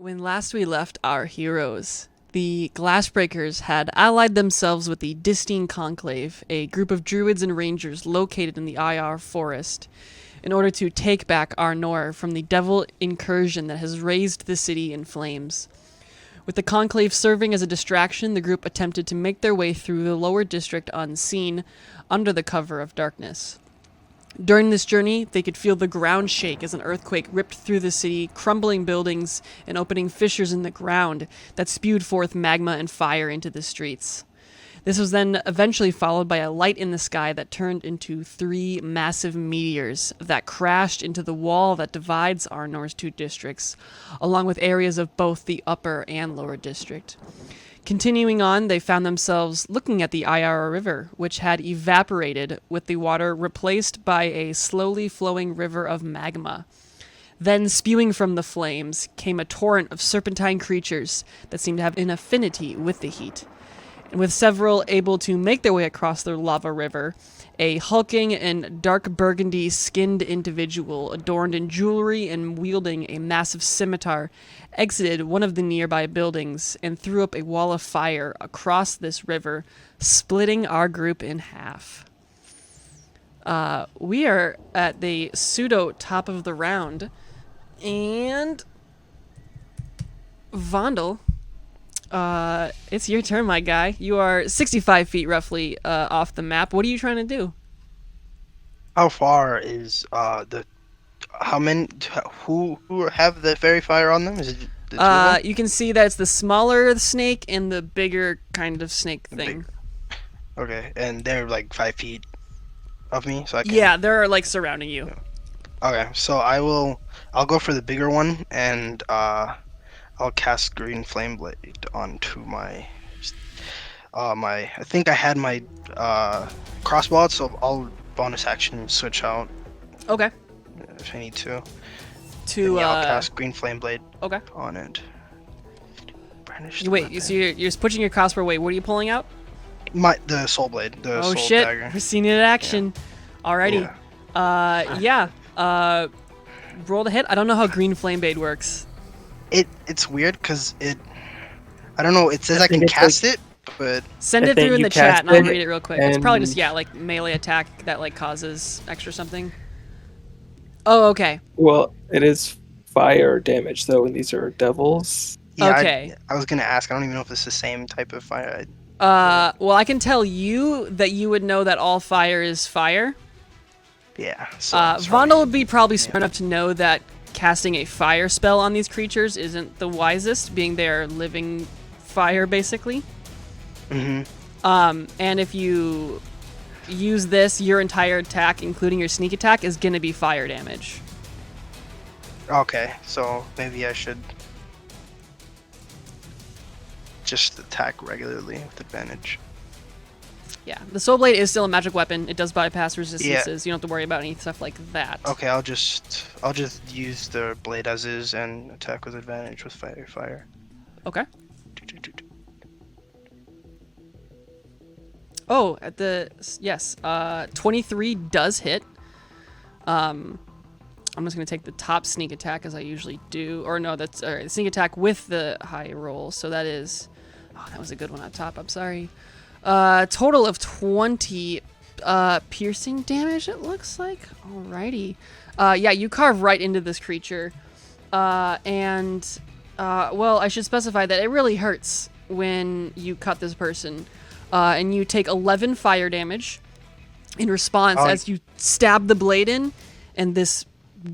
When last we left our heroes, the Glassbreakers had allied themselves with the Distine Conclave, a group of druids and rangers located in the IR forest, in order to take back Arnor from the devil incursion that has raised the city in flames. With the Conclave serving as a distraction, the group attempted to make their way through the lower district unseen, under the cover of darkness. During this journey, they could feel the ground shake as an earthquake ripped through the city, crumbling buildings and opening fissures in the ground that spewed forth magma and fire into the streets. This was then eventually followed by a light in the sky that turned into 3 massive meteors that crashed into the wall that divides Arnor's 2 districts, along with areas of both the upper and lower district. Continuing on, they found themselves looking at the Iara River, which had evaporated, with the water replaced by a slowly flowing river of magma. Then, spewing from the flames, came a torrent of serpentine creatures that seemed to have an affinity with the heat. And with several able to make their way across the lava river, a hulking and dark burgundy skinned individual adorned in jewelry and wielding a massive scimitar exited one of the nearby buildings and threw up a wall of fire across this river, splitting our group in half. We are at the pseudo top of the round, and Vondel, it's your turn, my guy. You are 65 feet roughly off the map. What are you trying to do? How far is the how many who have the fairy fire on them? Is it the two of them? You can see that it's the smaller snake and the bigger kind of snake The thing. Okay, and they're like 5 feet of me, so I can. Yeah, they're like surrounding you. Okay, so I'll go for the bigger one, and I'll cast Green Flame Blade onto my. I think I had my crossbow out, so I'll bonus action switch out Okay. if I need to. To And yeah, I'll cast Green Flame Blade okay. on it. Brandished Wait, weapon. so you're pushing your crossbow. Wait, what are you pulling out? The soul blade, the Oh soul shit, dagger. we're seeing it in action. Alrighty. Yeah. Roll the hit. I don't know how Green Flame Blade works. It's weird because I don't know. It says I think can it's cast it, but Send I it think through in you the chat cast and I'll it, read it real quick. It's probably just, and- like melee attack that like causes extra something. Oh, okay. Well, it is fire damage though, and these are devils. yeah. Okay. I was gonna ask. I don't even know if it's the same type of fire. Well, I can tell you that you would know that all fire is fire. Yeah. So Vondel would be probably smart enough to know that casting a fire spell on these creatures isn't the wisest, being they're living fire, basically. Mm-hmm. And if you use this, your entire attack, including your sneak attack, is gonna be fire damage. Okay. So maybe I should just attack regularly with advantage. Yeah, the Soul Blade is still a magic weapon. It does bypass resistances. You don't have to worry about any stuff like that. Okay. I'll just use the blade as is and attack with advantage with fire. Okay. Oh, yes, 23 does hit. I'm just gonna take the top sneak attack as I usually do, or no, that's all right. The sneak attack with the high roll, so that is. Oh, that was a good one on top. I'm sorry. Total of 20 piercing damage. It looks like. Alrighty. Yeah, you carve right into this creature, and well, I should specify that it really hurts when you cut this person. And you take 11 fire damage in response as you stab the blade in, and this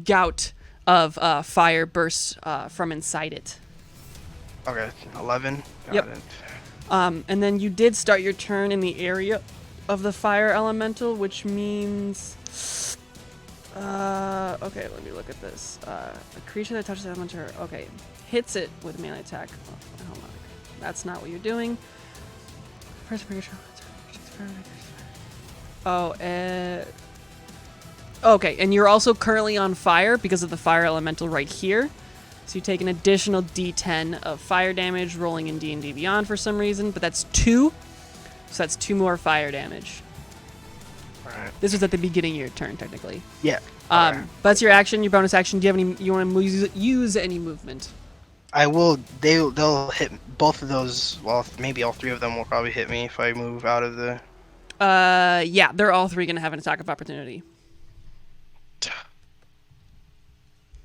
gout of fire bursts from inside it. Okay. 11. Got Yep. it. And then you did start your turn in the area of the fire elemental, which means... okay, let me look at this. A creature that touches elemental... Okay, hits it with a melee attack. Oh, hold on. That's not what you're doing. Oh, okay, and you're also currently on fire because of the fire elemental right here. So you take an additional D10 of fire damage, rolling in D&D Beyond for some reason, but that's 2. So that's 2 more fire damage. Alright. This was at the beginning of your turn, technically. Yeah. But that's your action, your bonus action. Do you have any? You want to use any movement? I will. They'll hit both of those. Well, maybe all three of them will probably hit me if I move out of the. Yeah, they're all three gonna have an attack of opportunity.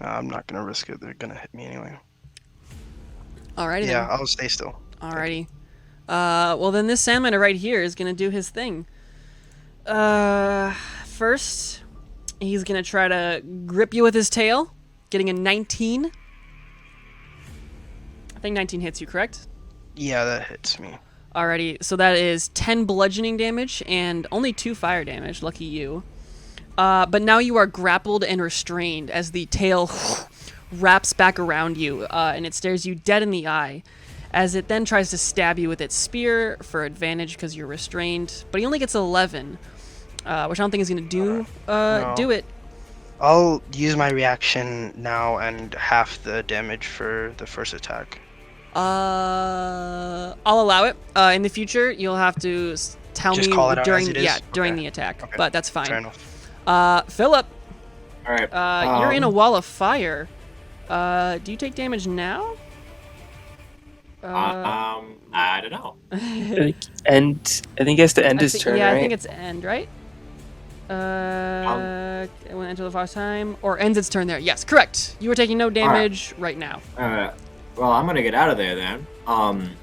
I'm not gonna risk it. They're gonna hit me anyway. Alrighty Yeah, then. I'll stay still. Alrighty. Well then this salmon right here is gonna do his thing. First, he's gonna try to grip you with his tail, getting a 19. I think 19 hits you, correct? Yeah, that hits me. Alrighty, so that is 10 bludgeoning damage and only 2 fire damage. Lucky you. But now you are grappled and restrained as the tail wraps back around you, and it stares you dead in the eye, as it then tries to stab you with its spear for advantage because you're restrained. But he only gets 11, which I don't think is going to No. do it. I'll use my reaction now and half the damage for the first attack. I'll allow it. In the future, you'll have to tell Just me call it out during as it is? during Okay. the attack, Okay. but that's Fair fine. enough. Philip, All right. you're in a wall of fire. Do you take damage now? I don't know. I think he has to end his turn, yeah, right? I think it's end, right? It went into the first time, or ends its turn there. Yes, correct. You are taking no damage right now. Well, I'm gonna get out of there then.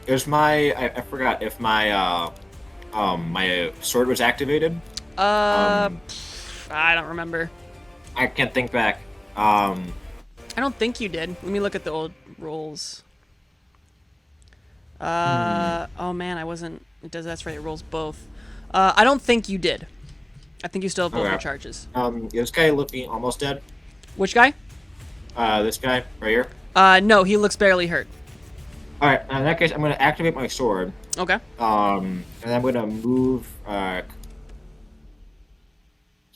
Is my I forgot if my my sword was activated. I don't remember. I can't think back. I don't think you did. Let me look at the old rolls. Oh man, I wasn't. It does. That's right. It rolls both. I don't think you did. I think you still have both Okay. your charges. Is this guy looking almost dead? Which guy? This guy right here. No, he looks barely hurt. All right. In that case, I'm gonna activate my sword. Okay. And I'm gonna move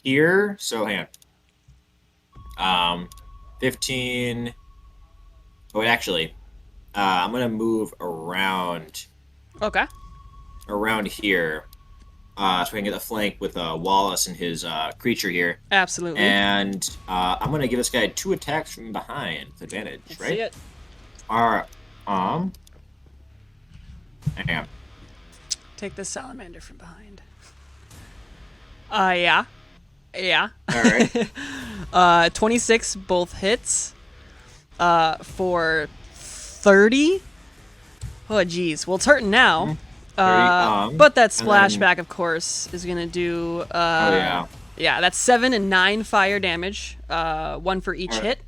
here. So hang on. 15. Oh, wait, actually, I'm gonna move around Okay. here, so I can get a flank with Wallace and his creature here. Absolutely. And I'm gonna give this guy 2 attacks from behind with advantage, Let's right? see it. Alright. Hang on. Take the salamander from behind. Yeah. Yeah. Alright. 26 both hits. For 30. Oh, geez. Well, it's hurting now. 30, but that and then- splashback, of course, is gonna do. Oh, yeah. Yeah, that's 7 and 9 fire damage. 1 for each Alright. hit.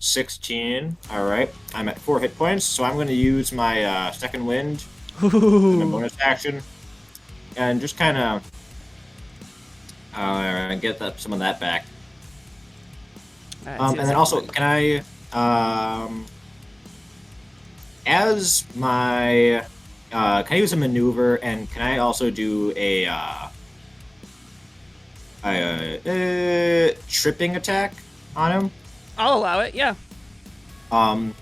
16. Alright. I'm at 4 hit points, so I'm gonna use my second wind, my Ooh. bonus action, and just kind of get some of that back. Alright, And see the then also, second can I, as my, can I use a maneuver, and can I also do a tripping attack on him? one. I'll allow it. Yeah. I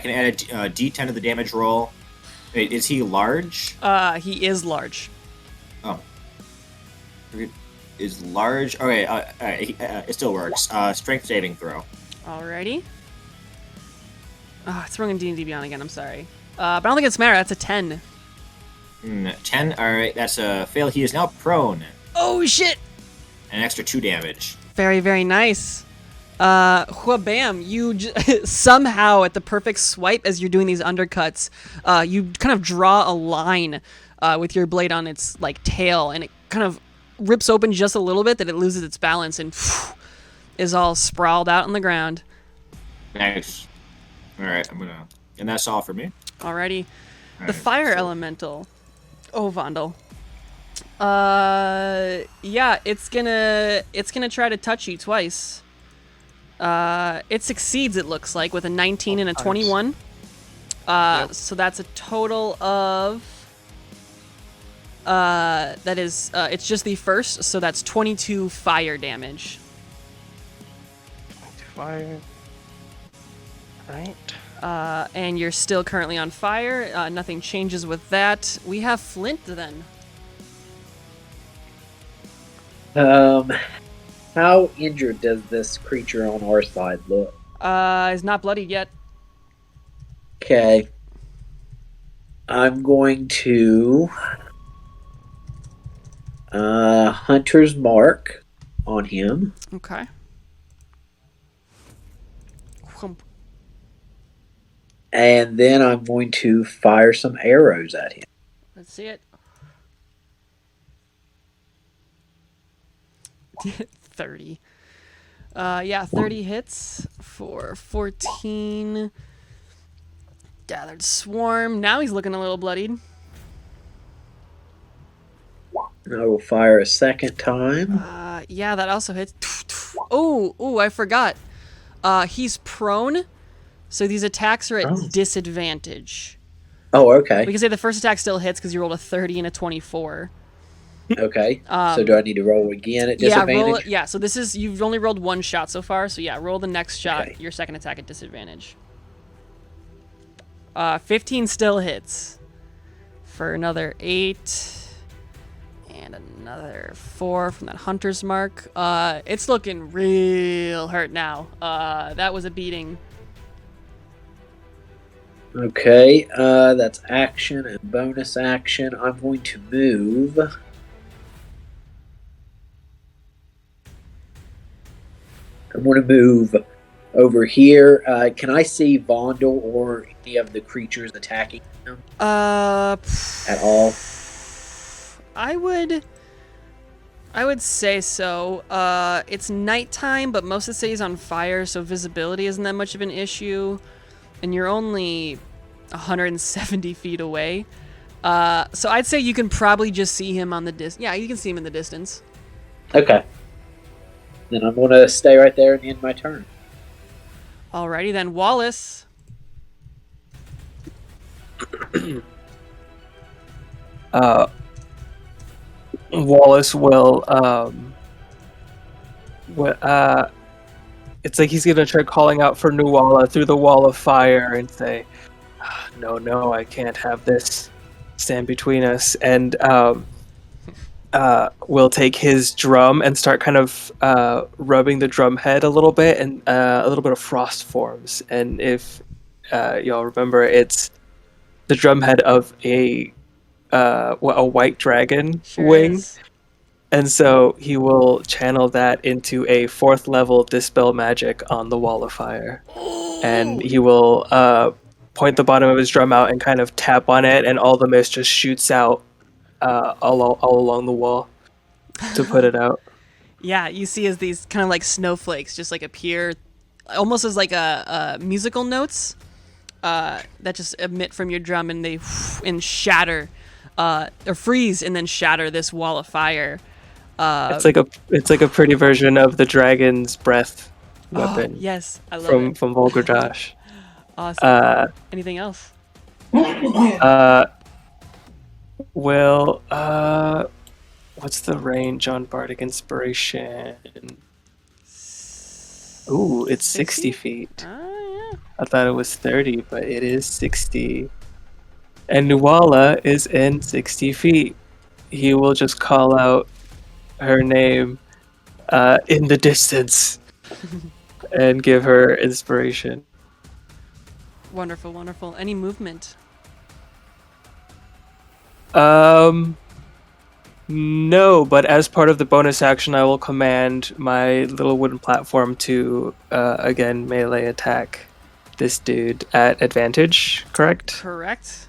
can add a D10 to the damage roll. Wait, is he large? He is large. Oh. Is large? Okay, it still works. Strength saving throw. Alrighty. Oh, it's wrong in D&D Beyond again. I'm sorry. But I don't think it's matter. That's a 10. 10. Alright, that's a fail. He is now prone. Oh shit! An extra 2 damage. Very, very nice. Bam, you somehow at the perfect swipe as you're doing these undercuts, you kind of draw a line with your blade on its like tail, and it kind of rips open just a little bit that it loses its balance and is all sprawled out on the ground. Nice. Alright, and that's all for me. Alrighty. The Alright, fire so- elemental. Oh, Vondel. Yeah, it's gonna try to touch you twice. It succeeds, it looks like, with a 19 and a Nice. 21. So that's a total of that is it's just the first, so that's 22 fire damage. Fire. Right. And you're still currently on fire. Nothing changes with that. We have Flint then. How injured does this creature on our side look? Is not bloodied yet. Okay. I'm going to Hunter's Mark on him, Okay. Whump. and then I'm going to fire some arrows at him. Let's see it. 30. Yeah, 30 hits for 14. Gathered Swarm. Now he's looking a little bloodied. I will fire a second time. Yeah, that also hits. Oh, I forgot. He's prone, so these attacks are at Oh. disadvantage. Oh, We okay. can say the first attack still hits because you rolled a 30 and a 24. Okay. So do I need to roll again at Yeah, disadvantage? roll it. Yeah, so this is you've only rolled one shot so far. So yeah, roll the next shot. Okay. Your second attack at disadvantage. 15 still hits for another 8 and another 4 from that hunter's mark. It's looking real hurt now. That was a beating. Okay, that's action and bonus action. I'm going to move. I'm going to move over here. Can I see Vondel or any of the creatures attacking him at all? I would say so. It's nighttime, but most of the city's on fire, so visibility isn't that much of an issue. And you're only 170 feet away. So I'd say you can probably just see him on the distance. Yeah, you can see him in the distance. Okay. Then I'm going to stay right there and end my turn. Alrighty then, Wallace. Wallace will it's like he's gonna try calling out for Nuala through the wall of fire and say, no, I can't have this stand between us, and will take his drum and start kind of rubbing the drum head a little bit, and a little bit of frost forms. And if y'all remember, it's the drum head of a white dragon Sure wing. is. And so he will channel that into a 4th level Dispel Magic on the Wall of Fire. And he will point the bottom of his drum out and kind of tap on it, and all the mist just shoots out all along the wall to put it out. Yeah, you see as these kind of like snowflakes just like appear, almost as like a musical notes that just emit from your drum, and they and shatter, or freeze and then shatter this wall of fire. It's like a pretty version of the dragon's breath weapon Yes, I love from it. Vulgar Josh. Awesome. Anything else? Well, what's the range on Bardic Inspiration? Ooh, it's 60 feet. Oh, yeah. I thought it was 30, but it is 60. And Nuala is in 60 feet. He will just call out her name in the distance and give her inspiration. Wonderful, wonderful. Any movement? No, but as part of the bonus action, I will command my little wooden platform to, again, melee attack this dude at advantage, correct? Correct.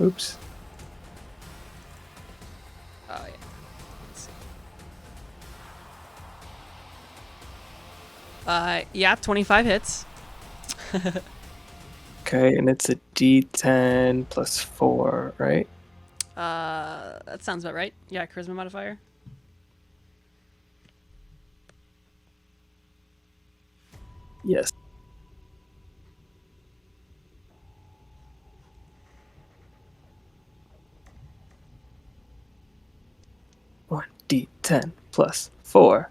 Oops. Oh, yeah. Let's see. Yeah, 25 hits. Okay, and it's a D10 plus 4, right? That sounds about right. Yeah, charisma modifier. Yes. One D10 plus 4.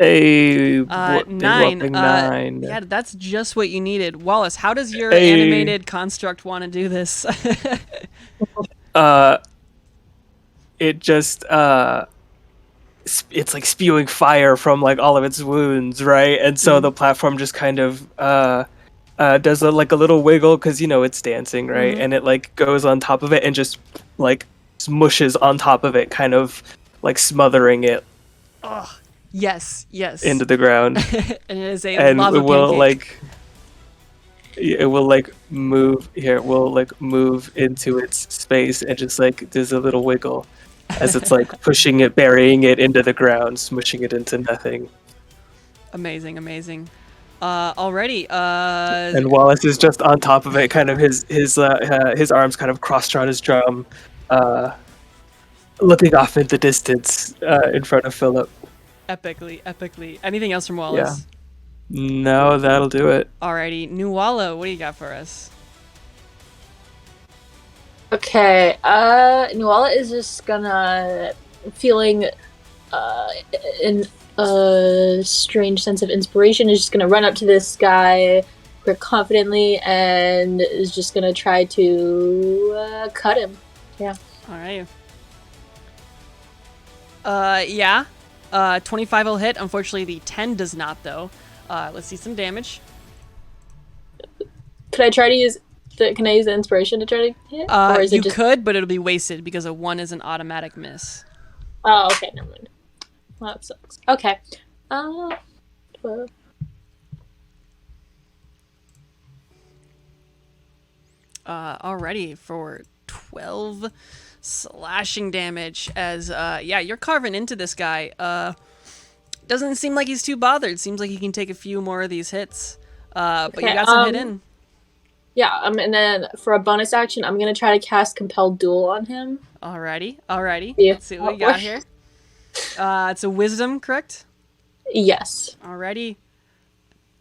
A whopping 9. 9. Yeah, that's just what you needed. Wallace, how does your Hey. animated construct want to do this? It just it's like spewing fire from like all of its wounds, right? And so the platform just kind of does like a little wiggle because it's dancing, right? And it like goes on top of it and just like smushes on top of it, kind of like smothering it Oh, yes. into the ground. And it is a And lava pancake. it will like move here. It will like move into its space and just like there's a little wiggle as it's like pushing it, burying it into the ground, smushing it into nothing. Amazing. Alrighty. And Wallace is just on top of it, kind of his arms kind of crossed around his drum, looking off in the distance in front of Philip. Epically. Anything else from Wallace? No, that'll do it. Alrighty. Nuala, what do you got for us? Okay, Nuala is just gonna feeling in a strange sense of inspiration is just gonna run up to this guy very confidently and is just gonna try to cut him. Yeah. Alright. 25 will hit. Unfortunately, the 10 does not, though. Let's see some damage. Could I try to use can I use the inspiration to try to hit? Or is You it just... could, but it'll be wasted because a 1 is an automatic miss. Oh, okay, never mind. Well, that sucks. Okay. 12. Alrighty, for 12 slashing damage as, you're carving into this guy. Doesn't seem like he's too bothered. Seems like he can take a few more of these hits. But you got some hit in. Yeah, and then for a bonus action, I'm going to try to cast Compelled Duel on him. Alrighty. Yeah. Let's see what we got here. It's a wisdom, correct? Yes. Alrighty.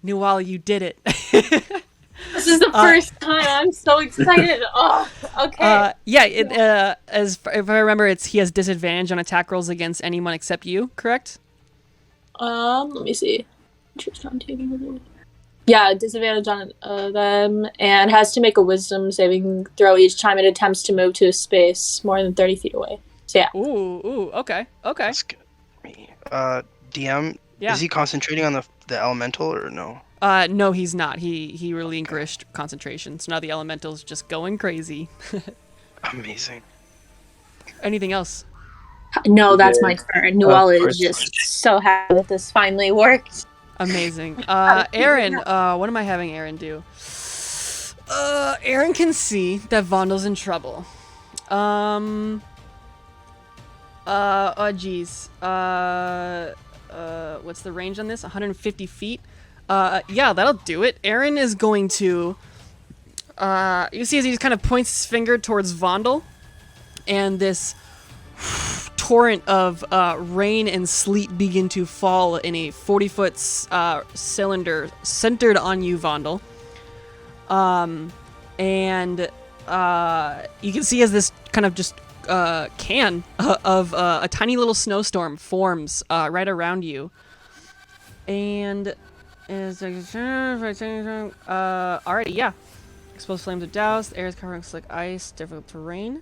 Nuala, you did it. This is the first time. I'm so excited. Oh, okay. If I remember, he has disadvantage on attack rolls against anyone except you, correct? Let me see. Yeah, disadvantage on them, and has to make a wisdom saving throw each time it attempts to move to a space more than 30 feet away. So yeah. Ooh, okay. That's good. DM, Yeah. is he concentrating on the elemental or no? No, he's not. He relinquished concentration, so now the elemental's just going crazy. Amazing. Anything else? No, that's my turn. Nuala course. is just so happy that this finally worked. Amazing. Aaron, what am I having Aaron do? Aaron can see that Vondel's in trouble. What's the range on this? 150 feet? That'll do it. Aaron is going to, you see as he just kind of points his finger towards Vondel, and this torrent of rain and sleet begin to fall in a 40-foot cylinder centered on you, Vondel. You can see as this kind of just can of a tiny little snowstorm forms right around you. And alrighty, yeah. Exposed flames are doused. The air is covering slick ice, difficult terrain.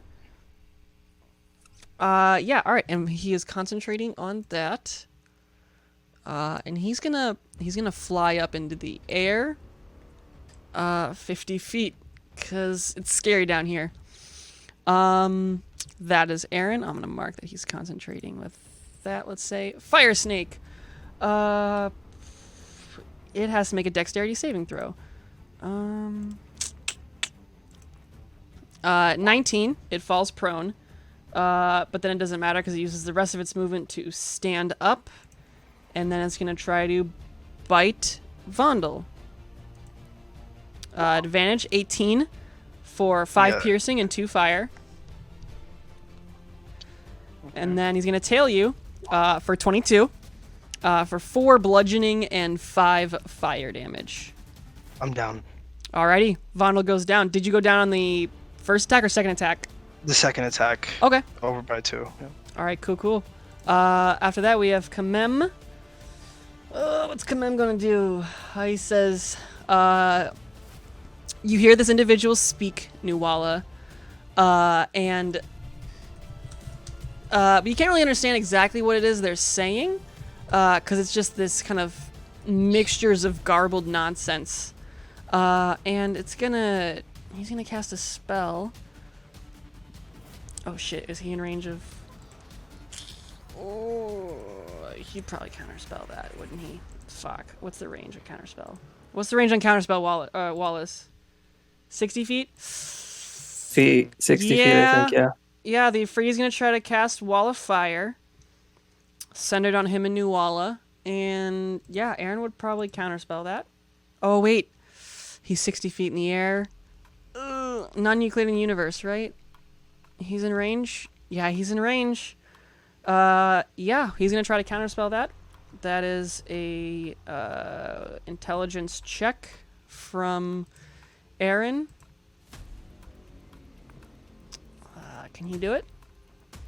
Alright, and he is concentrating on that. And he's gonna fly up into the air 50 feet, because it's scary down here. That is Aaron. I'm gonna mark that he's concentrating with that. Let's say Fire Snake. It has to make a dexterity saving throw. 19. It falls prone. But then it doesn't matter because it uses the rest of its movement to stand up. And then it's going to try to bite Vondel. Advantage 18 for 5 piercing and 2 fire. Okay. And then he's going to tail you for 22 for 4 bludgeoning and 5 fire damage. I'm down. Alrighty. Vondel goes down. Did you go down on the first attack or second attack? The second attack. Okay. Over by 2. Yeah. Alright, cool. After that, we have Kamem. What's Kamem gonna do? He says, you hear this individual speak, Nuala, and But you can't really understand exactly what it is they're saying, because it's just this kind of mixtures of garbled nonsense. And he's gonna cast a spell. Oh shit, is he in range of... Oh, he'd probably counterspell that, wouldn't he? Fuck. What's the range of counterspell? What's the range on counterspell, Wallace? 60 feet? 60 feet, I think, yeah. Yeah, the Free's gonna try to cast Wall of Fire, centered on him and Nuala, and yeah, Aaron would probably counterspell that. Oh wait, he's 60 feet in the air. Non-Euclidean universe, right? He's in range. Yeah, he's in range. Yeah, he's gonna try to counterspell that. That is a intelligence check from Aaron. Can he do it?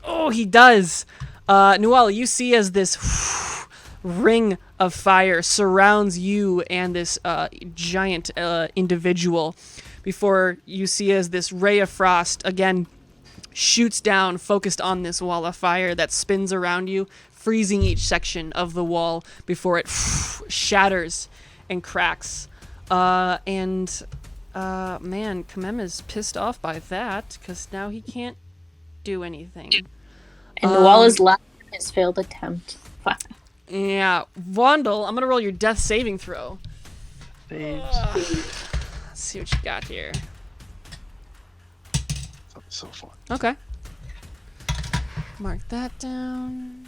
Oh, he does. Nuala, you see as this ring of fire surrounds you and this giant individual, before you see as this ray of frost again shoots down, focused on this wall of fire that spins around you, freezing each section of the wall before it shatters and cracks. Man, Kamem is pissed off by that, because now he can't do anything. And Nuala's last his failed attempt. Yeah, Vondel, I'm gonna roll your death saving throw. Saves. Let's see what you got here. So fun. Okay. Mark that down.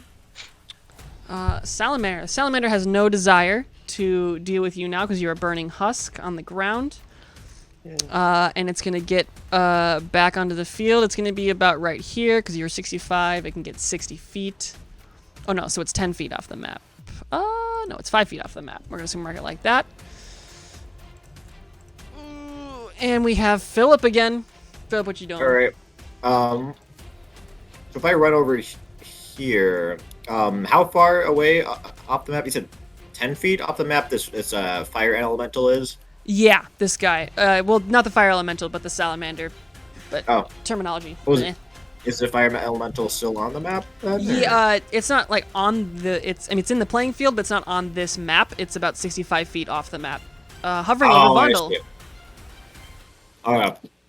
Salamander. Salamander has no desire to deal with you now because you're a burning husk on the ground. And it's going to get back onto the field. It's going to be about right here because you're 65. It can get 60 feet. Oh, no, so it's 10 feet off the map. No, it's 5 feet off the map. We're just going to mark it like that. And we have Philip again. Philip, what you doing? All right. So if I run over here, how far away off the map? You said 10 feet off the map. This fire elemental is. Yeah, this guy. Well, not the fire elemental, but the salamander. But terminology. Is the fire elemental still on the map? Then, yeah, it's not like on the. It's in the playing field, but it's not on this map. It's about 65 feet off the map, hovering over Bundle.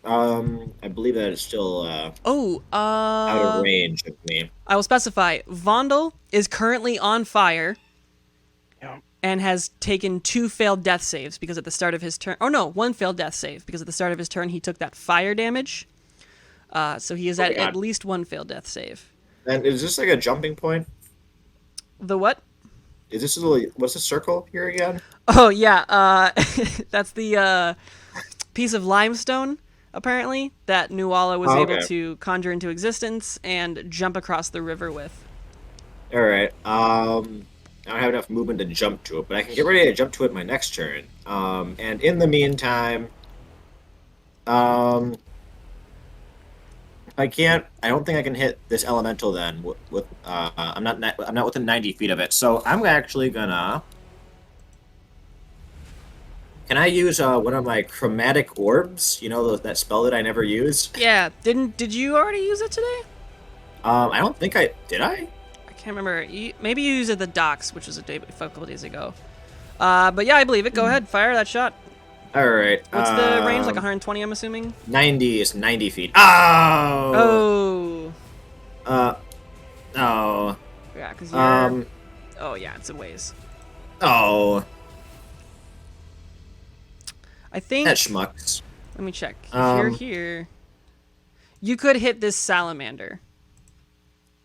I believe that is still out of range of me. I will specify. Vondel is currently on fire. Yeah. And has taken 2 failed death saves because at the start of his turn... Oh, no, 1 failed death save because at the start of his turn he took that fire damage. So he is at least 1 failed death save. And is this like a jumping point? The what? Is this what's the circle here again? Oh, yeah. That's the piece of limestone, apparently, that Nuala was able to conjure into existence and jump across the river with. All right. I don't have enough movement to jump to it, but I can get ready to jump to it my next turn. And in the meantime, I don't think I can hit this elemental then. I'm not within 90 feet of it, so I'm actually gonna. Can I use one of my chromatic orbs? You know that spell that I never used. Yeah. Did you already use it today? I don't think I did. I can't remember. Maybe you used it at the docks, which was a couple of days ago. But yeah, I believe it. Go ahead, fire that shot. All right. What's the range? Like 120, I'm assuming. 90 is 90 feet. Oh. Oh. Yeah, because you're. Oh yeah, it's a ways. Oh. I think. That schmucks. Let me check. If you're here, you could hit this salamander.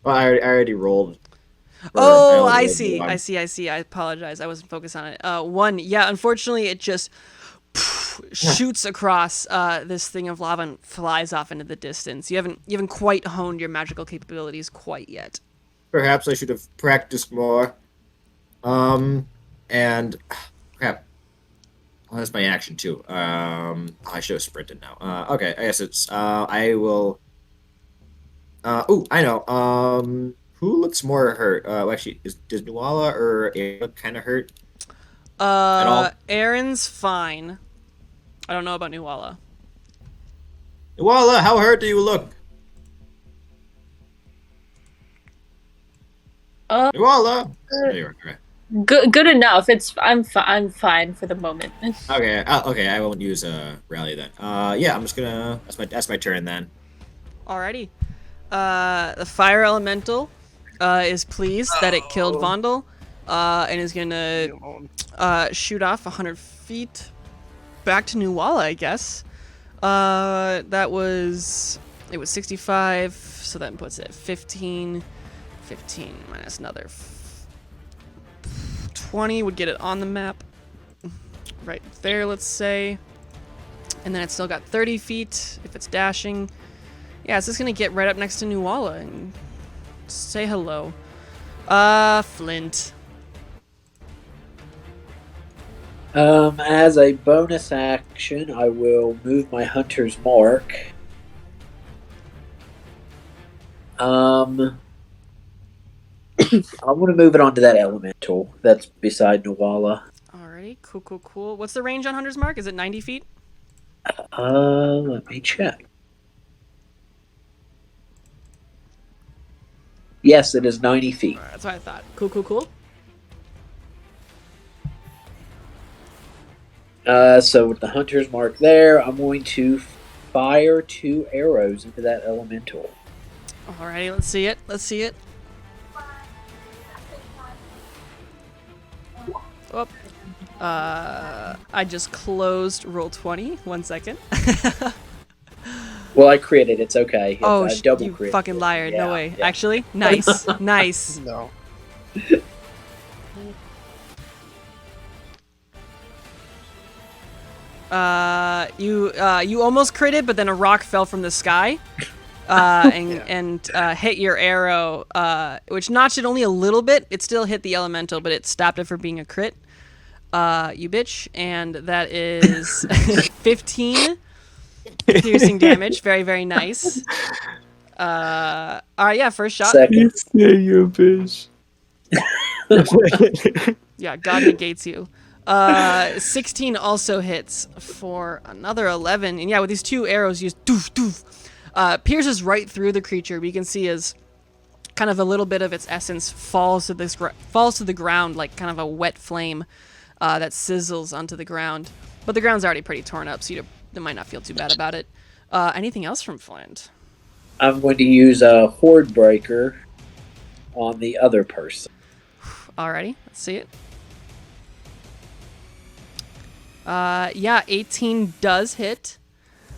Well, I already rolled. Oh, I see. I apologize. I wasn't focused on it. 1. Yeah, unfortunately, it just shoots across this thing of lava and flies off into the distance. You haven't quite honed your magical capabilities quite yet. Perhaps I should have practiced more. And crap. Well, that's my action too. I should have sprinted now. Okay, I guess it's. I will. I know. Who looks more hurt? Actually, does Nuala or Aaron look kind of hurt? At all? Aaron's fine. I don't know about Nuala. Nuala, how hurt do you look? Voila! There you are. Okay. Good enough. I'm fine for the moment. Okay. Okay. I won't use a rally then. Yeah. I'm just gonna. That's my turn then. Alrighty. The fire elemental is pleased that it killed Vondel, and is gonna Leave me alone. shoot off 100 feet back to Nuala, I guess. It was 65, so that puts it at 15. 15 minus another 20 would get it on the map. Right there, let's say. And then it's still got 30 feet if it's dashing. Yeah, it's just gonna get right up next to Nuala and say hello. Flint. As a bonus action, I will move my hunter's mark. I want to move it onto that elemental that's beside Nuala. Alrighty, cool. What's the range on Hunter's Mark? Is it 90 feet? Let me check. Yes, it is 90 feet. Alright, that's what I thought. Cool. So with the hunter's mark there, I'm going to fire 2 arrows into that elemental. Alrighty, let's see it. Oh. I just closed roll 20. 1 second. Well, I critted. It's okay. Oh, I double you crit. fucking liar. Yeah, No way. yeah. Actually, nice. Nice. No. You almost critted, but then a rock fell from the sky, and hit your arrow, which notched it only a little bit. It still hit the elemental, but it stopped it from being a crit. You bitch, and that is 15 piercing damage. Very, very nice. All right, yeah, first shot. Second. Yeah, you bitch. Yeah, God negates you. 16 also hits for another 11. And yeah, with these 2 arrows, you just doof. Pierces right through the creature. We can see as kind of a little bit of its essence falls to the ground like kind of a wet flame that sizzles onto the ground. But the ground's already pretty torn up, so you might not feel too bad about it. Anything else from Flint? I'm going to use a horde breaker on the other person. Alrighty, let's see it. Yeah, 18 does hit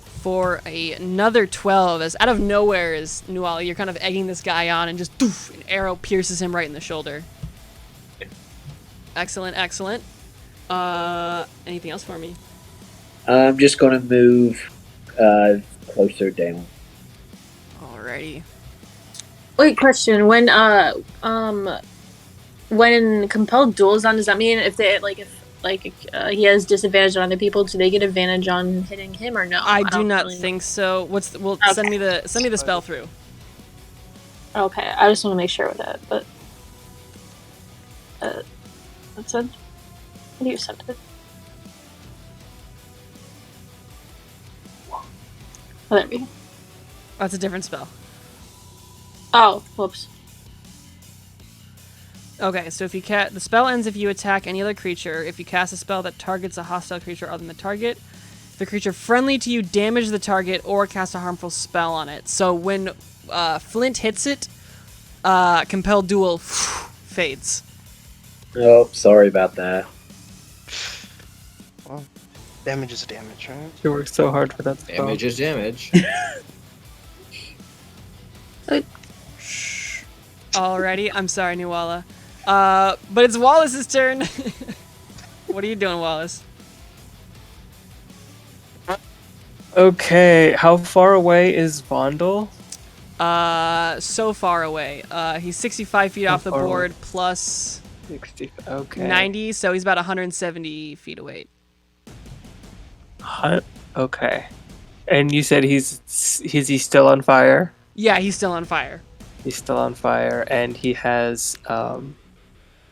for another 12. As out of nowhere is Nuala, you're kind of egging this guy on, and just doof, an arrow pierces him right in the shoulder. Excellent. Anything else for me? I'm just going to move closer down. Alrighty. Wait, question. When compelled duel is on, does that mean if he has disadvantage on other people, do they get advantage on hitting him or no? I do don't not really think so. Okay. Send me the spell through. Okay, I just want to make sure with that. But that's it. How do you send it? Oh, there we go. That's a different spell. Oh, whoops. Okay, so if you the spell ends if you attack any other creature. If you cast a spell that targets a hostile creature other than the target, if the creature friendly to you damages the target or cast a harmful spell on it. So when Flint hits it, compelled duel fades. Oh, sorry about that. Well, damage is damage, right? You worked so hard for that spell. Damage is damage. Alrighty, I'm sorry, Nuala. But it's Wallace's turn. What are you doing, Wallace? Okay, how far away is Vondel? So far away. He's 65 feet off the far board plus 60. Okay. 90, so he's about 170 feet away. Okay. And you said is he still on fire? Yeah, he's still on fire. He's still on fire, and he has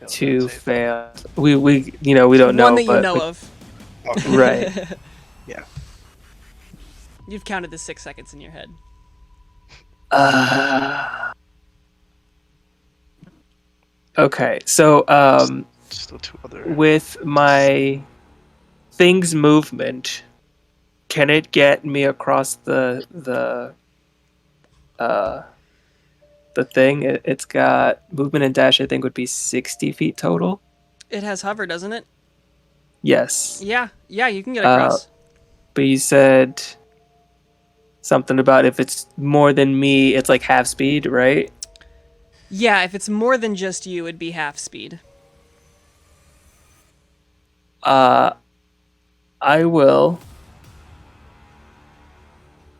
2 failed. We don't know. One that you but know of. Okay. Right. Yeah. You've counted the 6 seconds in your head. Okay, so Still 2 other. with my thing's movement, can it get me across the thing? It's got movement and dash. I think would be 60 feet total. It has hover, doesn't it? Yes. Yeah, you can get across. But you said something about if it's more than me, it's like half speed, right? Yeah, if it's more than just you, it'd be half speed. I will.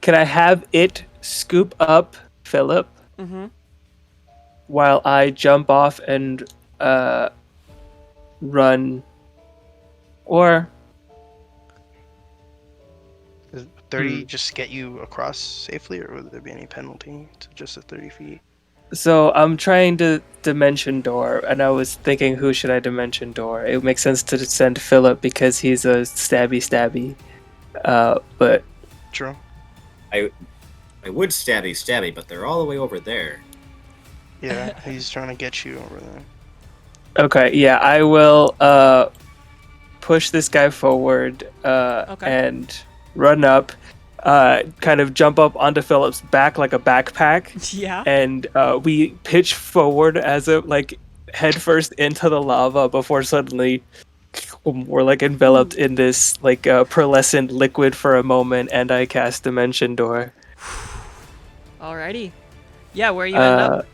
Can I have it scoop up Philip while I jump off and run? Or Does 30 just get you across safely, or would there be any penalty to just the 30 feet? so I'm trying to dimension door, and I was thinking, who should I dimension door? It makes sense to send Philip because he's a stabby. But True. I would stabby, but they're all the way over there. Yeah, he's trying to get you over there. okay, yeah, I will push this guy forward and run up, kind of jump up onto Philip's back like a backpack. Yeah. And we pitch forward as a like head first into the lava before suddenly we're like enveloped in this like pearlescent liquid for a moment, and I cast Dimension Door. Alrighty. Yeah, where you end up?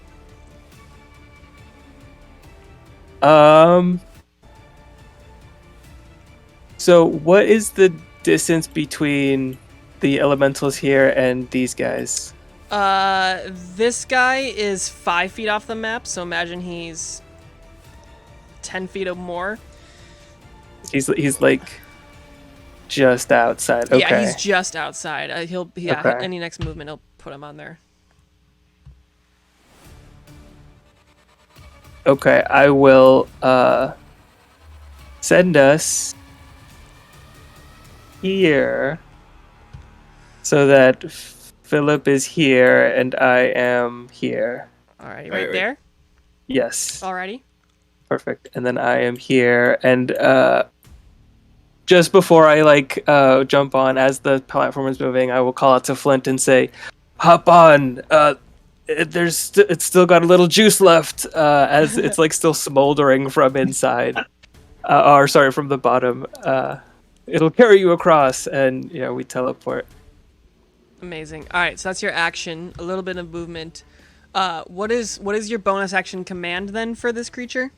So what is the distance between the elementals here and these guys? This guy is 5 feet off the map, so imagine he's 10 feet or more. He's like just outside. Okay. Yeah, he's just outside. Okay. Any next movement, he'll put him on there. Okay, I will send us here so that Philip is here and I am here. Alrighty, right there? Yes. Alrighty. Perfect. And then I am here, and just before I jump on, as the platform is moving, I will call out to Flint and say, "Hop on! It's still got a little juice left, as it's like still smoldering from inside, or sorry, from the bottom. It'll carry you across, and we teleport." Amazing. Alright, so that's your action. A little bit of movement. What is your bonus action command then for this creature?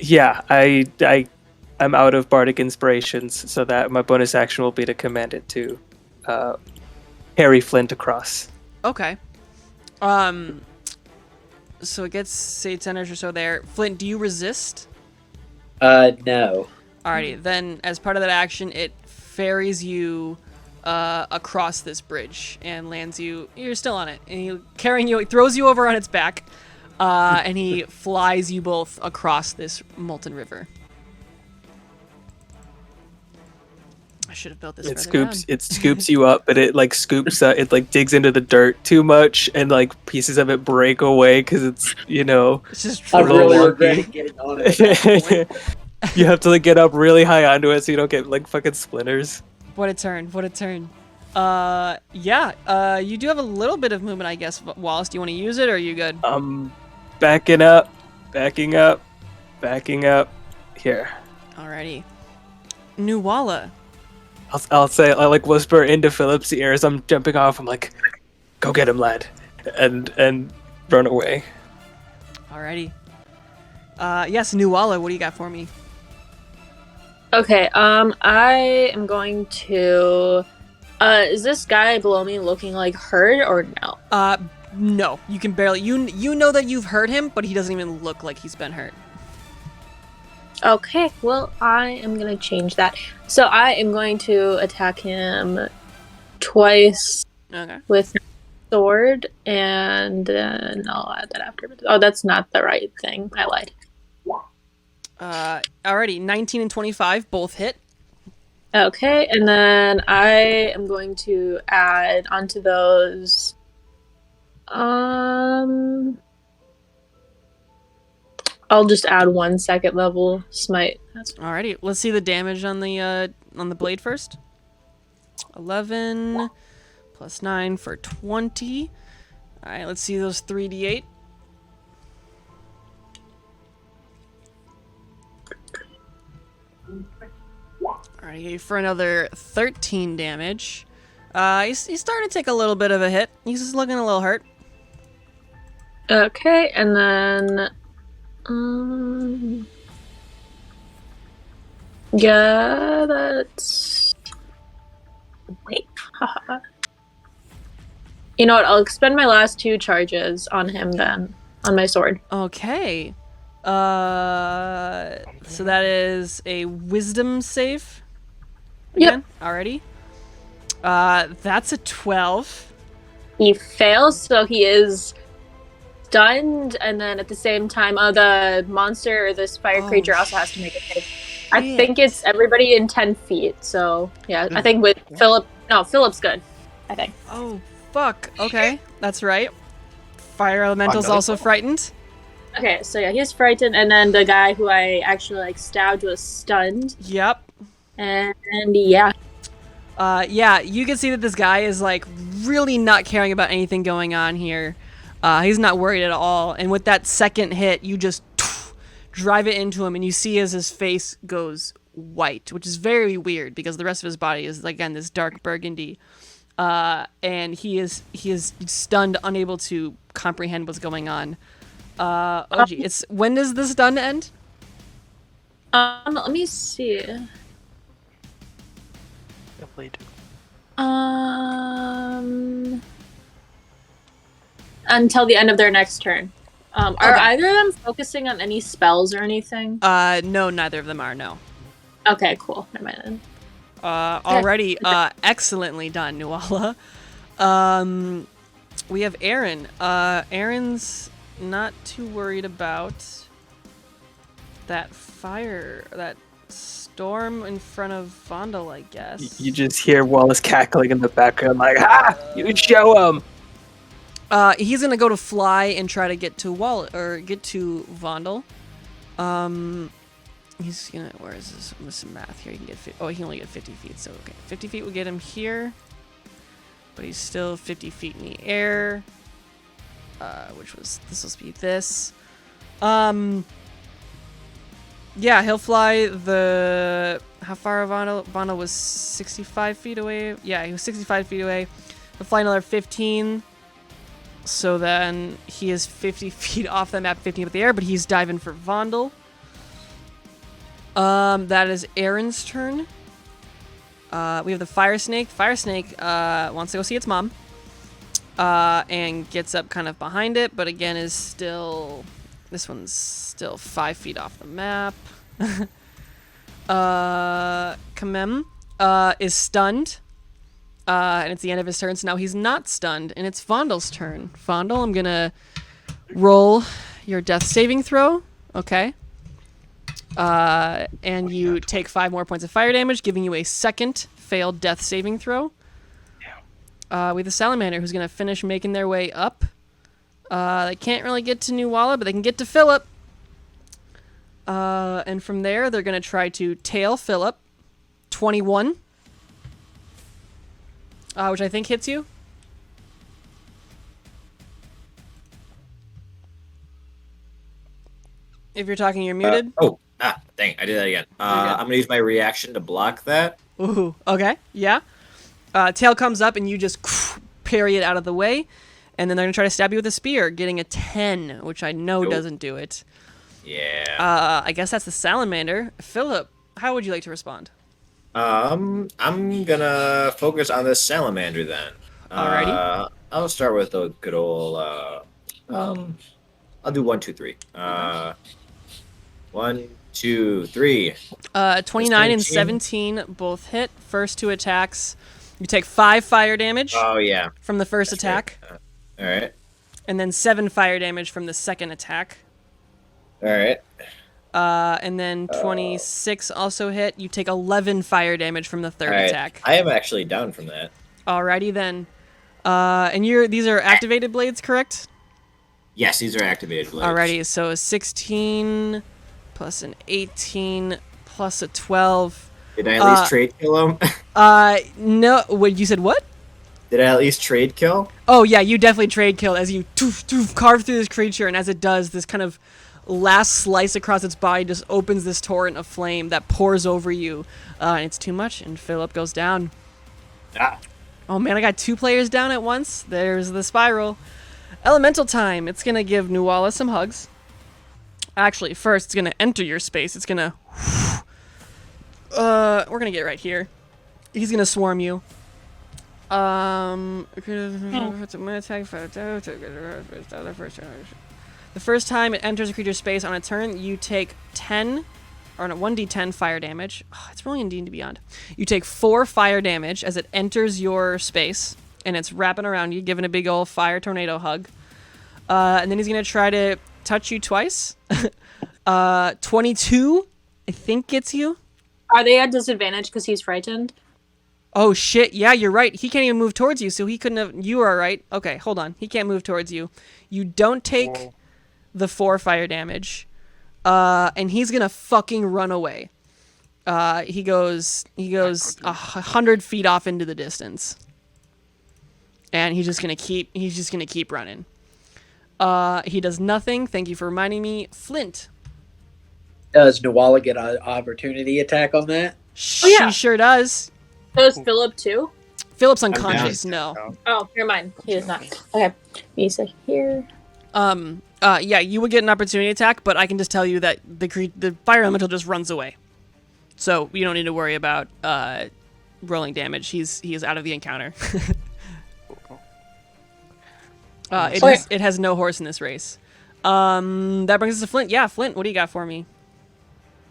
Yeah, I'm out of bardic inspirations, so that my bonus action will be to command it to carry Flint across. Okay. So it gets, say, 10 or so there. Flint, do you resist? No. Alrighty, then as part of that action, it ferries you across this bridge and lands you. You're still on it, and he throws you over on its back, and he flies you both across this molten river. I should have built this. It scoops you up, but it scoops. It digs into the dirt too much, and pieces of it break away because it's It's just I really wonky. regret getting on it. At that point. You have to get up really high onto it so you don't get fucking splinters. What a turn! You do have a little bit of movement, I guess. Wallace, do you want to use it, or are you good? Backing up. Here. Alrighty. Nuwala. I'll say, I whisper into Philip's ear as I'm jumping off. I'm like, "Go get him, lad," and run away. Alrighty. Yes, Nuwala, what do you got for me? Okay, I am going to... is this guy below me looking hurt or no? No. You can barely... You know that you've hurt him, but he doesn't even look like he's been hurt. Okay, well, I am going to change that. So I am going to attack him twice with sword, and then I'll add that after. Oh, that's not the right thing. I lied. Alrighty, 19 and 25 both hit. Okay, and then I am going to add onto those... I'll just add 1 second level smite. Alrighty, let's see the damage on the blade first. 11 plus 9 for 20. Alright, let's see those 3d8. Alright, for another 13 damage. He's starting to take a little bit of a hit. He's just looking a little hurt. Okay, and then yeah, that's wait. You know what? I'll expend my last 2 charges on him then, on my sword. Okay. So that is a wisdom save. Again? Yep. Already. That's a 12. He fails, so he is stunned, and then at the same time, the monster or this fire creature also has to make a save. I think it's everybody in 10 feet, so yeah, I think with Philip, no, Philip's good, I think. Oh, fuck. Okay, that's right. Fire Elemental's also frightened. Okay, so yeah, he's frightened, and then the guy who I actually stabbed was stunned. Yep. And yeah. Yeah, you can see that this guy is really not caring about anything going on here. He's not worried at all. And with that second hit, you just drive it into him, and you see as his face goes white, which is very weird because the rest of his body is again this dark burgundy. And he is stunned, unable to comprehend what's going on. It's when does this stun end? Let me see. Until the end of their next turn. Are either of them focusing on any spells or anything? No, neither of them are, no. Okay, cool. Never mind then. Already, excellently done, Nuala. We have Aaron. Aaron's not too worried about that fire, that storm in front of Vondel, I guess. You just hear Wallace cackling in the background, like, "Ha! You show him!" He's gonna go to fly and try to get to Vondel. He's gonna. Where is this? With some math here, he can get. He can only get 50 feet. So okay, 50 feet will get him here, but he's still 50 feet in the air. This will be this. Yeah, he'll fly the. How far Vondel was 65 feet away. Yeah, he was 65 feet away. He'll fly another 15. So then he is 50 feet off the map, 15 up in the air, but he's diving for Vondel. That is Aaron's turn. We have the Fire Snake. Fire Snake wants to go see its mom. And gets up kind of behind it, but again is still... This one's still 5 feet off the map. Kamem is stunned. And it's the end of his turn, so now he's not stunned, and it's Vondel's turn. Vondel, I'm gonna roll your death saving throw. Okay. And you take 5 more points of fire damage, giving you a second failed death saving throw. We have the Salamander, who's gonna finish making their way up. They can't really get to Nuala, but they can get to Philip. And from there, they're gonna try to tail Philip. 21. Which I think hits you. If you're talking, you're muted. Dang, I did that again. I'm going to use my reaction to block that. Ooh, okay, yeah. Tail comes up and you just parry it out of the way. And then they're going to try to stab you with a spear, getting a 10, which I know doesn't do it. Yeah. I guess that's the Salamander. Philip, how would you like to respond? I'm gonna focus on this salamander then. Alrighty. I'll start with a good old. I'll do 1, 2, 3. 1, 2, 3. 29 and 17 both hit. First 2 attacks. You take 5 fire damage. Oh yeah. From the first attack. Right. All right. And then 7 fire damage from the second attack. All right. And then 26 also hit. You take 11 fire damage from the third attack. I am actually down from that. Alrighty then. And these are activated blades, correct? Yes, these are activated blades. Alrighty, so a 16 plus an 18 plus a 12. Did I at least trade kill him? No, what you said? What? Did I at least trade kill? Oh yeah, you definitely trade kill as you carve through this creature, and as it does, this kind of last slice across its body just opens this torrent of flame that pours over you, and it's too much, and Philip goes down. Ah. Oh man, I got 2 players down at once. There's the spiral. Elemental time. It's gonna give Nuala some hugs. Actually, first it's gonna enter your space. It's gonna. We're gonna get right here. He's gonna swarm you. The first time it enters a creature's space on a turn, you take 10, or no, 1d10 fire damage. Oh, it's rolling in D&D Beyond. You take 4 fire damage as it enters your space, and it's wrapping around you, giving a big old fire tornado hug. And then he's gonna try to touch you twice. 22, I think, gets you. Are they at disadvantage because he's frightened? Oh shit, yeah, you're right. He can't even move towards you, so he couldn't have... You are right. Okay, hold on. He can't move towards you. You don't take the 4 fire damage. And he's gonna fucking run away. He goes 100 feet off into the distance. And he's just gonna keep running. He does nothing. Thank you for reminding me. Flint. Does Nuala get an opportunity attack on that? She sure does. Does Philip too? Philip's unconscious. No. Oh, never mind. He is not. Okay. Me a here. Yeah, you would get an opportunity attack, but I can just tell you that the fire elemental just runs away. So you don't need to worry about rolling damage. He is out of the encounter. It has no horse in this race. That brings us to Flint. Yeah, Flint, what do you got for me?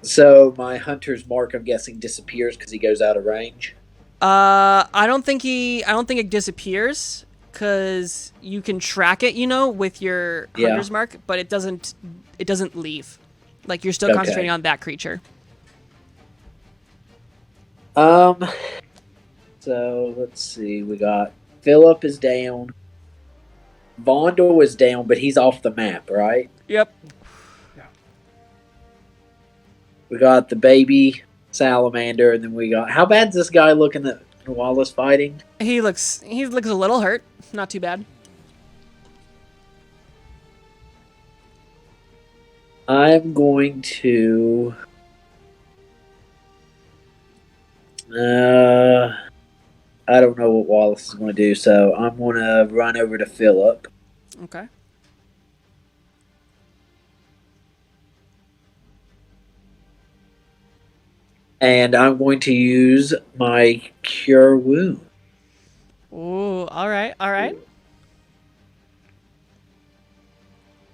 So my hunter's mark, I'm guessing, disappears because he goes out of range. I don't think it disappears because you can track it, with your hunter's mark, but it doesn't leave. Like, you're still concentrating on that creature. So let's see. We got Philip is down. Vondel is down, but he's off the map, right? Yep. We got the baby salamander, and then we got... How bad's this guy looking that Nuala's fighting? He looks a little hurt. Not too bad. I'm going to... I don't know what Wallace is going to do, so I'm going to run over to Philip. Okay. And I'm going to use my Cure Wound. Ooh, all right.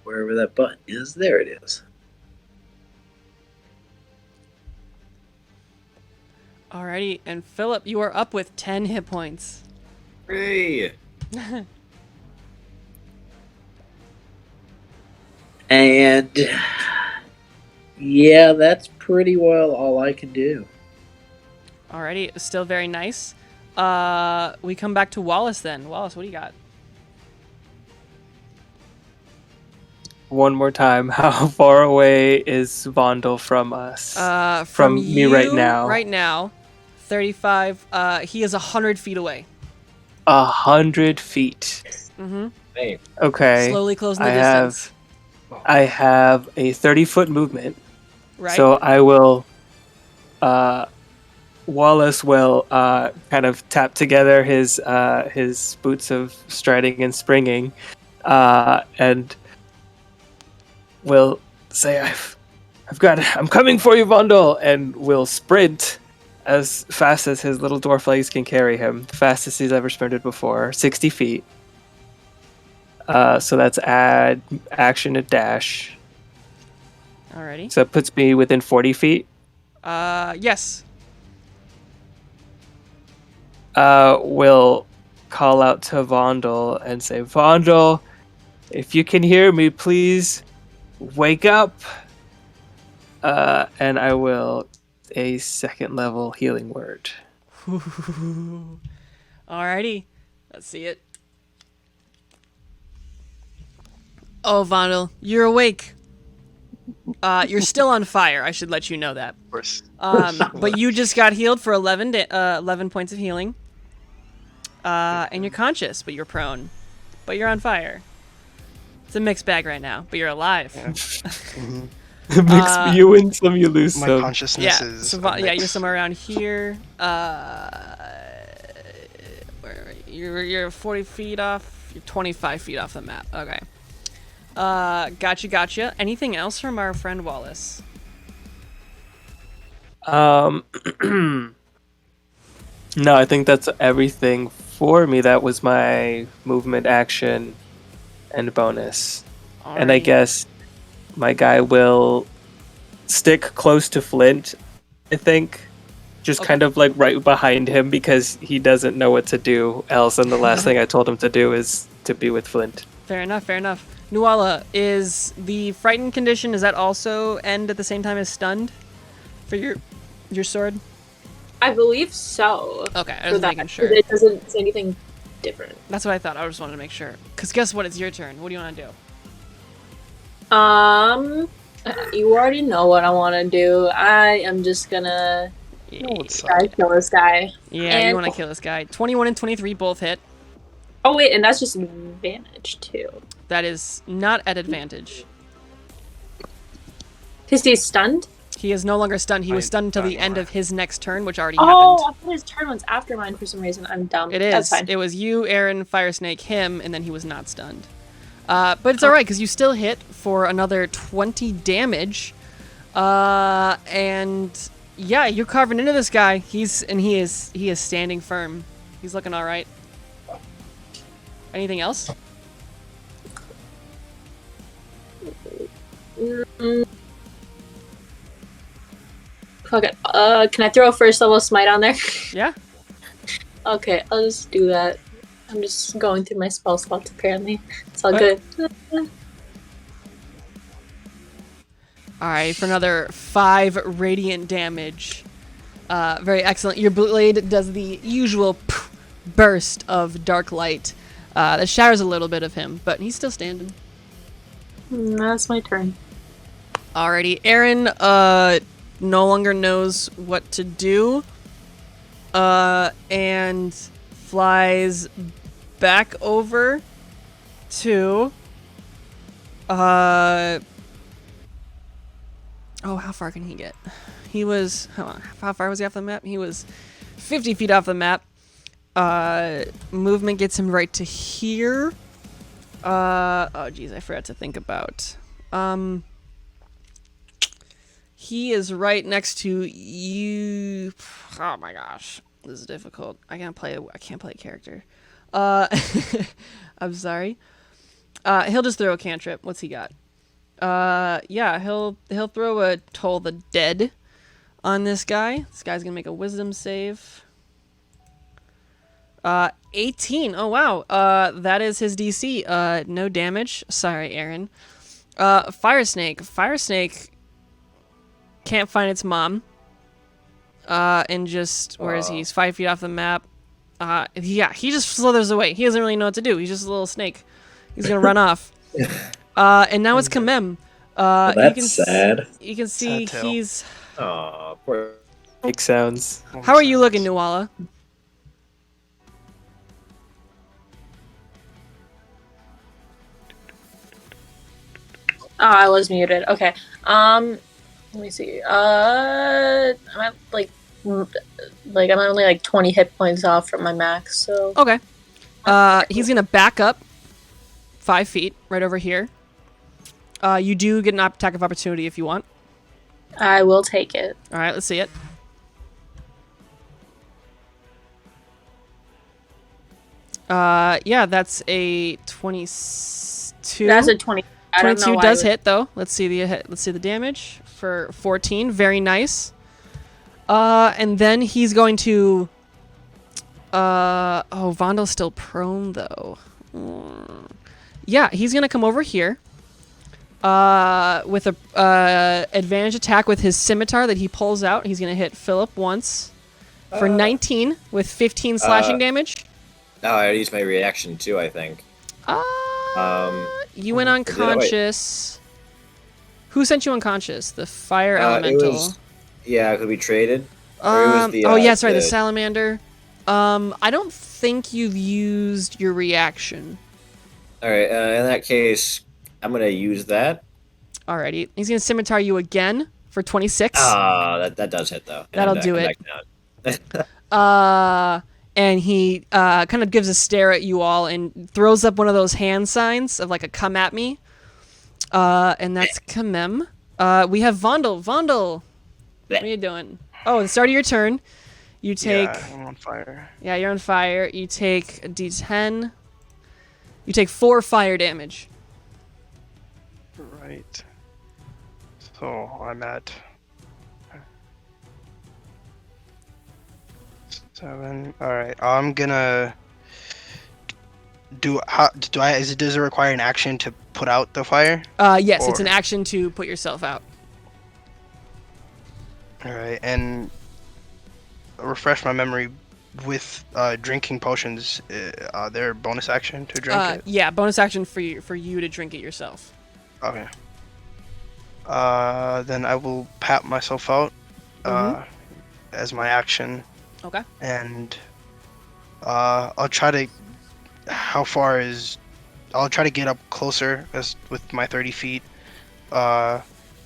Wherever that button is, there it is. Alrighty, and Philip, you are up with 10 hit points. Hey. And yeah, that's pretty well all I can do. Alrighty, still very nice. We come back to Wallace then. Wallace, what do you got? One more time, how far away is Vondel from us? From me right now. Right now, 35. He is 100 feet away. 100 feet. Mm-hmm. Hey. Okay. Slowly closing the distance. I have a 30-foot movement. Right. So I will... Wallace will kind of tap together his boots of striding and springing, and will say, I'm coming for you, Vondel, and will sprint as fast as his little dwarf legs can carry him, the fastest he's ever sprinted before, 60 feet. So that's add action to dash. Alrighty. So it puts me within 40 feet. Yes. Will call out to Vondel and say, Vondel, if you can hear me, please wake up. And I will a second level healing word. Alrighty. Let's see it. Oh, Vondel, you're awake. You're still on fire. I should let you know that. Of course. But you just got healed for 11 points of healing. And you're conscious, but you're prone. But you're on fire. It's a mixed bag right now, but you're alive. Yeah. Mhm. It makes you win some, you lose My some. consciousness Yeah, is. so you're somewhere around here. Where you're 40 feet off. You're 25 feet off the map. Okay. Gotcha. Anything else from our friend Wallace? No, I think that's everything for me. That was my movement, action, and bonus. And I Alrighty. guess my guy will stick close to Flint, I think. Just Okay. kind of like right behind him because he doesn't know what to do else. And the last thing I told him to do is to be with Flint. Fair enough. Nuala, is the frightened condition, does that also end at the same time as stunned for your sword? I believe so. Okay, I For was that, making sure. it doesn't say anything different. That's what I thought. I just wanted to make sure. Because guess what? It's your turn. What do you want to do? You already know what I want to do. I am just gonna try to kill this guy. Yeah, you want to kill this guy. 21 and 23 both hit. Oh wait, and that's just an advantage too. That is not at advantage. Because he's stunned? He is no longer stunned. He was stunned until the end anymore. of his next turn, which already Oh, happened. I thought his turn was after mine for some reason. I'm dumb. It is. That's fine. It was you, Aaron, Firesnake, him, and then he was not stunned. But it's alright, because you still hit for another 20 damage. And yeah, you're carving into this guy. He is standing firm. He's looking alright. Anything else? Okay. Can I throw a first level smite on there? Yeah. Okay, I'll just do that. I'm just going through my spell slots apparently. It's all Okay. good. Alright, for another 5 radiant damage. Very excellent. Your blade does the usual burst of dark light that shatters a little bit of him, but he's still standing. That's my turn. Alrighty, Aaron no longer knows what to do and flies back over to oh, how far can he get? He was how far was he off the map? He was 50 feet off the map. Movement gets him right to here. Oh geez, I forgot to think about. He is right next to you. Oh my gosh, this is difficult. I can't play a character. I'm sorry. He'll just throw a cantrip. What's he got? Yeah, he'll throw a Toll the Dead on this guy. This guy's gonna make a Wisdom save. 18. Oh wow. That is his DC. No damage. Sorry, Aaron. Firesnake can't find its mom. And just where is he? He's 5 feet off the map. Yeah, he just slithers away. He doesn't really know what to do. He's just a little snake. He's gonna run off. And now it's Kamem. Well, that's sad. You can see Sad tale. he's. Oh, poor. Make sounds. How are you looking, Nuala? Oh, I was muted. Okay. Let me see. I'm at I'm only like 20 hit points off from my max, so Okay. He's gonna back up 5 feet right over here. You do get an attack of opportunity if you want. I will take it. All right, let's see it. Yeah, that's a 22. That's a 20. I don't know 22 why does it was- hit though. Let's see the hit. Let's see the damage for 14. Very nice. And then he's going to. Oh, Vondel's still prone though. Yeah, he's gonna come over here. With a advantage attack with his scimitar that he pulls out. He's gonna hit Philip once for 19 with 15 slashing damage. No, I used my reaction too, I think. you went Or did I? Wait. unconscious. Who sent you unconscious? The fire elemental. Could we traded? Or it was the, yeah, sorry, the the- salamander. I don't think you've used your reaction. All right. In that case, I'm gonna use that. Alrighty, he's gonna scimitar you again for 26. That does hit though. That'll And, do come it. back down. And he kind of gives a stare at you all and throws up one of those hand signs of like a come at me. And that's Kamem. We have Vondel. Vondel, what are you doing? Oh, the start of your turn. You take. Yeah, I'm on fire. Yeah, you're on fire. You take a D10. You take 4 fire damage. Right. So I'm at 7. All right. I'm gonna do. How do I? Does it require an action to put out the fire? Yes, it's Or- an action to put yourself out. All right, and refresh my memory with drinking potions. Are there bonus action to drink it? Yeah, bonus action for you to drink it yourself. Okay. Then I will pat myself out as my action, Okay. and I'll try to. How far is? I'll try to get up closer as with my 30 feet.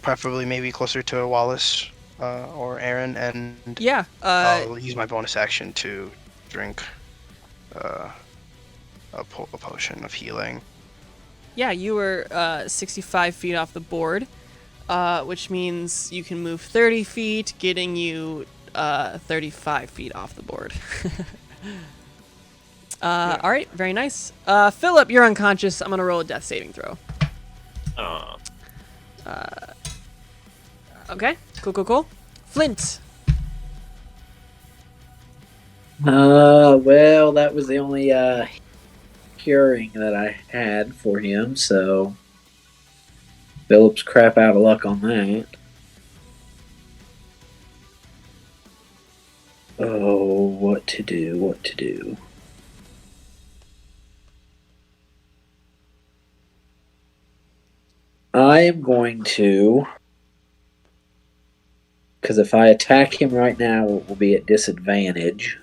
Preferably maybe closer to Wallace or Aaron, and Yeah. I'll use my bonus action to drink a potion of healing. Yeah, you were 65 feet off the board, which means you can move 30 feet, getting you 35 feet off the board. All right, very nice. Philip, you're unconscious. I'm going to roll a death saving throw. Oh. Okay, cool. Flint. Well, that was the only curing that I had for him, so Philip's crap out of luck on that. Oh, what to do. I am going to, because if I attack him right now, it will be at disadvantage.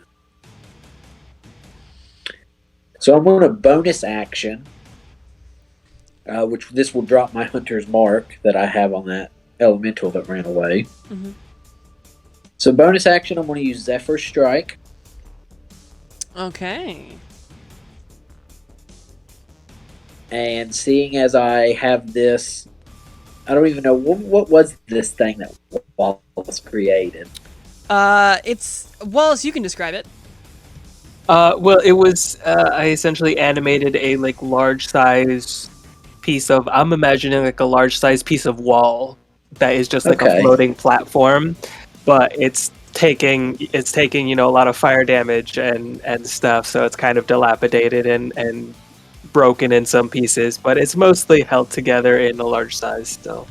So I'm going to bonus action, which this will drop my hunter's mark that I have on that elemental that ran away. Mhm. So bonus action, I'm going to use Zephyr Strike. Okay. And seeing as I have this, I don't even know what was this thing that Wallace created. It's Wallace. You can describe it. Well, it was I essentially animated a large size piece of. I'm imagining a large size piece of wall that is just a floating platform, but it's taking a lot of fire damage and stuff, so it's kind of dilapidated and broken in some pieces, but it's mostly held together in a large size still.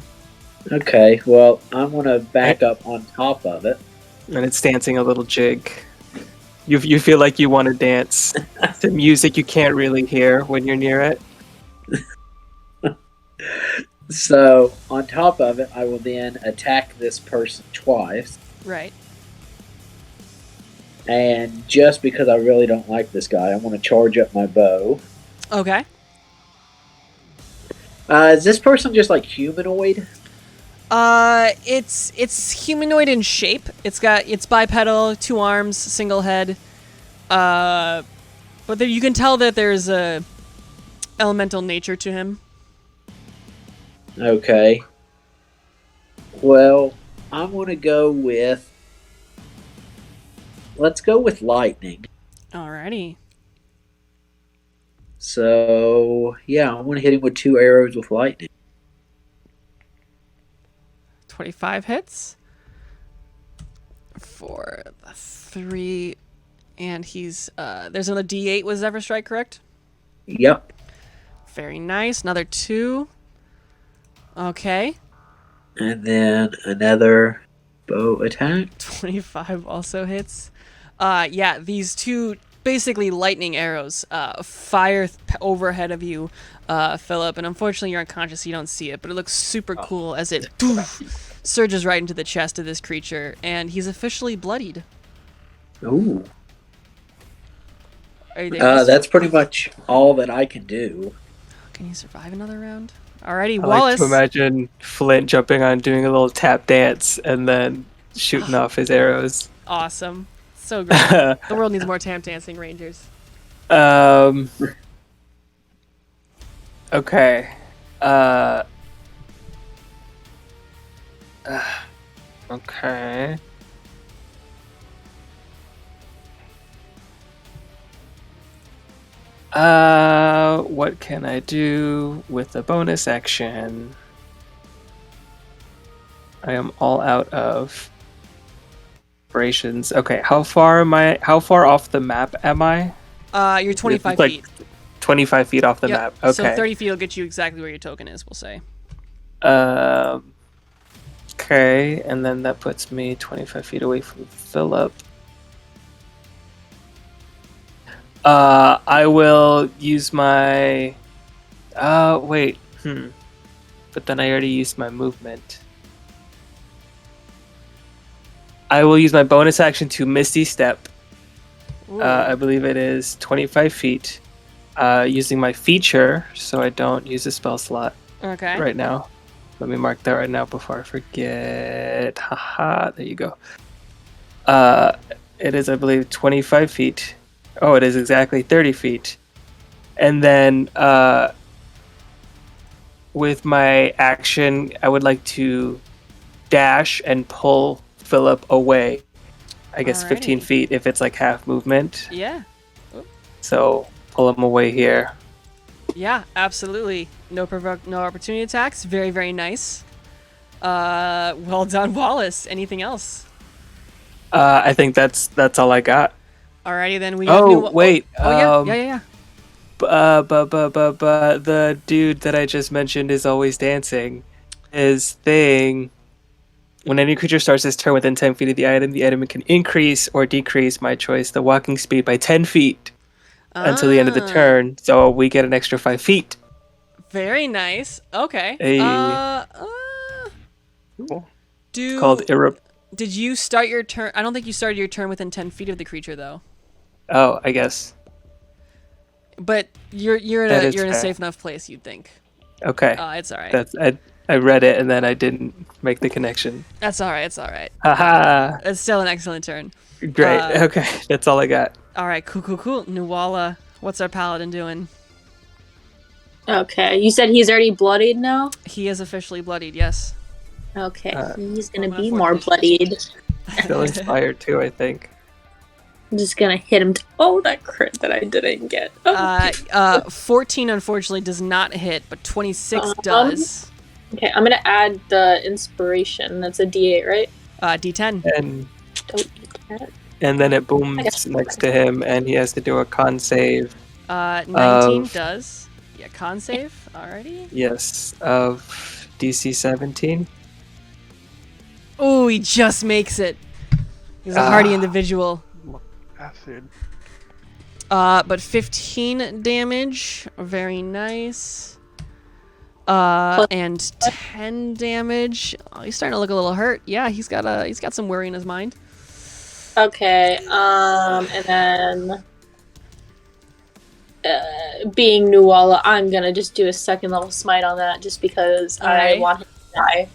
Okay, well, I'm going to back up on top of it. And it's dancing a little jig. You feel like you want to dance to music you can't really hear when you're near it. So, on top of it, I will then attack this person twice. Right. And just because I really don't like this guy, I want to charge up my bow. Okay. Is this person just humanoid? It's humanoid in shape. It's bipedal, 2 arms, single head. But you can tell that there's a elemental nature to him. Okay. Well, I'm going to go with... Let's go with lightning. Alrighty. So, yeah, I'm going to hit him with 2 arrows with lightning. 25 hits. For the 3. And he's, there's another D8 with Zephyr Strike, correct? Yep. Very nice. Another 2. Okay. And then another bow attack. 25 also hits. Yeah, these 2 basically lightning arrows fire overhead of you, Philip, and unfortunately you're unconscious, so you don't see it, but it looks super cool as it surges right into the chest of this creature, and he's officially bloodied. Ooh. Are you there? That's pretty much all that I can do. Can he survive another round? Alrighty, I Wallace. like to imagine Flint jumping on, doing a little tap dance, and then shooting off his arrows. Awesome. So great. The world needs more tap dancing rangers. Okay. Okay. What can I do with a bonus action? I am all out of operations. Okay, how far off the map am I? You're 25 Like, feet. 25 feet off the Yep. map. Okay. So 30 feet will get you exactly where your token is, we'll say. Okay, and then that puts me 25 feet away from Philip. I will use my... wait. But then I already used my movement. I will use my bonus action to Misty Step. I believe it is 25 feet. Using my feature, so I don't use a spell slot Okay. right now. Let me mark that right now before I forget. Haha, there you go. It is, I believe, 25 feet. Oh, it is exactly 30 feet. And then with my action, I would like to dash and pull Philip away. I guess 15 Alrighty. feet if it's like half movement. Yeah. So pull him away here. Yeah, absolutely. No opportunity attacks. Very, very nice. Well done, Wallace. Anything else? I think that's all I got. Alrighty, then we have new... Wait. Yeah. The dude that I just mentioned is always dancing. His thing. When any creature starts its turn within 10 feet of the item can increase or decrease, my choice, the walking speed by 10 feet until the end of the turn. So we get an extra 5 feet. Very nice. Okay. Hey. Cool. It's called Did you start your turn? I don't think you started your turn within 10 feet of the creature, though. Oh, I guess. But you're in a safe enough place, you'd think. Okay. It's all right. I read it and then I didn't make the connection. That's all right. It's all right. Haha. It's still an excellent turn. Great. Okay, that's all I got. All right. Cool. Nuala, what's our paladin doing? Okay, you said he's already bloodied now? He is officially bloodied. Yes. Okay, he's gonna I'm be gonna more bloodied. Still inspired too, I think. I'm just gonna hit him. Oh, that crit that I didn't get. Oh. 14 unfortunately does not hit, but 26 does. Okay, I'm gonna add the inspiration. That's a D8, right? D10. And Don't eat that. and then it booms next to him and he has to do a con save. 19 does. Yeah, con save. Alrighty. Yes, of DC 17. Oh, he just makes it. He's a hardy individual. Acid. But 15 damage. Very nice. And 10 damage. Oh, he's starting to look a little hurt. Yeah, he's got some worry in his mind. Okay, and then being Nuala, I'm gonna just do a second level smite on that just because I Alright. want him to die.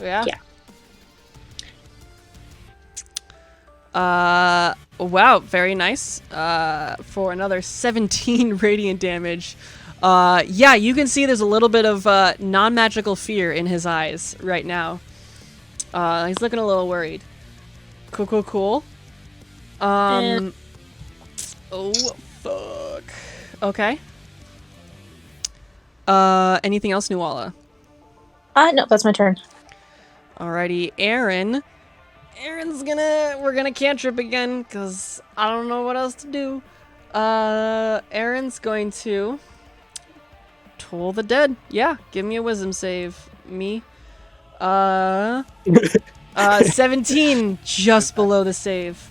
Yeah. Yeah. Wow, very nice. For another 17 radiant damage. Yeah, you can see there's a little bit of non-magical fear in his eyes right now. He's looking a little worried. Cool. Oh, fuck. Okay. Anything else, Nuala? No, that's my turn. Alrighty, Aaron. We're gonna cantrip again, because I don't know what else to do. Aaron's going to Toll the Dead. Yeah, give me a wisdom save. Me. 17, just below the save.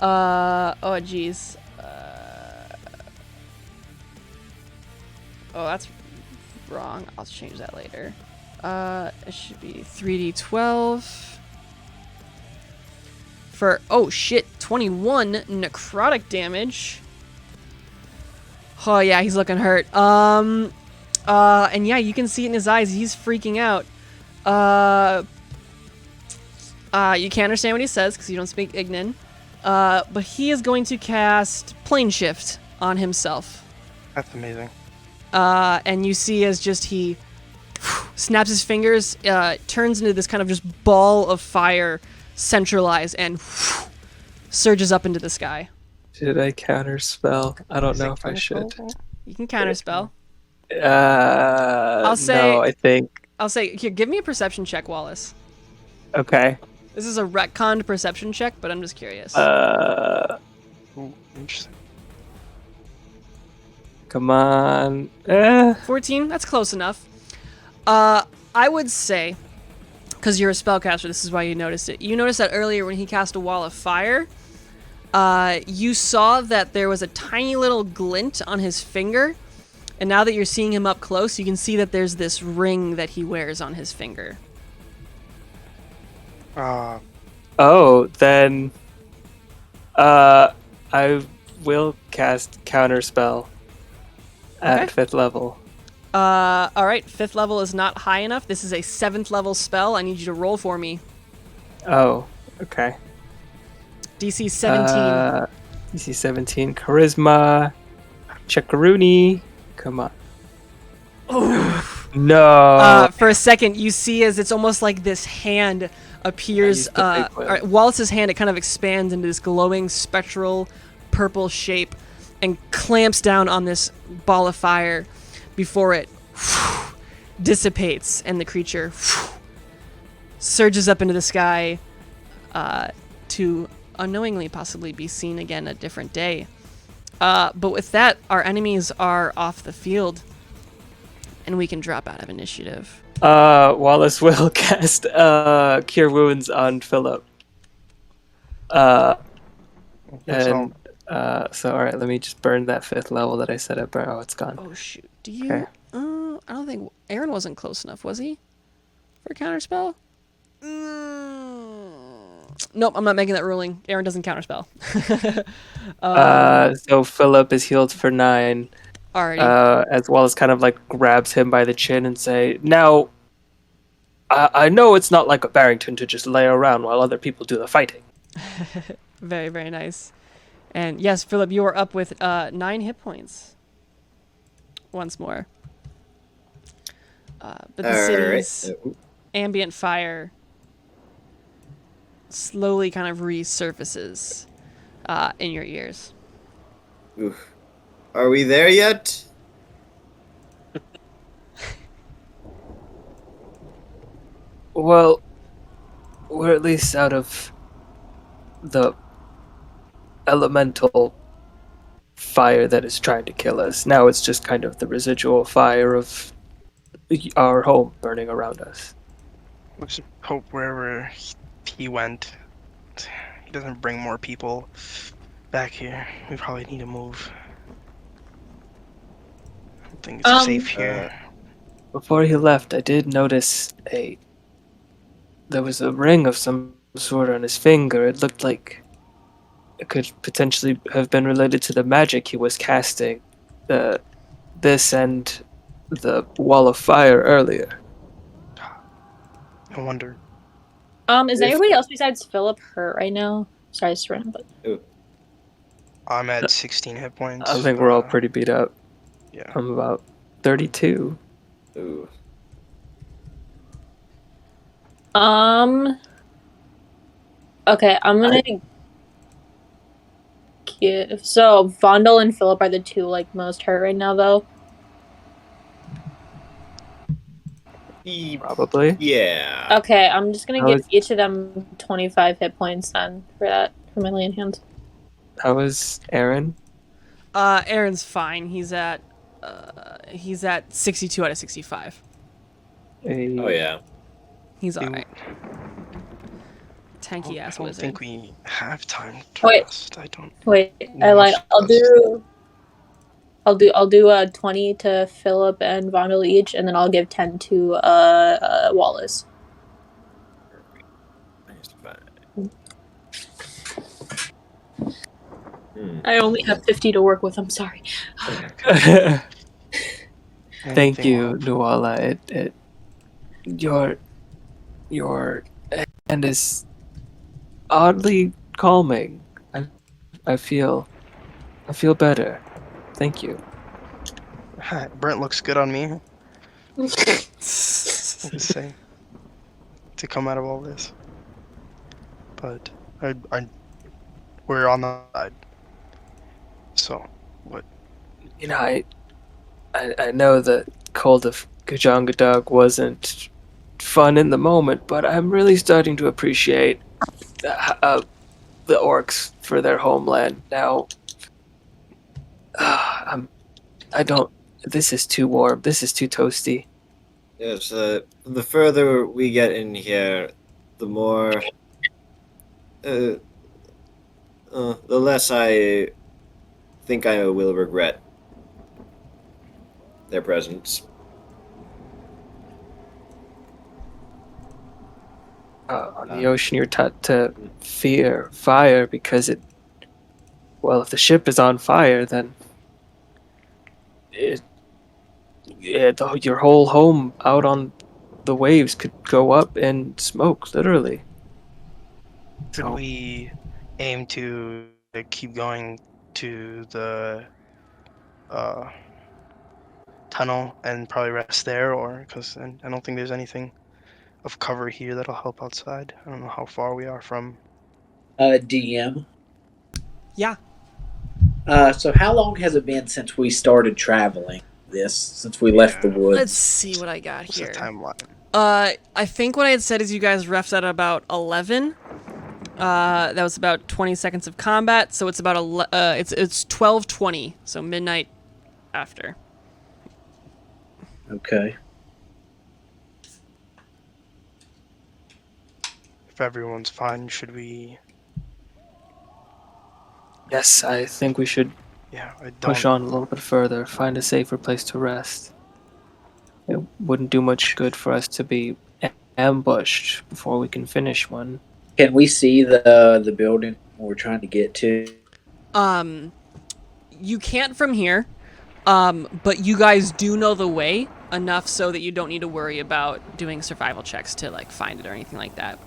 Oh, geez. Oh, that's wrong. I'll change that later. It should be 3d12. For, oh shit, 21 necrotic damage. Oh yeah, he's looking hurt. And yeah, you can see it in his eyes. He's freaking out. You can't understand what he says because you don't speak Ignan. But he is going to cast Plane Shift on himself. That's amazing. And you see as just he snaps his fingers, turns into this kind of just ball of fire, centralized, and surges up into the sky. Should I counter spell? I don't know if I should. You can counterspell. I'll say- no, I think. I'll say, here, give me a perception check, Wallace. Okay. This is a retconned perception check, but I'm just curious. Ooh, interesting. Come on. 14, that's close enough. I would say, because you're a spellcaster, this is why you noticed it. You noticed that earlier when he cast a wall of fire, you saw that there was a tiny little glint on his finger, and now that you're seeing him up close, you can see that there's this ring that he wears on his finger. Oh, then I will cast counterspell at 5th level. Alright, 5th level is not high enough. This is a 7th level spell. I need you to roll for me. Oh, okay. DC 17. DC 17 charisma. Checkaroonie. Come on. No. For a second, you see as it's almost like this hand appears. Wallace's hand, it kind of expands into this glowing spectral purple shape and clamps down on this ball of fire before it dissipates and the creature surges up into the sky to unknowingly possibly be seen again a different day. But with that, our enemies are off the field and we can drop out of initiative. Wallace will cast Cure Wounds on Philip. So alright, let me just burn that 5th level that I said it burn. Oh, it's gone. Oh shoot. Do you Okay. I don't think Aaron wasn't close enough, was he? For a counterspell? Nope, I'm not making that ruling. Aaron doesn't counterspell. So Philip is healed for 9. Alrighty. As Wallace kind of like grabs him by the chin and say, "Now, I know it's not like a Barrington to just lay around while other people do the fighting." Very, very nice. And yes, Philip, you are up with 9 hit points. Once more. But the city's ambient fire slowly kind of resurfaces in your ears. Oof. Are we there yet? Well, we're at least out of the elemental fire that is trying to kill us. Now it's just kind of the residual fire of our home burning around us. Let's hope wherever he went, he doesn't bring more people back here. We probably need to move. I don't think it's safe here. Before he left, I did notice there was a ring of some sort on his finger. It looked like it could potentially have been related to the magic he was casting. This and the wall of fire earlier. I wonder. Is anybody else besides Philip hurt right now? Sorry, Sren, but I'm at 16 hit points. I think we're all pretty beat up. Yeah. I'm about 32. Ooh. Okay, I'm gonna give. So Vondel and Philip are the two like most hurt right now, though. Probably. Yeah. Okay, I'm just gonna How give is- each of them 25 hit points then for that for my lay in hands. How is Aaron? Aaron's fine. He's at 62 out of 65. Oh yeah. He's alright. tanky ass I don't wizard. think we have time to Wait. rest. I don't. Wait, I know lied. if I'll us- do 20 to Philip and Vondel each, and then I'll give 10 to Wallace. I only have 50 to work with. I'm sorry. Thank Anything you, will help. Nuala. Your hand is oddly calming. I feel better. Thank you. Brent looks good on me. I'll just say to come out of all this, but we're on the side. So what? You know, I know the cold of Kajangadog wasn't fun in the moment, but I'm really starting to appreciate the orcs for their homeland now. I don't. This is too warm. This is too toasty. Yes, the further we get in here, the more, the less I think I will regret their presence. On the ocean, you're taught to fear fire because it. Well, if the ship is on fire, then your whole home out on the waves could go up in smoke, literally. Could So, we aim to keep going to the tunnel and probably rest there, or because I don't think there's anything of cover here that'll help outside. I don't know how far we are from. DM. Yeah. So how long has it been since we started traveling? Since we left the woods. Let's see what I got What's here. the timeline? I think what I had said is you guys refed at about 11. That was about 20 seconds of combat, so it's about it's 12:20, so midnight after. Okay. If everyone's fine, should we? yes, I think we should Yeah, I don't. push on a little bit further, find a safer place to rest. It wouldn't do much good for us to be ambushed before we can finish one. Can we see the building we're trying to get to? You can't from here, but you guys do know the way enough so that you don't need to worry about doing survival checks to like find it or anything like that.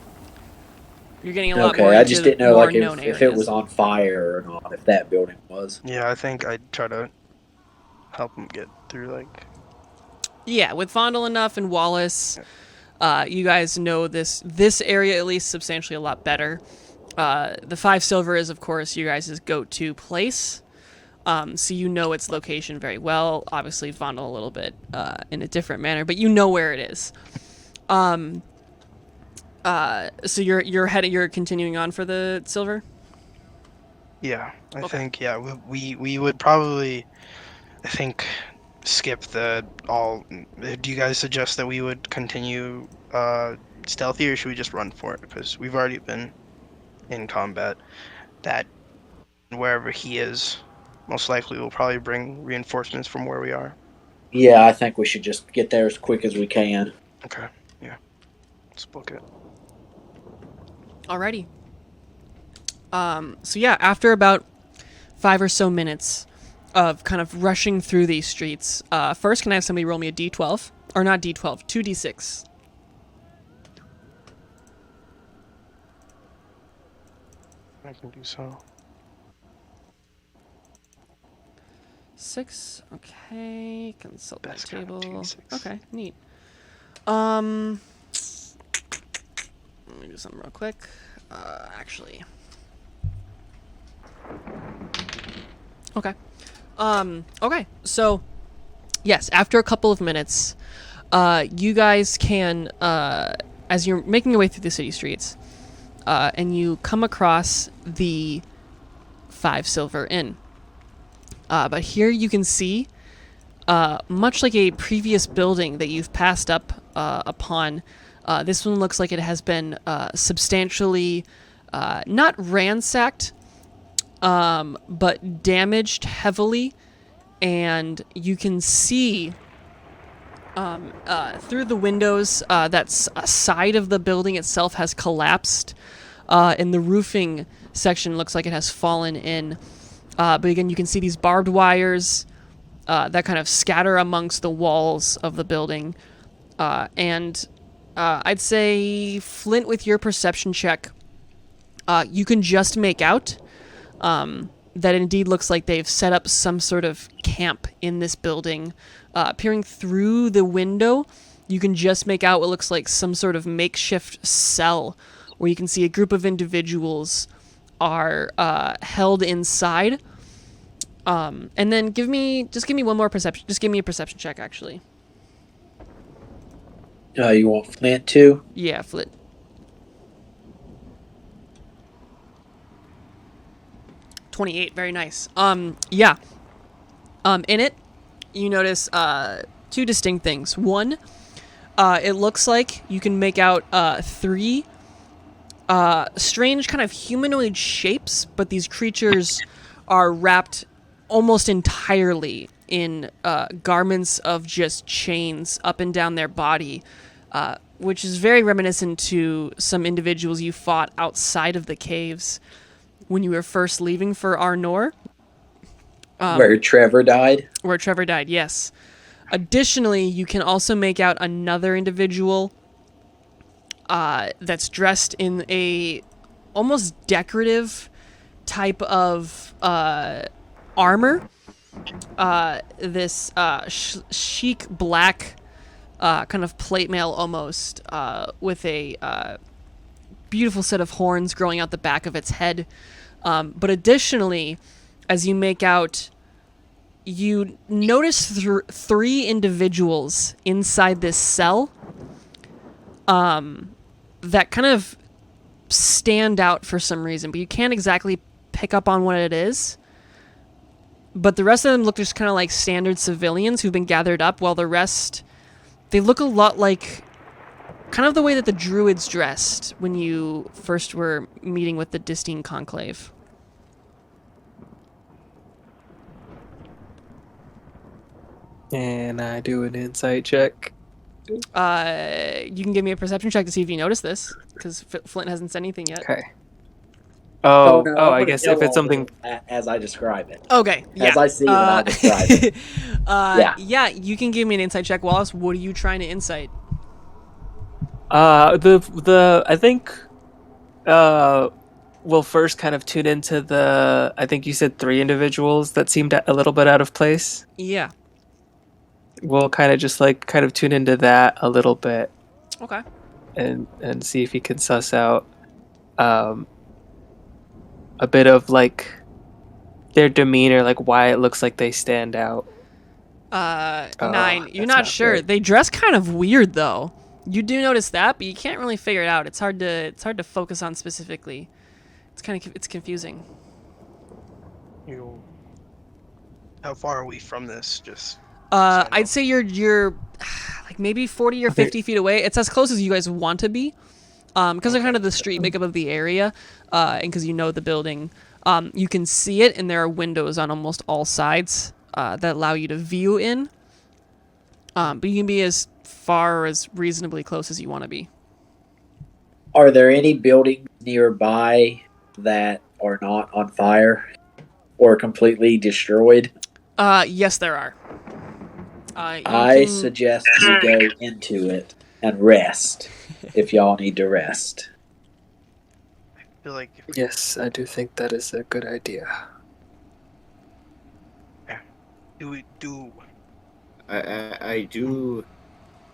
You're getting a lot more. Okay, I into just the didn't know more like known if it areas. was on fire or not. If that building was. Yeah, I think I'd try to help them get through. Like, Yeah, with Vondel enough and Wallace, you guys know this area at least substantially a lot better. The 5 silver is, of course, you guys' go-to place. So you know its location very well. Obviously, Vondel a little bit in a different manner, but you know where it is. So you're continuing on for the silver? yeah, I Okay. think we would probably, I think, skip the all. Do you guys suggest that we would continue stealthy, or should we just run for it? Because we've already been in combat. That wherever he is, most likely will probably bring reinforcements from where we are. Yeah, I think we should just get there as quick as we can. Okay, yeah, let's book it. Alrighty. So yeah, after about 5 or so minutes of kind of rushing through these streets, first can I have somebody roll me a d12? Or not d12, 2d6. I can do so. 6, okay, consult my Best kind of table. 2d6. Okay, neat. Let me do something real quick. Actually. Okay. Okay, so, yes, after a couple of minutes, you guys can, as you're making your way through the city streets, and you come across the 5 Silver Inn. But here you can see, much like a previous building that you've passed up upon, This one looks like it has been substantially not ransacked, but damaged heavily, and you can see through the windows that a side of the building itself has collapsed, and the roofing section looks like it has fallen in. But again, you can see these barbed wires that kind of scatter amongst the walls of the building. And I'd say, Flint, with your perception check, you can just make out that it indeed looks like they've set up some sort of camp in this building. Peering through the window, you can just make out what looks like some sort of makeshift cell, where you can see a group of individuals are held inside. And then give me one more perception. Just give me a perception check, actually. You want Flint too? Yeah, Flint. 28, very nice. Yeah. In it, you notice two distinct things. One, it looks like you can make out three strange kind of humanoid shapes, but these creatures are wrapped almost entirely in garments of just chains up and down their body, which is very reminiscent to some individuals you fought outside of the caves when you were first leaving for Arnor. Where Trevor died? Where Trevor died, yes. Additionally, you can also make out another individual that's dressed in a almost decorative type of armor. This chic black kind of plate mail almost, with a beautiful set of horns growing out the back of its head. But additionally, as you make out, you notice three individuals inside this cell that kind of stand out for some reason, but you can't exactly pick up on what it is. But the rest of them look just kind of like standard civilians who've been gathered up, while the rest, they look a lot like kind of the way that the druids dressed when you first were meeting with the Distine Conclave. And I do an insight check. You can give me a perception check to see if you notice this, because Flint hasn't said anything yet. Okay. Oh, no, I guess if it's something... as I describe it. Okay, yeah. As I see it, I describe it. Yeah, you can give me an insight check, Wallace. What are you trying to insight? I think we'll first kind of tune into the, I think you said 3 individuals that seemed a little bit out of place. Yeah. We'll kind of just kind of tune into that a little bit. Okay. And see if he can suss out a bit of their demeanor, why it looks like they stand out. 9. You're not sure. Good. They dress kind of weird though. You do notice that, but you can't really figure it out. It's hard to focus on specifically. It's confusing. How far are we from this? I'd say you're maybe 40 or 50 feet away. It's as close as you guys want to be, because of kind of the street makeup of the area, and because you know the building. You can see it, and there are windows on almost all sides that allow you to view in. But you can be as far as reasonably close as you want to be. Are there any buildings nearby that are not on fire or completely destroyed? Yes, there are. I suggest we go into it and rest if y'all need to rest. I feel like yes, I do think that is a good idea. Do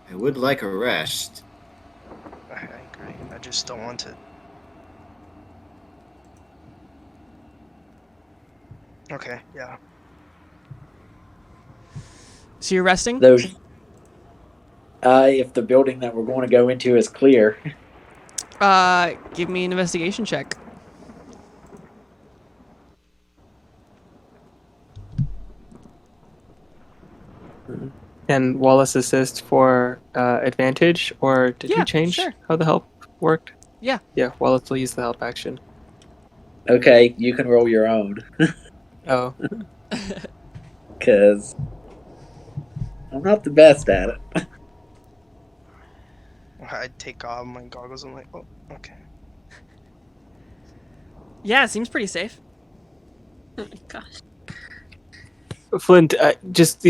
I would like a rest. I agree. I just don't want to. Okay, yeah. So you're resting? If the building that we're going to go into is clear. Give me an investigation check. And Wallace assist for advantage, or did Yeah, you change sure. how the help worked? Yeah. Yeah, well, let's use the help action. Okay, you can roll your own Oh, because I'm not the best at it. I'd take off my goggles. I'm like, oh, okay. Yeah, it seems pretty safe. Oh my gosh. Flint, just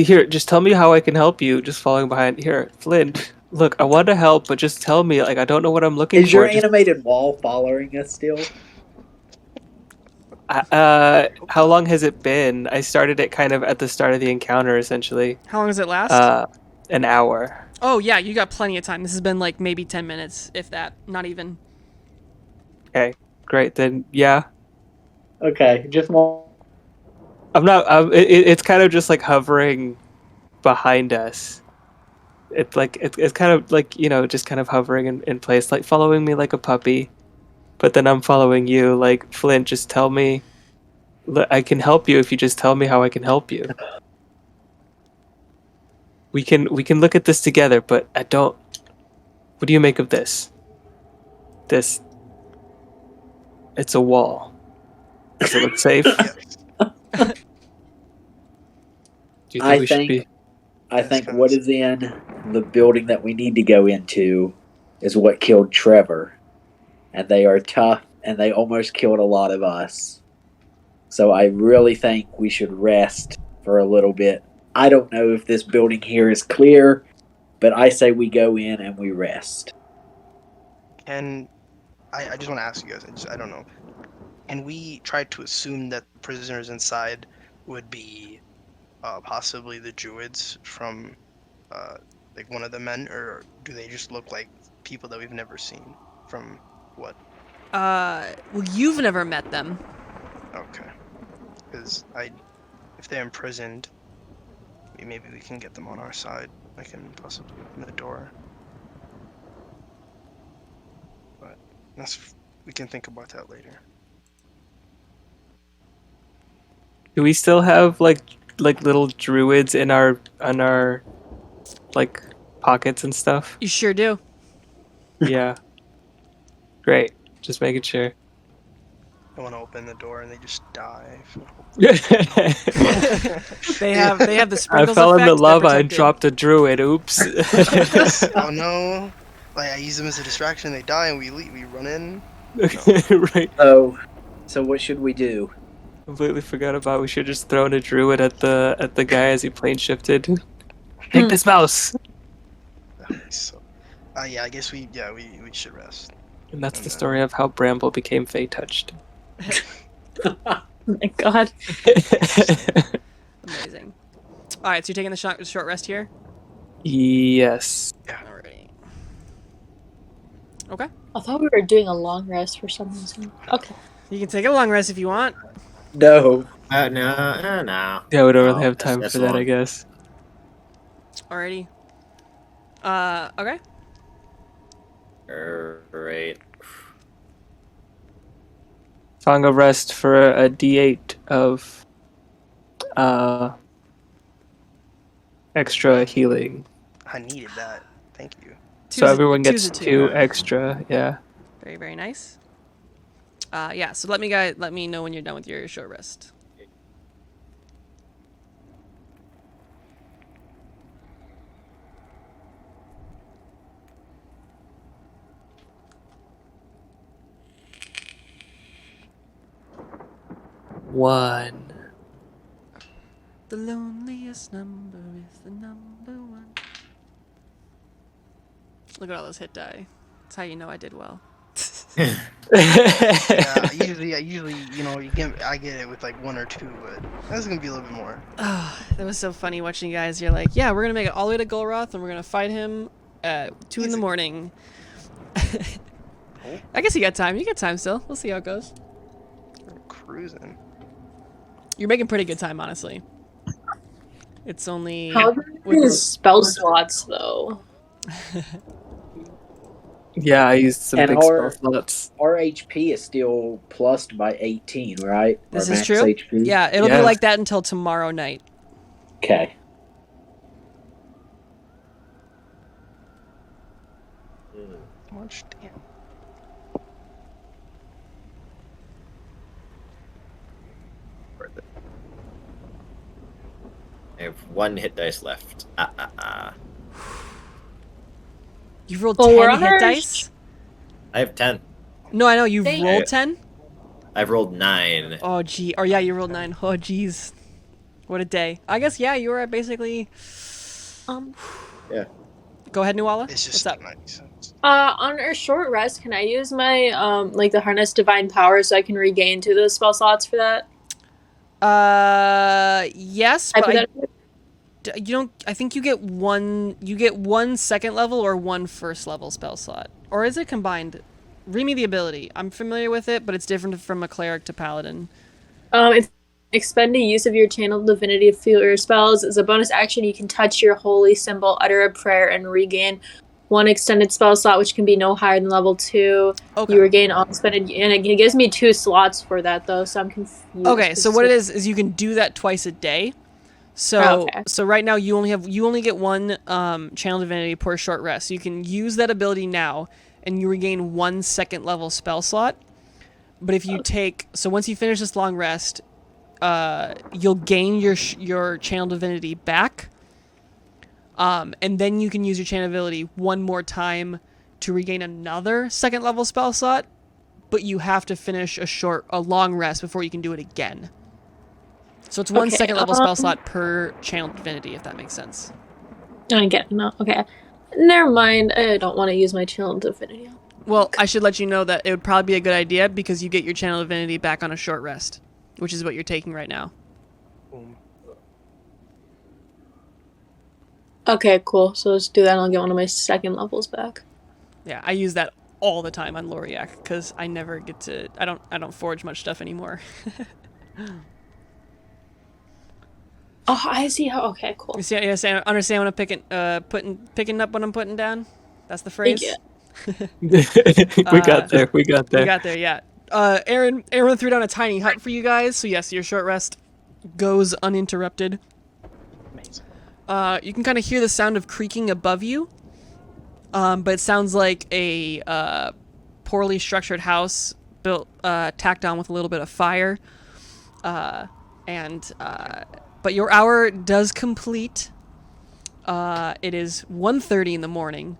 tell me how I can help you. Just following behind here, Flint. Look, I want to help, but just tell me. Like, I don't know what I'm looking Is your for. animated wall following us still? How long has it been? I started it kind of at the start of the encounter, essentially. How long does it last? An hour. Oh, yeah, you got plenty of time. This has been like maybe 10 minutes, if that. Not even. Okay, great. Then, yeah. Okay, just one. I'm not. It's kind of just like hovering behind us. It's kind of like, just kind of hovering in place, like following me like a puppy. But then I'm following you, like, Flint. Just tell me. I can help you if you just tell me how I can help you. We can look at this together, but I don't. What do you make of this? This. It's a wall. Does it look safe? Yes. Do you think I we should think be? I think what is in the building that we need to go into is what killed Trevor. And they are tough, and they almost killed a lot of us. So I really think we should rest for a little bit. I don't know if this building here is clear, but I say we go in and we rest. And I just want to ask you guys. I don't know. And we tried to assume that the prisoners inside would be possibly the druids from like one of the men, or do they just look like people that we've never seen from what? Well, you've never met them. Okay. Because if they're imprisoned, maybe we can get them on our side. I can possibly open the door. But we can think about that later. Do we still have like little druids in our like pockets and stuff? You sure do. Yeah. Great. Just making sure. I want to open the door and they just die. They have the I sprinkles fell effect. into They're lava and protected. dropped a druid. Oops. Oh no! Like I use them as a distraction. They die and we leave. We run in. Right. So what should we do? Completely forgot about. We should just thrown a druid at the guy as he plane shifted. Take this mouse. So, yeah, I guess we should rest. And that's the story of how Bramble became Fey touched. Oh my god. Amazing. All right, so you're taking the short rest here. Yes. Alrighty. Okay. I thought we were doing a long rest for some reason. Okay. You can take a long rest if you want. No. No. Yeah, we don't really Oh, have time that's for that, I long. guess. Alrighty. Okay. Right. Song of Rest for a D8 of extra healing. I needed that. Thank you. So everyone two's gets a 2 extra, yeah. Very, very nice. Yeah, so let me know when you're done with your short rest. One. The loneliest number is the number one. Look at all those hit die. That's how you know I did well. Yeah, I usually, I get it with like 1 or 2, but that's gonna be a little bit more. That was so funny watching you guys. You're like, yeah, we're gonna make it all the way to Golroth, and we're gonna fight him at 2 in the morning. I guess you got time. You got time still. We'll see how it goes. We're cruising. You're making pretty good time, honestly. It's only How with many spell slots though? Yeah, I used some And big spell slots. Our HP is still plussed by 18, right? This Our is max true. HP? Yeah, it'll be Yeah. like that until tomorrow night. Okay. much. Damn. I have 1 hit dice left. You rolled Well, 10 we're on hit our dice? I have 10. No, I know. You've Dang. rolled 10? I've rolled 9. Oh, gee. Or, yeah, you rolled 9. Oh, jeez. What a day. I guess, yeah, you were at basically... Yeah. Go ahead, Nuala. It's What's just up? nice. On our short rest, can I use my like the harness divine power so I can regain 2 of those spell slots for that? Yes, I but put that. you don't... I think you get one second level or 1 first level spell slot. Or is it combined? Read me the ability. I'm familiar with it, but it's different from a cleric to paladin. It's expend a use of your channeled divinity to fuel your spells. As a bonus action, you can touch your holy symbol, utter a prayer, and regain 1 extended spell slot, which can be no higher than level 2. Okay. You regain all expended, and it gives me 2 slots for that though, so I'm confused. Okay, so what it is you can do that twice a day. So Okay. so right now you only get 1 channel divinity per short rest. So you can use that ability now, and you regain 1 second level spell slot. But if you take once you finish this long rest, you'll gain your channel divinity back. And then you can use your channel ability 1 more time to regain another second level spell slot. But you have to finish a long rest before you can do it again. So it's 1 Okay, second level spell slot per channel divinity, if that makes sense. I get it. No, okay. Never mind. I don't want to use my channel divinity. Well, I should let you know that it would probably be a good idea because you get your channel divinity back on a short rest, which is what you're taking right now. Boom. Okay, cool. So let's do that and I'll get 1 of my second levels back. Yeah, I use that all the time on Loriak because I never get to. I don't forge much stuff anymore. Oh, I see how. Okay, cool. You see, understand what I'm picking up what I'm putting down? That's the phrase. Yeah. We got there. We got We there. got there, yeah. Aaron threw down a tiny hut for you guys, so yes, your short rest goes uninterrupted. Amazing. You can kind of hear the sound of creaking above you, but it sounds like a poorly structured house built tacked on with a little bit of fire. But your hour does complete. It is 1:30 in the morning.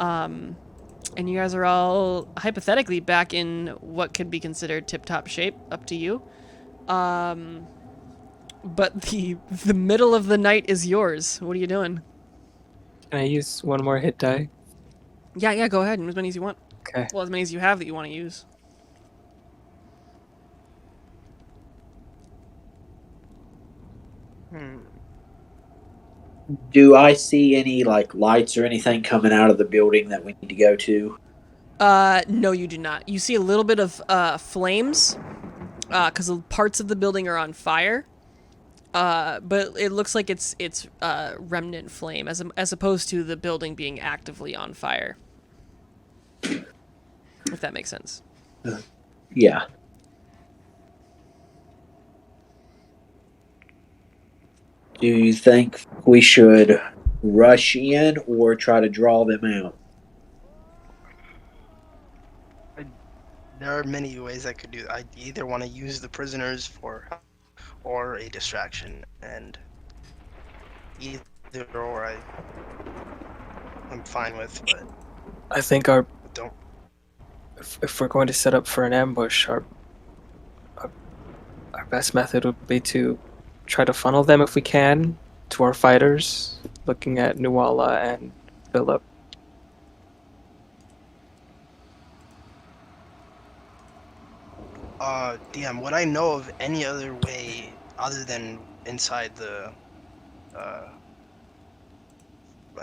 And you guys are all hypothetically back in what could be considered tip-top shape, up to you. But the middle of the night is yours. What are you doing? Can I use 1 more hit die? Yeah, go ahead. As many as you want. Okay. Well, as many as you have that you want to use. Do I see any like lights or anything coming out of the building that we need to go to? No, you do not. You see a little bit of flames, because parts of the building are on fire. But it looks like it's remnant flame as opposed to the building being actively on fire. If that makes sense. Yeah. Do you think we should rush in or try to draw them out? There are many ways I could do that. I either want to use the prisoners for help or a distraction, and either or I'm fine with, but I think don't. if we're going to set up for an ambush, our best method would be to try to funnel them if we can to our fighters, looking at Nuala and Philip. Damn, would I know of any other way other than inside the, I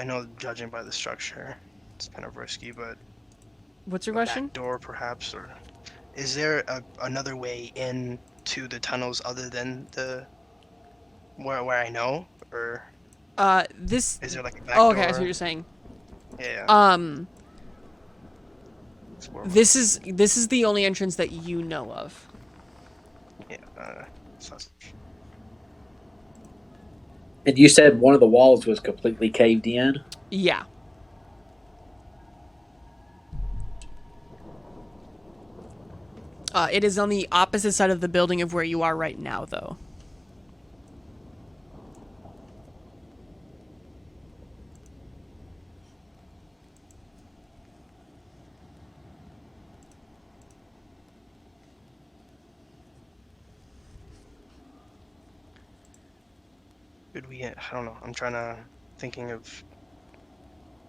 know judging by the structure, it's kind of risky, but What's your a question? back door perhaps, or is there another way into the tunnels other than the, where I know, or This. is there like a back Oh, door? okay, I see what you're saying. Yeah. Explore more. This is the only entrance that you know of. Yeah, sus- And you said one of the walls was completely caved in? Yeah. It is on the opposite side of the building of where you are right now, though. Could we? I don't know. I'm trying to thinking of.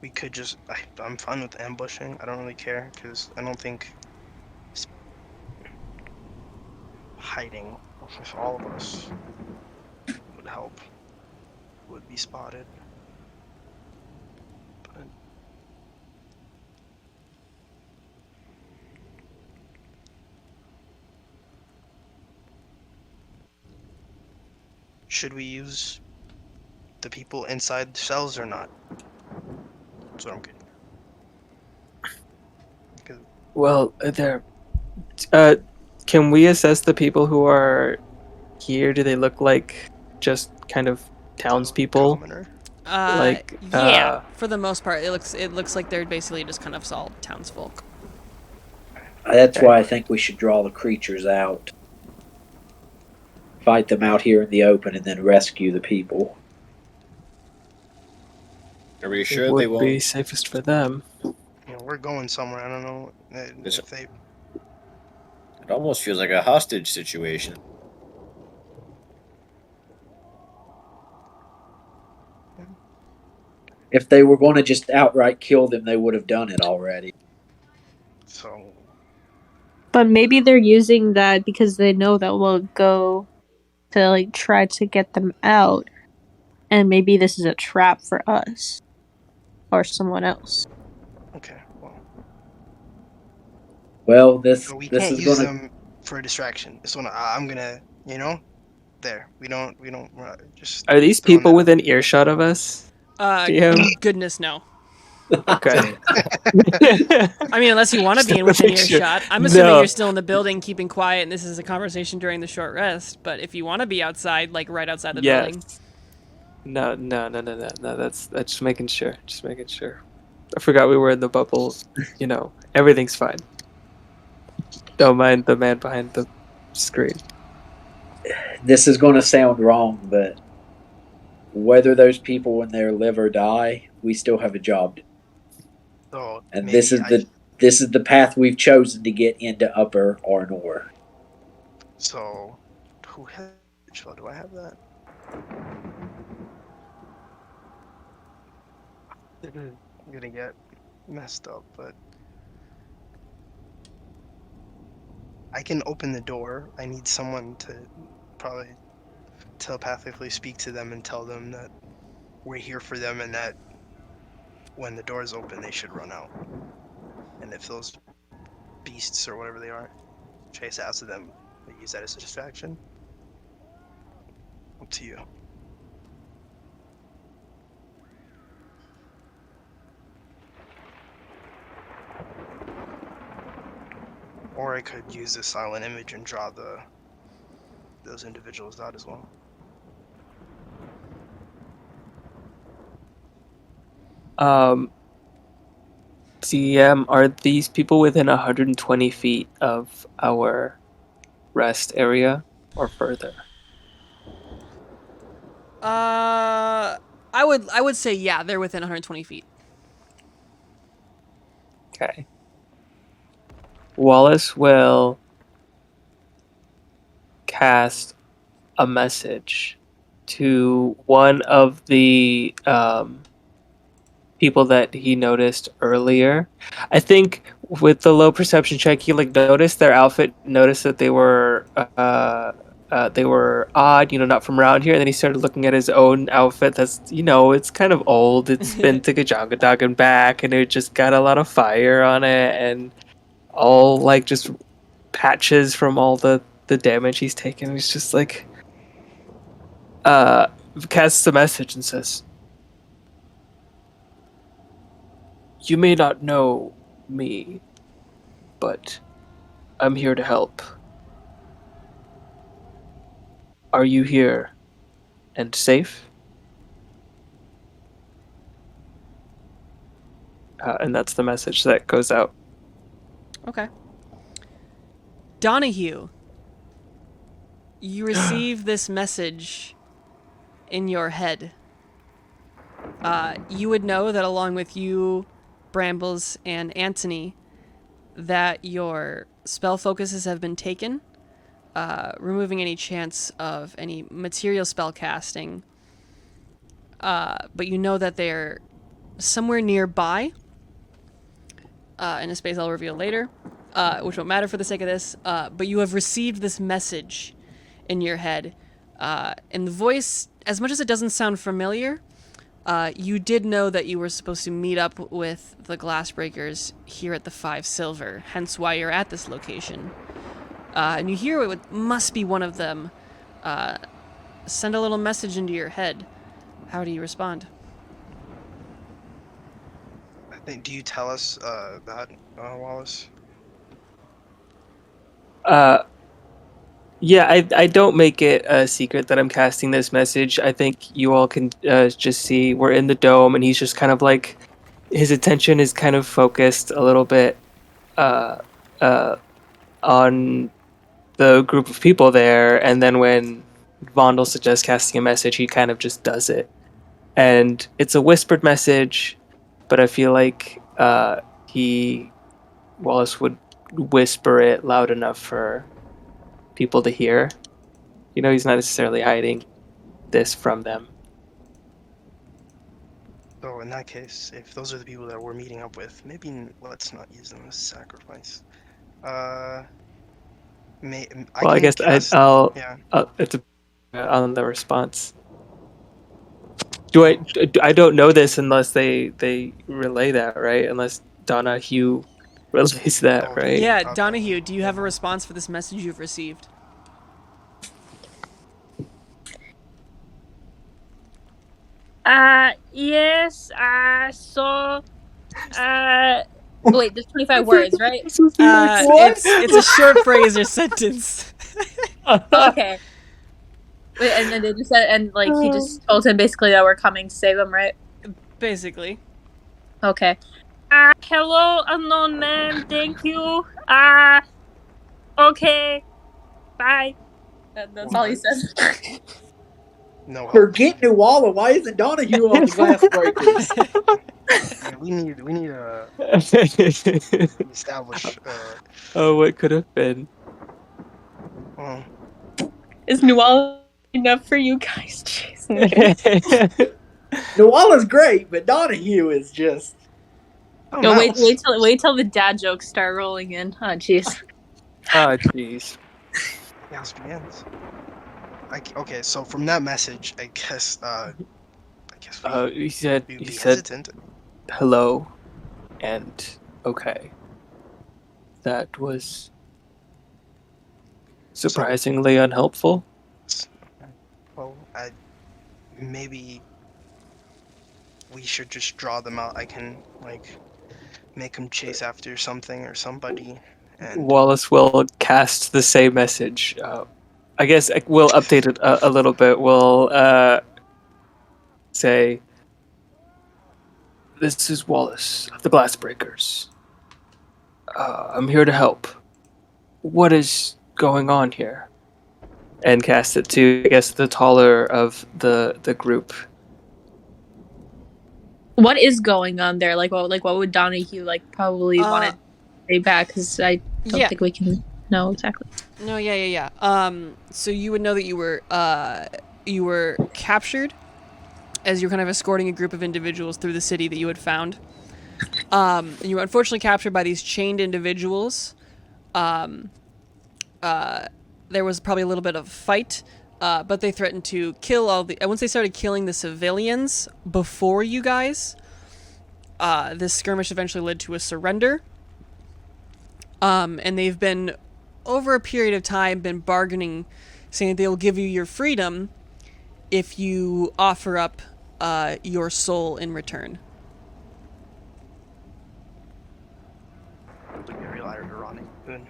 We could just. I'm fine with ambushing. I don't really care because I don't think hiding with all of us would help. Would be spotted. But should we use the people inside the cells or not? That's what I'm getting. Well, there. Can we assess the people who are here? Do they look like just kind of townspeople? Commoner. Like, Yeah, for the most part, it looks like they're basically just kind of all townsfolk. That's Okay. why I think we should draw the creatures out, fight them out here in the open, and then rescue the people. Are we It sure would they be won't? safest for them. We're going somewhere. I don't know It's- if they. It almost feels like a hostage situation. If they were going to just outright kill them, they would have done it already. So But maybe they're using that because they know that we'll go to like try to get them out, and maybe this is a trap for us or someone else. okay. Well, this So we this can't is use going to them for a distraction. This one, I'm gonna, there. We don't just Are these throwing people that within earshot of us? DM? Goodness no. Okay. I mean, unless you want to Just be in wanna within make sure. earshot. I'm assuming No. you're still in the building, keeping quiet, and this is a conversation during the short rest. But if you want to be outside, like right outside the building, Yes. No. That's just making sure. Just making sure. I forgot we were in the bubble. Everything's fine. Don't mind the man behind the screen. this is going to sound wrong, but whether those people in there live or die, we still have a job to do. so And maybe this is the path we've chosen to get into Upper Arnor. so who has do I have that? I'm gonna get messed up, but I can open the door. I need someone to probably telepathically speak to them and tell them that we're here for them and that when the doors open, they should run out. And if those beasts or whatever they are chase after them, they use that as a distraction. Up to you. Or I could use the silent image and draw those individuals out as well. DM, are these people within 120 feet of our rest area or further? I would say yeah, they're within 120 feet. Okay. Wallace will cast a message to one of the people that he noticed earlier. I think with the low perception check, he noticed their outfit, noticed that they were odd, not from around here. And then he started looking at his own outfit. That's it's kind of old. It's been to Gajangadog and back, and it just got a lot of fire on it, and all just patches from all the damage he's taken. He's just casts a message and says, "You may not know me, but I'm here to help. Are you here and safe?" And that's the message that goes out. Okay. Donahue, you receive this message in your head. You would know that along with you, Brambles, and Antony, that your spell focuses have been taken, removing any chance of any material spell casting. But you know that they're somewhere nearby, in a space I'll reveal later, which won't matter for the sake of this, but you have received this message in your head. And the voice, as much as it doesn't sound familiar, you did know that you were supposed to meet up with the Glassbreakers here at the 5 Silver, hence why you're at this location. And you hear what must be one of them send a little message into your head. How do you respond? I think. Do you tell us that, Wallace? Yeah, I don't make it a secret that I'm casting this message. I think you all can just see we're in the dome, and he's just kind of like, his attention is kind of focused a little bit uh, on the group of people there, and then when Vondel suggests casting a message, he kind of just does it. And it's a whispered message, but I feel like Wallace would whisper it loud enough for people to hear. You know, he's not necessarily hiding this from them. So in that case, if those are the people that we're meeting up with, maybe let's not use them as sacrifice. I guess cast, I'll. yeah. It's on the response. I don't know this unless they relay that, right? Unless Donahue relays that, right? Yeah, Okay. Donahue, do you have a response for this message you've received? Yes, wait, there's 25 words, right? It's a short phrase or sentence. Okay. Wait, and then they just said, and like he just told him basically that we're coming to save him, right? Basically. Okay. Hello, unknown man. Thank you. Okay. Bye. That's all he says. No help. Forget Nuala. Why isn't Donahue on the Glassbreakers? Yeah, we need a establish. Oh, what could have been? Well, Is Nuala enough for you guys? Jeez. Nuala's great, but Donahue is just. No, wait till the dad jokes start rolling in. Oh, jeez. Oh, jeez. Yes, begins. Okay, so from that message, I guess He said we'd be hesitant. Hello, and okay. That was surprisingly unhelpful. Well, maybe we should just draw them out. I can make them chase after something or somebody. And Wallace will cast the same message. I guess we'll update it a little bit. We'll say, "This is Wallace of the Glassbreakers. I'm here to help. What is going on here?" And cast it to, I guess, the taller of the group. What is going on there? What would Donahue probably want to say back? Because I don't think we can know exactly. No, yeah. So you would know that you were captured as you were kind of escorting a group of individuals through the city that you had found. And you were unfortunately captured by these chained individuals. There was probably a little bit of a fight, but they threatened to kill once they started killing the civilians before you guys, this skirmish eventually led to a surrender. And they've been, over a period of time, been bargaining, saying that they'll give you your freedom if you offer up your soul in return. very ironic. Good.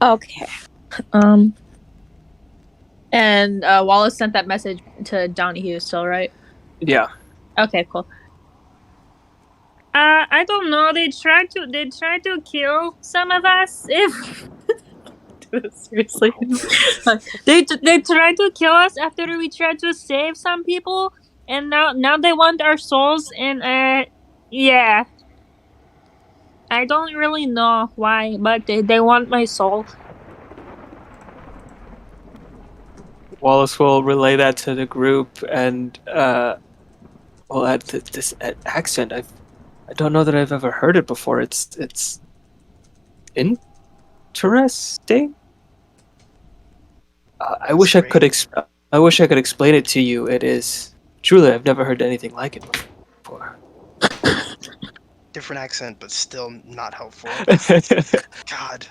Okay. And Wallace sent that message to Donahue still, right? Yeah. Okay, cool. I don't know. They tried to kill some of us. If seriously, they tried to kill us after we tried to save some people, and now they want our souls. And yeah, I don't really know why, but they want my soul. Wallace will relay that to the group, and well, at this accent, I don't know that I've ever heard it before. It's interesting. I wish I could Strange. I wish I could explain it to you. It is truly, I've never heard anything like it before. Different accent, but still not helpful. God.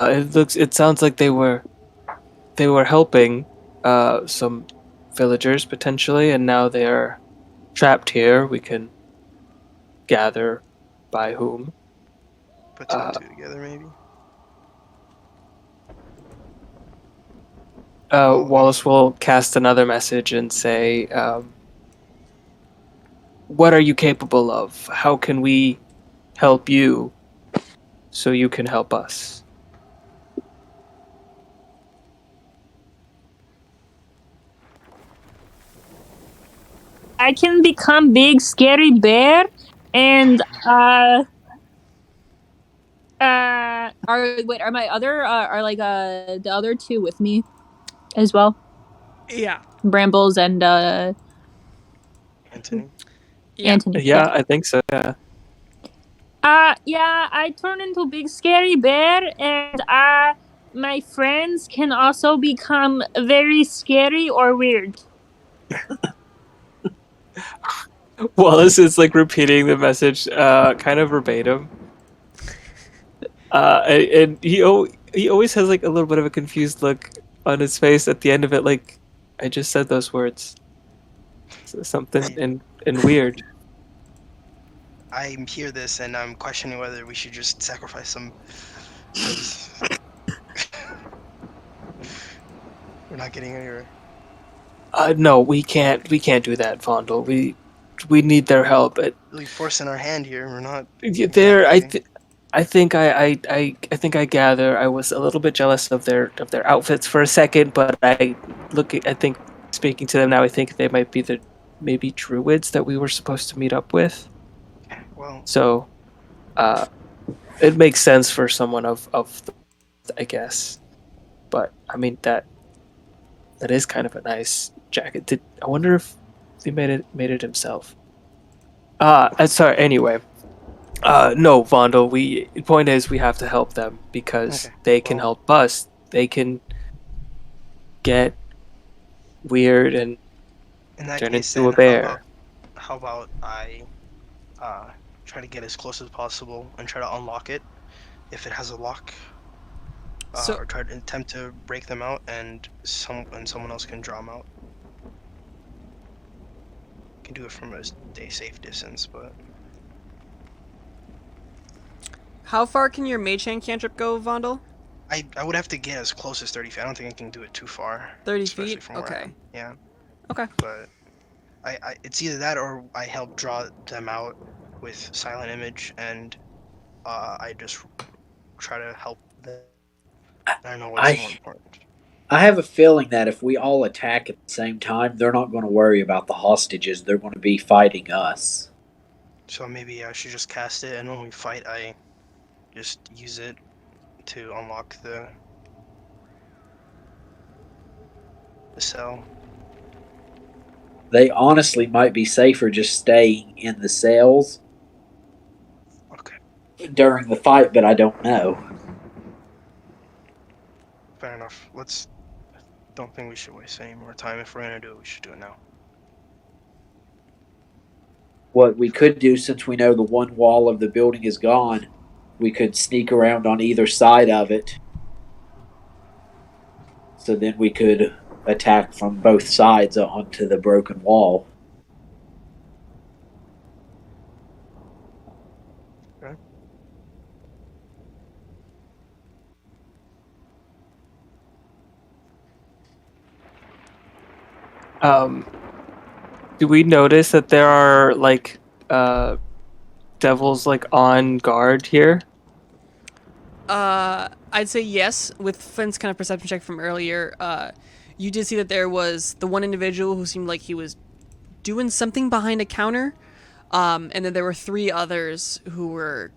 It sounds like they were helping some villagers potentially, and now they are trapped here. We can gather by whom. Put two and two together, maybe. Well, Wallace will cast another message and say, "What are you capable of? How can we help you so you can help us?" I can become big scary bear, and are my other are like the other two with me as well? Yeah. Brambles and Anthony. Yeah. Anthony. Yeah, I think so. Yeah. Yeah, I turn into big scary bear, and my friends can also become very scary or weird. Wallace is like repeating the message, kind of verbatim. And he always has like a little bit of a confused look on his face at the end of it, like I just said those words. Something and weird. I hear this and I'm questioning whether we should just sacrifice some. 'Cause we're not getting anywhere. No, we can't do that, Vondel. We need their help. Really forcing our hand here. We're not. There, exactly- I think I think I gather I was a little bit jealous of their outfits for a second, but I think speaking to them now, I think they might be the maybe druids that we were supposed to meet up with. Well, So, uh, it makes sense for someone of I guess. But I mean that is kind of a nice jacket. I wonder if he made it himself? Sorry. Anyway, no, Vondel. Point is we have to help them because okay. they can Well, help us. They can get weird and in that turn case, into a then bear. how about I try to get as close as possible and try to unlock it if it has a lock, So or try to attempt to break them out, and someone else can draw them out. Can do it from a safe distance, but how far can your mage hand cantrip go, Vondel? I would have to get as close as 30 feet. I don't think I can do it too far. 30 especially feet? from where I Okay. am. Yeah, Okay. but it's either that or I help draw them out with silent image, and I just try to help them. I don't know what's more I important. I have a feeling that if we all attack at the same time, they're not going to worry about the hostages. They're going to be fighting us. So maybe I should just cast it, and when we fight, I just use it to unlock the cell. They honestly might be safer just staying in the cells Okay, during the fight, but I don't know. fair enough. Let's. Don't think we should waste any more time. If we're gonna do it, we should do it now. What we could do, since we know the one wall of the building is gone, we could sneak around on either side of it. So then we could attack from both sides onto the broken wall. Okay. Do we notice that there are like devils like on guard here? I'd say yes. With Flint's kind of perception check from earlier, you did see that there was the one individual who seemed like he was doing something behind a counter, and then there were 3 others who were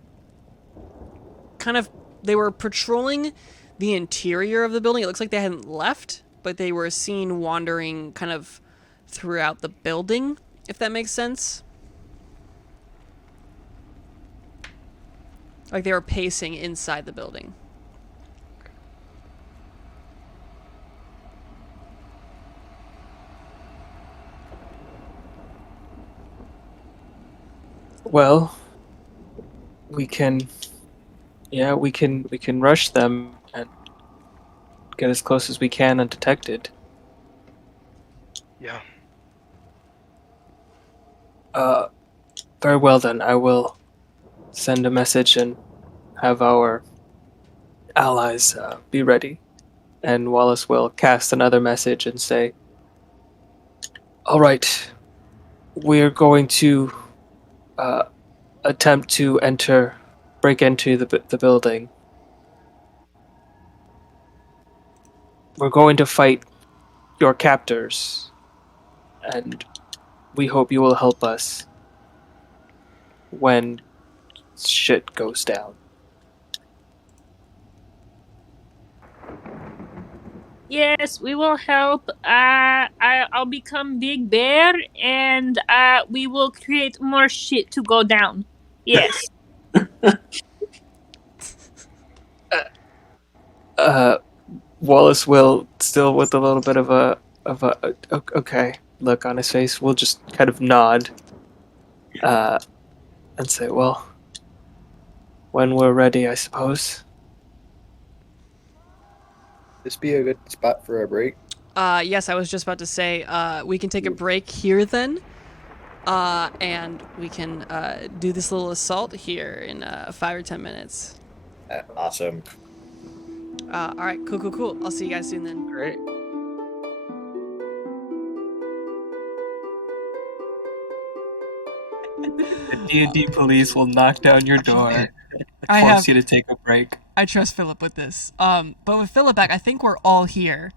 they were patrolling the interior of the building. It looks like they hadn't left, but they were seen wandering kind of throughout the building, if that makes sense. Like they were pacing inside the building. Well, we can rush them and get as close as we can undetected. Yeah. Very well then. I will send a message and have our allies be ready. And Wallace will cast another message and say, all right, we're going to attempt to break into the building. We're going to fight your captors, and we hope you will help us when shit goes down. Yes, we will help. I'll become Big Bear, and we will create more shit to go down. Yes. Wallace will, still with a little bit of a okay look on his face, will just kind of nod and say, well, when we're ready, I suppose. This be a good spot for a break. Yes, I was just about to say, we can take a break here then. And we can do this little assault here in 5 or 10 minutes. Awesome. All right, cool. I'll see you guys soon then. Great. The D&D police will knock down your door and force you to take a break. I trust Philip with this. But with Philip back, I think we're all here.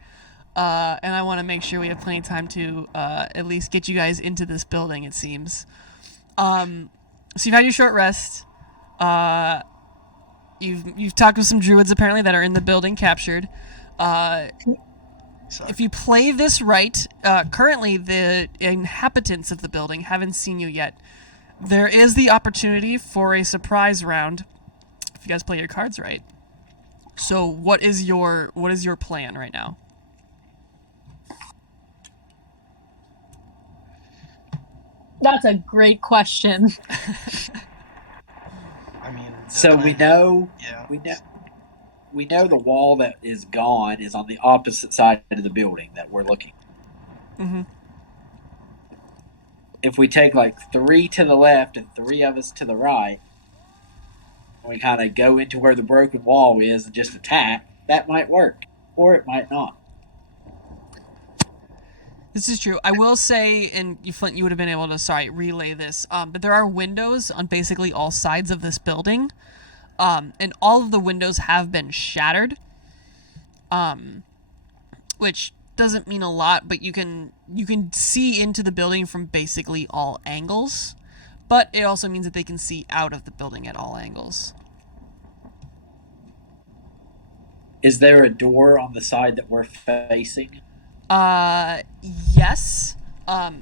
And I want to make sure we have plenty of time to at least get you guys into this building, it seems. So you've had your short rest. You've talked with some druids apparently that are in the building captured. If you play this right, currently the inhabitants of the building haven't seen you yet. There is the opportunity for a surprise round if you guys play your cards right. So what is your plan right now? That's a great question. I mean, So we know Yeah. we know the wall that is gone is on the opposite side of the building that we're looking. Mm-hmm. If we take like 3 to the left and 3 of us to the right, and we kind of go into where the broken wall is and just attack, that might work, or it might not. This is true. I will say, and Flint, you would have been able to, relay this, but there are windows on basically all sides of this building, and all of the windows have been shattered, which doesn't mean a lot, but you can see into the building from basically all angles, but it also means that they can see out of the building at all angles. Is there a door on the side that we're facing? Yes. So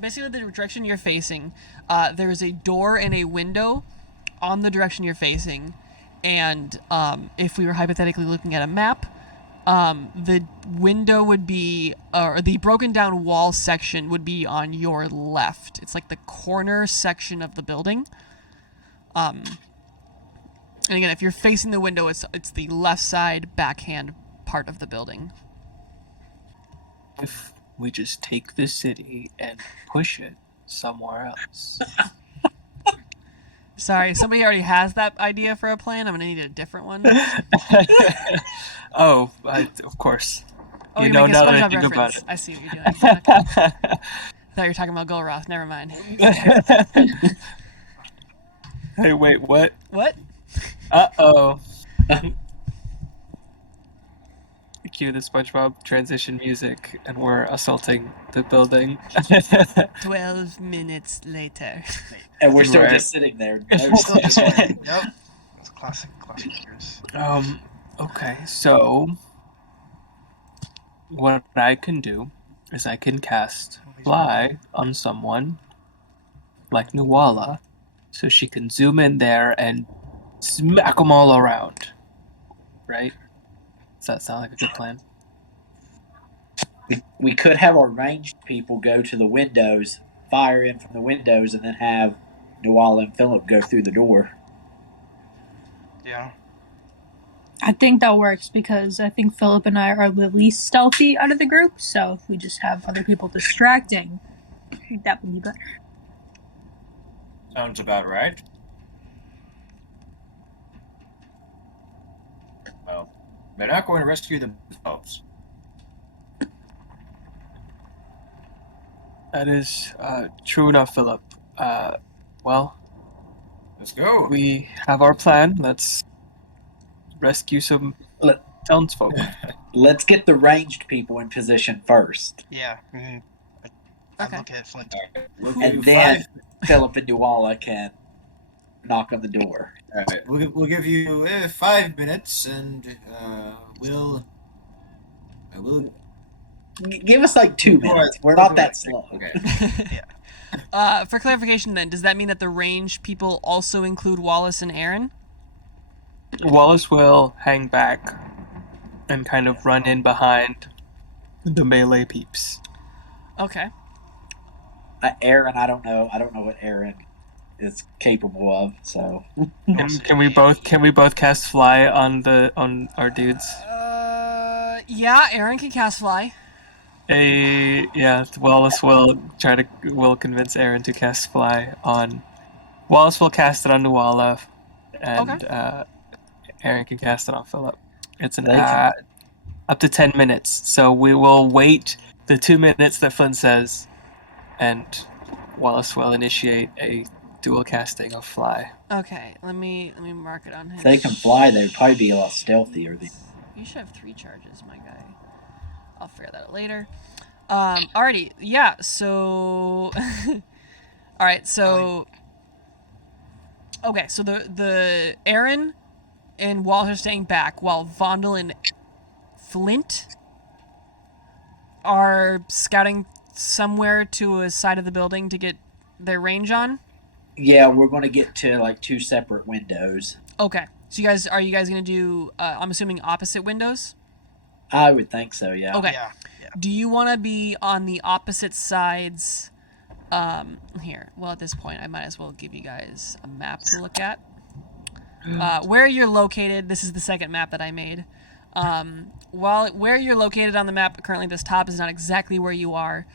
basically the direction you're facing, there is a door and a window on the direction you're facing, and if we were hypothetically looking at a map, the window would be, or the broken down wall section would be on your left. It's like the corner section of the building. And again, if you're facing the window, it's the left side backhand part of the building. If we just take the city and push it somewhere else. Sorry, somebody already has that idea for a plan. I'm gonna need a different one. Of course. Oh, you you're know making a now that I SpongeBob think about reference. it. I see what you're doing. Okay. I thought you were talking about Golroth. Never mind. Hey, wait, what? What? Uh-oh. Cue the SpongeBob transition music, and we're assaulting the building. 12 minutes later. And we're still Right. just sitting there. Still just playing. Yep. It's classic years. Okay, so what I can do is I can cast Fly on someone like Nuala, so she can zoom in there and smack them all around. Right? Does that sound like a good plan? We could have our ranged people go to the windows, fire in from the windows, and then have Noala and Philip go through the door. Yeah. I think that works because I think Philip and I are the least stealthy out of the group. So if we just have other people distracting, I think that would be better. Sounds about right. Well, they're not going to rescue themselves. That is true enough, Philip. Well, Let's go. we have our plan. Let's rescue some townsfolk. Let's get the ranged people in position first, Yeah. I Okay. look at Flint. We'll give and you then 5. Philip and Noala can knock on the door. All right, we'll give you 5 minutes, and I will. Give us like 2 All right, minutes. We're not that slow. Okay. For clarification then, does that mean that the range people also include Wallace and Aaron? Wallace will hang back and kind of run in behind the melee peeps. Okay. Aaron, I don't know. I don't know what Aaron is capable of. So Can we both cast Fly on our dudes? Yeah, Aaron can cast Fly. Wallace will convince Aaron to cast Fly on. Wallace will cast it on Nuala, and Aaron can cast it on Philip. It's up to 10 minutes, so we will wait the 2 minutes that Flynn says, and Wallace will initiate a dual casting of Fly. Okay, let me mark it on him. if they can fly, they'd probably be a lot stealthier. You should have 3 charges, my guy. I'll figure that out later. Alrighty, yeah, so... Alright, so... Okay, so the Aaron and Wallace are staying back, while Vondel and Flint are scouting somewhere to a side of the building to get their range on? Yeah, we're going to get to like 2 separate windows. Okay, so are you guys going to do, I'm assuming opposite windows? I would think so. Yeah. Okay. Yeah. Do you want to be on the opposite sides? Here. Well, at this point, I might as well give you guys a map to look at. Where you're located, this is the second map that I made. Where you're located on the map currently, this top is not exactly where you are.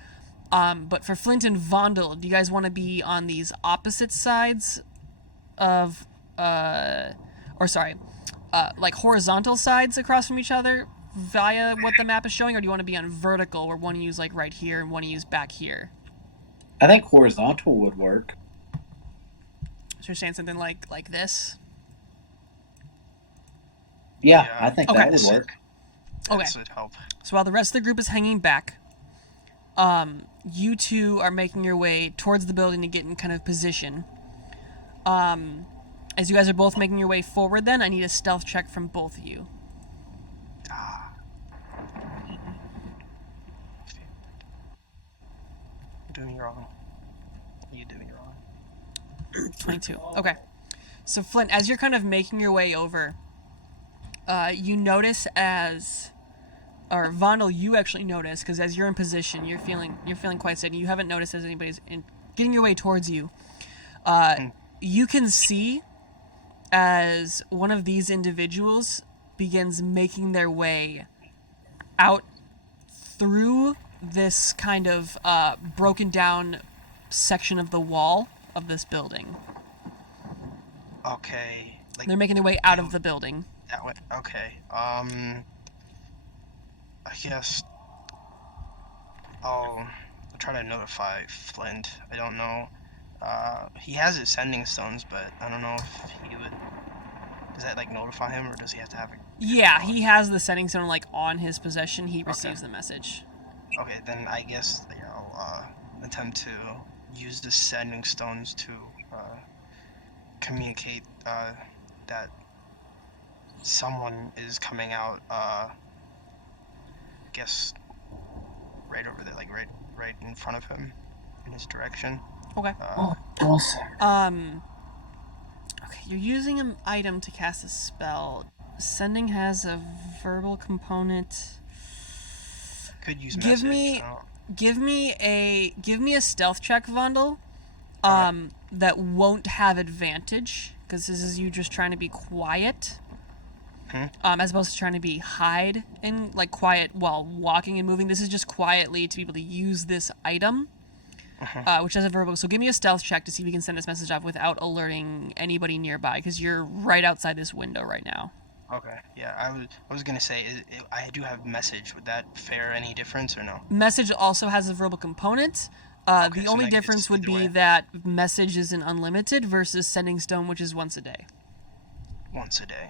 But for Flint and Vondel, do you guys want to be on these opposite sides of, like horizontal sides across from each other via what the map is showing, or do you want to be on vertical where one use like right here and one use back here? I think horizontal would work. So you're saying something like this? Yeah, Yeah. I think Okay. that would work. Okay. This would help. So while the rest of the group is hanging back, you two are making your way towards the building to get in kind of position. As you guys are both making your way forward, then I need a stealth check from both of you. You're doing me wrong. You do me wrong. 22. Okay. So Flint, as you're kind of making your way over, you notice or Vondel, you actually notice, because as you're in position, you're feeling quite steady. You haven't noticed as anybody's getting your way towards you. You can see as one of these individuals begins making their way out through this kind of broken down section of the wall of this building. Okay. Like They're making their way out of the building. that way. Okay. I guess I'll try to notify Flint. I don't know. He has his sending stones, but I don't know if he would. Does that like notify him, or does he have to have it? Yeah, he has the sending stone like on his possession. He receives the message. Okay, then I guess yeah, I'll attempt to use the sending stones to communicate that someone is coming out. Guess right over there, like right in front of him, in his direction. Okay. Uh, Okay, you're using an item to cast a spell. Sending has a verbal component. Could use Give message. me- I don't- Give me a stealth check, Vondel. That won't have advantage because this is you just trying to be quiet. As opposed to trying to be hide and like quiet while walking and moving. This is just quietly to be able to use this item, which has a verbal. So give me a stealth check to see if you can send this message off without alerting anybody nearby because you're right outside this window right now. Okay, yeah, I was gonna say I do have message. Would that fare any difference or no? Message also has a verbal component. Okay, The so only that difference it's would either be way. that message isn't unlimited versus sending stone, which is once a day. Once a day.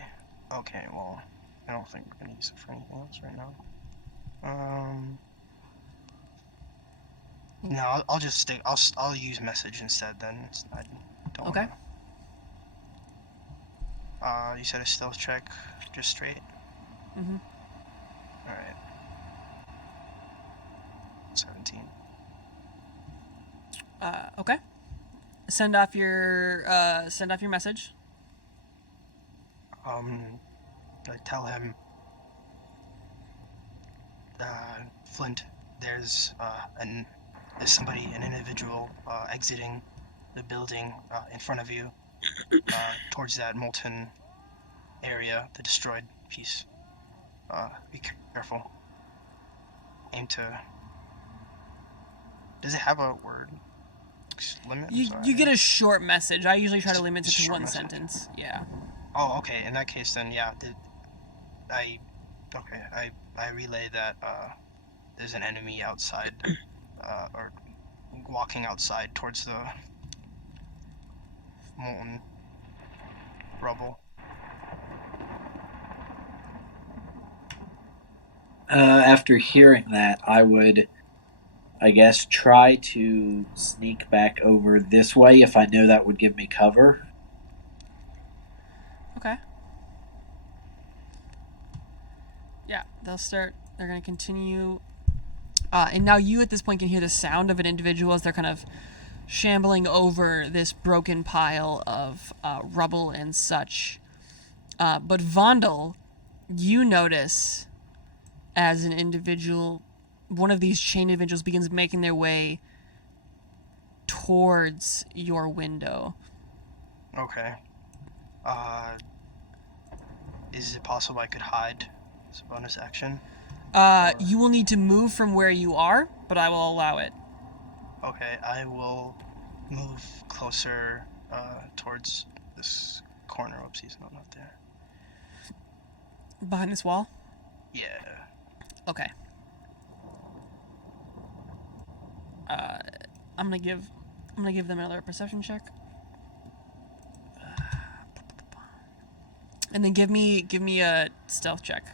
Okay, well, I don't think we're gonna use it for anything else right now. No, I'll just stick. I'll use message instead then. I don't. Okay. You said a stealth check, just straight. Mm-hmm. All right. 17. Okay. Send off your message. I tell him, Flint, there's an individual exiting the building in front of you, towards that molten area, the destroyed piece. Be careful. Aim to. Does it have a word limit? You get a short message. I usually try to limit it to Short one message. sentence. Yeah. Oh, okay. In that case, then yeah. I relay that there's an enemy outside, or walking outside towards the molten rubble. After hearing that, I would, I guess, try to sneak back over this way if I know that would give me cover. Okay. Yeah, they're going to continue. And now you at this point can hear the sound of an individual as they're kind of shambling over this broken pile of rubble and such. But Vondel, you notice as an individual, one of these chained individuals begins making their way towards your window. Okay. Is it possible I could hide as a bonus action? You will need to move from where you are, but I will allow it. Okay, I will move closer towards this corner. Oopsies, no, not there. Behind this wall? Yeah. Okay. I'm gonna give them another perception check. And then give me a stealth check.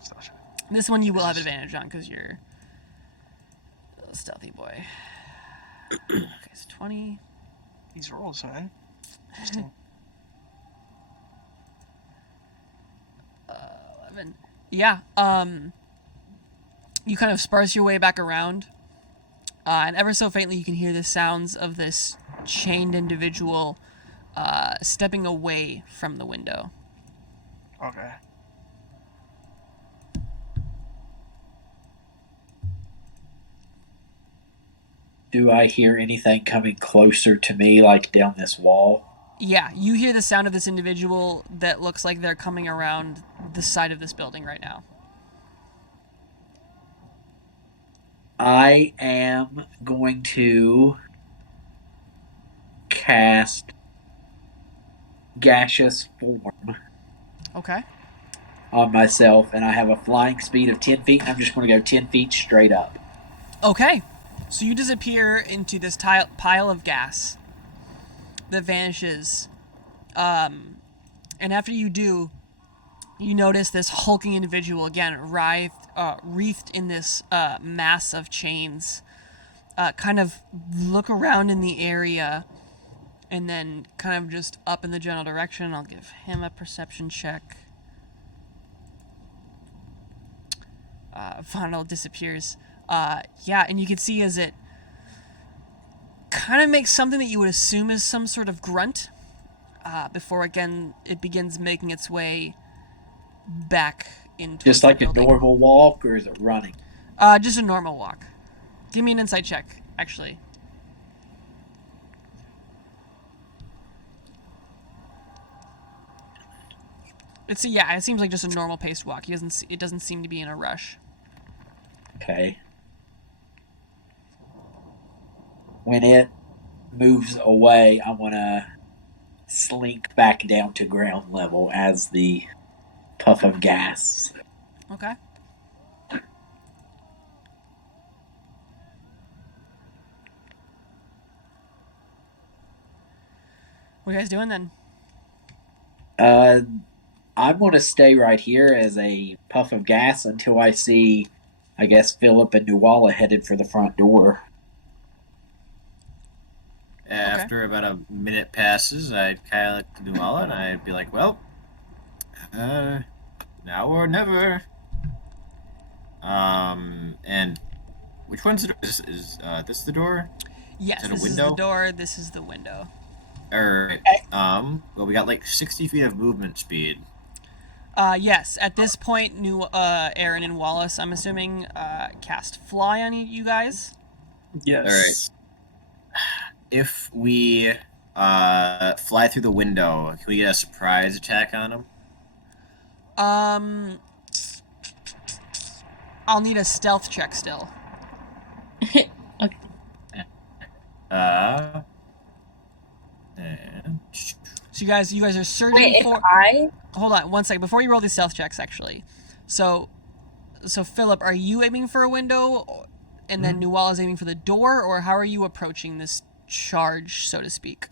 Stealth check. This one you will have advantage on because you're a stealthy boy. Okay, so 20. These rolls, man. Interesting. 11. Yeah. You kind of sparse your way back around, and ever so faintly you can hear the sounds of this chained individual stepping away from the window. Okay. Do I hear anything coming closer to me, like down this wall? Yeah, you hear the sound of this individual that looks like they're coming around the side of this building right now. I am going to cast Gaseous Form Okay. on myself, and I have a flying speed of 10 feet, and I'm just going to go 10 feet straight up. Okay. So you disappear into this pile of gas. that vanishes. And after you do, you notice this hulking individual again, wreathed in this mass of chains. Kind of look around in the area, and then kind of just up in the general direction. I'll give him a perception check. Vonal disappears. Yeah, and you can see as it kind of makes something that you would assume is some sort of grunt, before again it begins making its way back into Just like a normal walk, or is it running? Just a normal walk. Give me an insight check, actually. It seems like just a normal paced walk. It doesn't seem to be in a rush. Okay. When it moves away, I want to slink back down to ground level as the puff of gas. Okay. What are you guys doing then? I'm going to stay right here as a puff of gas until I see, I guess, Philip and Nuala headed for the front door. After about a minute passes, I'd kind of look to Nuala and I'd be like, well, now or never. And which one's the door? Is this the door? Yes, is this is the door, this is the window. Alright, well, we got like 60 feet of movement speed. Yes, at this point, Aaron and Wallace, I'm assuming, cast fly on you guys. Yes. Alright. If we fly through the window, can we get a surprise attack on him? I'll need a stealth check still. Okay. So you guys are searching Wait, for. if I? Hold on, 1 second before you roll these stealth checks. Actually, so Philip, are you aiming for a window, and then Nuala is aiming for the door, or how are you approaching this charge, so to speak?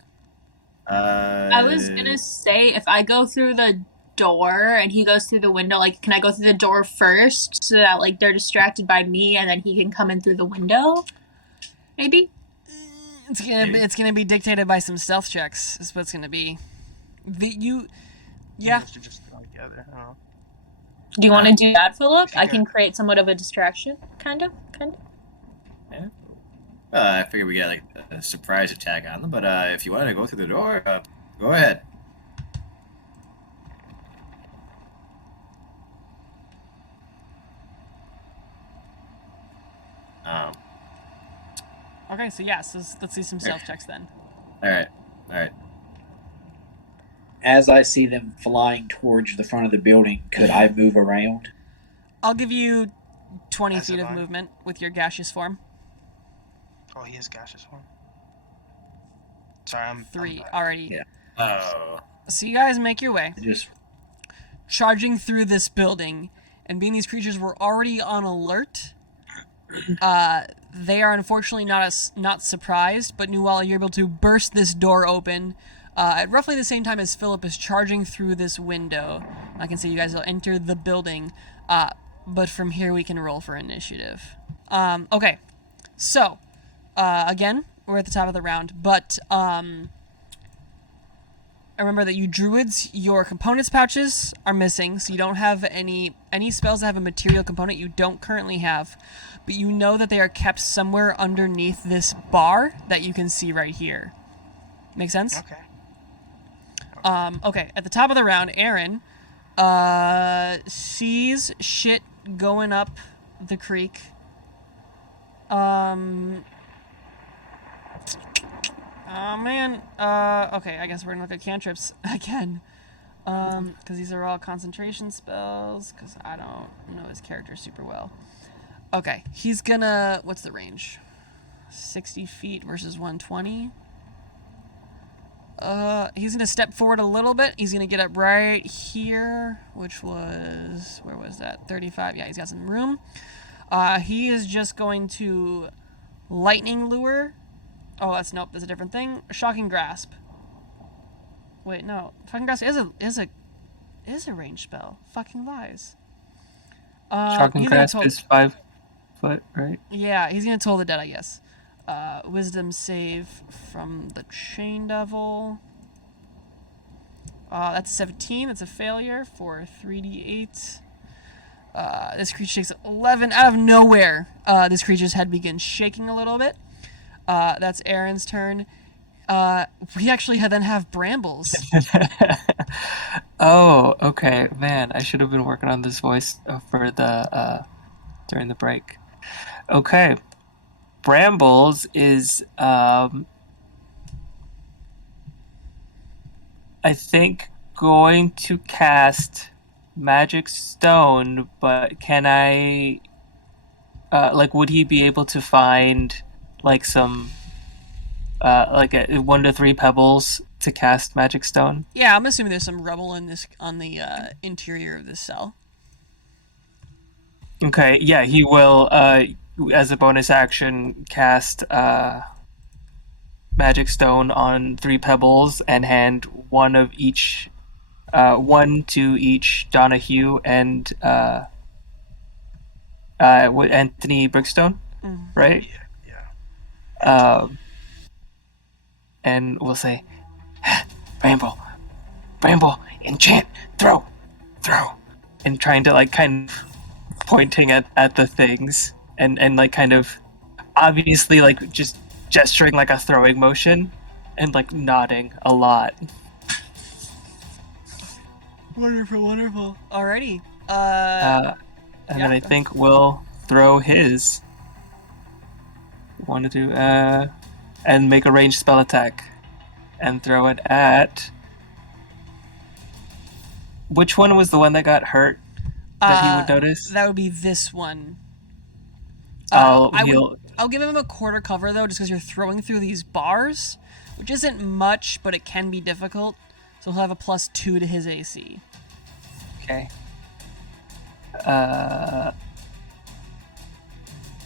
I was gonna say, if I go through the door and he goes through the window, like, can I go through the door first so that, like, they're distracted by me and then he can come in through the window? Maybe? It's gonna be dictated by some stealth checks. Is what it's gonna be. You have to just go together. I don't know. Do you want to do that, Philip? if you I can could. create somewhat of a distraction, kind of. Yeah. I figured we got like a surprise attack on them, but if you wanted to go through the door, go ahead. Okay, so yes, let's see some stealth checks then. All right. As I see them flying towards the front of the building, could I move around? I'll give you 20 As feet have of I. movement with your gaseous form. Oh, he is gaseous form. Sorry, I'm 3 I'm already. Yeah. Oh. So you guys make your way, Just charging through this building, and being these creatures were already on alert. They are unfortunately not surprised, but Nuala, you're able to burst this door open at roughly the same time as Philip is charging through this window. I can see you guys will enter the building, but from here we can roll for initiative. Okay, so again, we're at the top of the round, but remember that you druids, your components pouches are missing, so you don't have any spells that have a material component you don't currently have, but you know that they are kept somewhere underneath this bar that you can see right here. Make sense? Okay. Okay, at the top of the round, Aaron sees shit going up the creek. Oh man. Okay, I guess we're gonna look at cantrips again. Because these are all concentration spells, because I don't know his character super well. Okay, he's gonna, what's the range? 60 feet versus 120. He's gonna step forward a little bit. He's gonna get up right here, which was, where was that? 35. Yeah, he's got some room. He is just going to lightning lure. Oh, that's a different thing. Shocking grasp. Wait, no. Fucking Grasp is a ranged spell. Fucking lies. Shocking he's gonna Grasp is 5 foot, right? Yeah, he's gonna Toll the Dead, I guess. Wisdom save from the Chain Devil. That's 17. That's a failure for 3d8. This creature takes 11 out of nowhere. This creature's head begins shaking a little bit. That's Aaron's turn. We actually then have Brambles. Oh, okay. Man, I should have been working on this voice for the during the break. Okay. Brambles is I think going to cast Magic Stone, but can I would he be able to find like some 1 to 3 pebbles to cast Magic Stone? Yeah, I'm assuming there's some rubble on the interior of this cell. Okay, yeah, he will as a bonus action cast Magic Stone on 3 pebbles and hand one of each, one to each Donahue and Anthony Brickstone, right? Yeah. And we'll say, Bramble, enchant, throw, and trying to kind of pointing at the things and kind of obviously just gesturing like a throwing motion and nodding a lot. Wonderful. Alrighty. And then I think we'll throw his 1 to 2 and make a ranged spell attack and throw it at which one was the one that got hurt that he would notice? That would be this one. I'll give him a quarter cover though, just because you're throwing through these bars, which isn't much, but it can be difficult. So he'll have a +2 to his AC. Okay.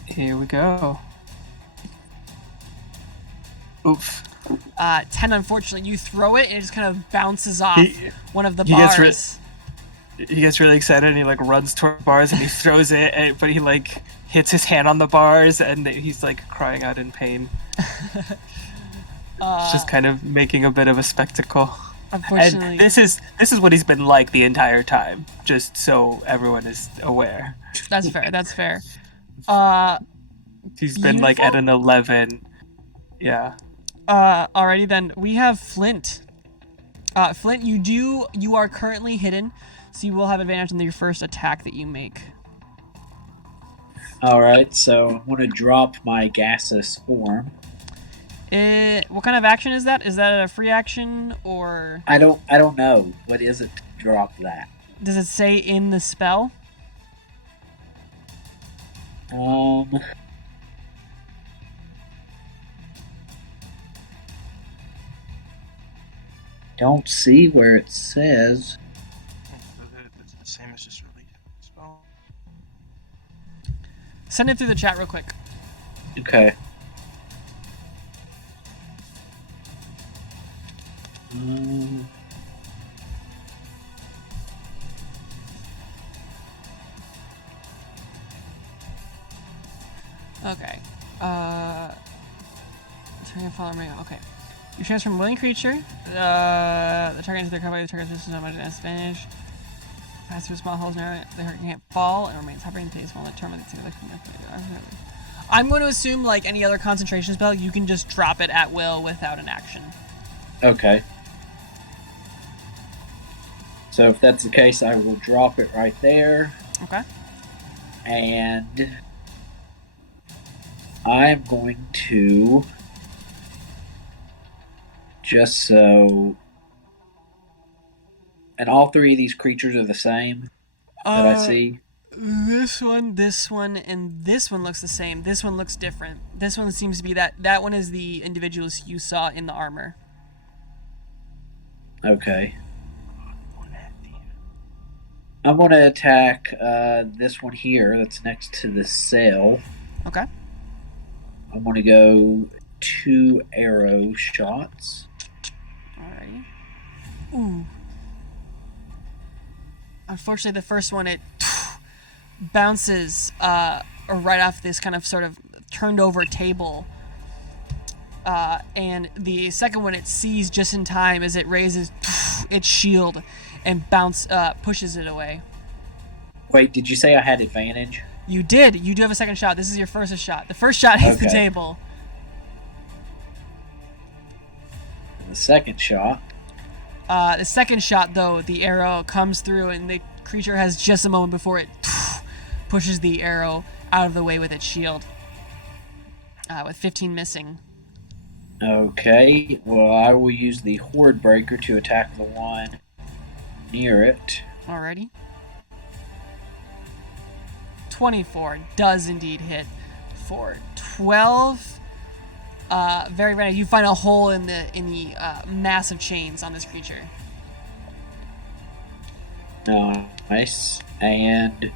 Here we go. Oof. 10, unfortunately. You throw it and it just kind of bounces off one of the bars. He gets really excited and he runs toward bars and he throws it, but he hits his hand on the bars and he's crying out in pain. Just kind of making a bit of a spectacle. Unfortunately, and this is what he's been like the entire time, just so everyone is aware. That's fair. He's been at an 11. Yeah. Alrighty then, we have Flint. Flint, you are currently hidden, so you will have advantage on your first attack that you make. Alright, so I'm going to drop my gaseous form. What kind of action is that? Is that a free action, or... I don't know. What is it to drop that? Does it say in the spell? Don't see where it says. It's the same as just release spell. Send it through the chat real quick. Okay. Okay. Okay. You transform a willing creature. The target into their cover. The target is not much advantage. Pass through small holes now. The target can't fall and remains hovering until it's one term of the I'm going to assume, like any other concentration spell, you can just drop it at will without an action. Okay. So if that's the case, I will drop it right there. Okay. And I'm going to, just so, and all three of these creatures are the same that I see. This one, and this one looks the same. This one looks different. This one seems to be that one is the individuals you saw in the armor. Okay. I'm going to attack this one here that's next to the cell. Okay. I'm going to go 2 arrow shots. Alrighty. Ooh. Unfortunately, the first one, it bounces right off this kind of sort of turned over table. And the second one, it sees just in time as it raises its shield and pushes it away. Wait, did you say I had advantage? You did. You do have a second shot. This is your first shot. The first shot hits the Okay. table. And the second shot. The second shot, though, the arrow comes through, and the creature has just a moment before it pushes the arrow out of the way with its shield. With 15 missing. Okay, well, I will use the Horde Breaker to attack the one near it. Alrighty. 24 does indeed hit for 12. Very random. You find a hole in the massive chains on this creature. Nice. And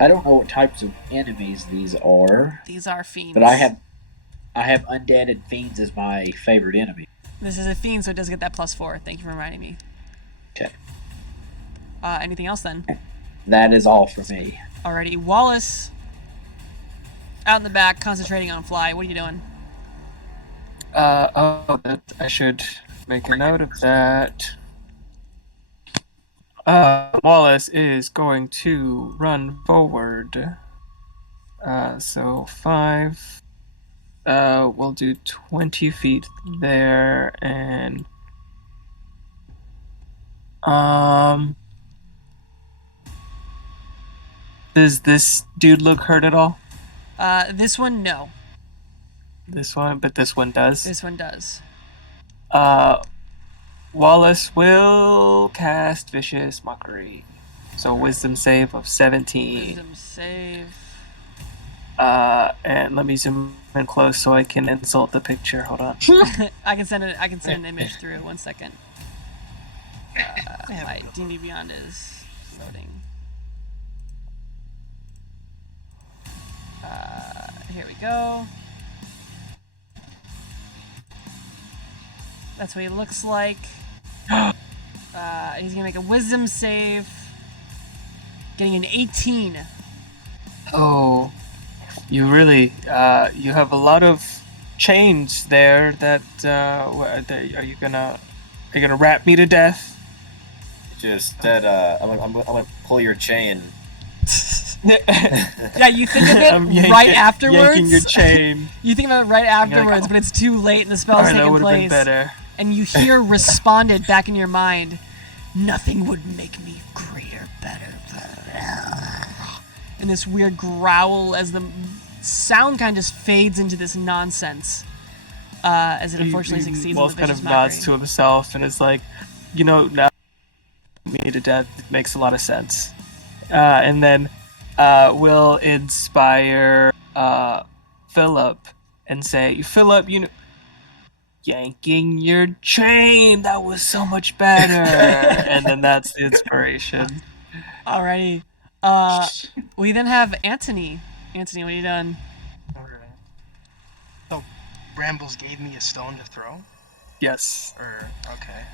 I don't know what types of enemies these are, These are fiends. but I have undead and fiends as my favorite enemy. This is a fiend, so it does get that +4. Thank you for reminding me. Okay. Anything else then? That is all for me. Alrighty, Wallace, out in the back, concentrating on fly. What are you doing? I should make a note of that. Wallace is going to run forward. So 5. We'll do 20 feet there, and does this dude look hurt at all? This one, no. This one, but this one does. This one does. Wallace will cast Vicious Mockery. So wisdom save of 17. Wisdom save. And let me zoom in close so I can insult the picture. Hold on. I can send an image through. 1 second. My D&D Beyond is loading. Here we go. That's what he looks like. He's gonna make a wisdom save. Getting an 18. Oh, you really, you have a lot of chains there. That are you gonna wrap me to death? Just that I'm gonna pull your chain. Yeah, you think of it I'm right afterwards. Yanking your chain. You think about it right afterwards, but it's too late and the spell's Alright, that taking would have been place. better. And you hear responded back in your mind, "Nothing would make me greater, better." And this weird growl as the sound kind of just fades into this nonsense. As it unfortunately succeeds Wolf in the kind vicious of nods mockery. to himself and is like, now me to death makes a lot of sense. And then will inspire Philip and say, Philip, yanking your chain, that was so much better. And then that's the inspiration. Alrighty. We then have Anthony. Anthony, what are you doing? Alright. So, Brambles gave me a stone to throw? Yes. Okay.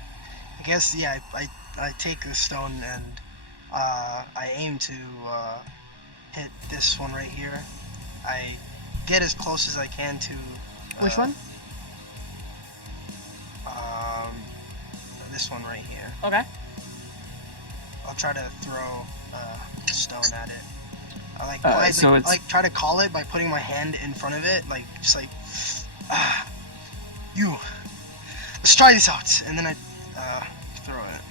I guess, yeah, I take the stone and I aim to hit this one right here. I get as close as I can to... Which one? This one right here. Okay. I'll try to throw a stone at it. I try to call it by putting my hand in front of it, let's try this out, and then I throw it.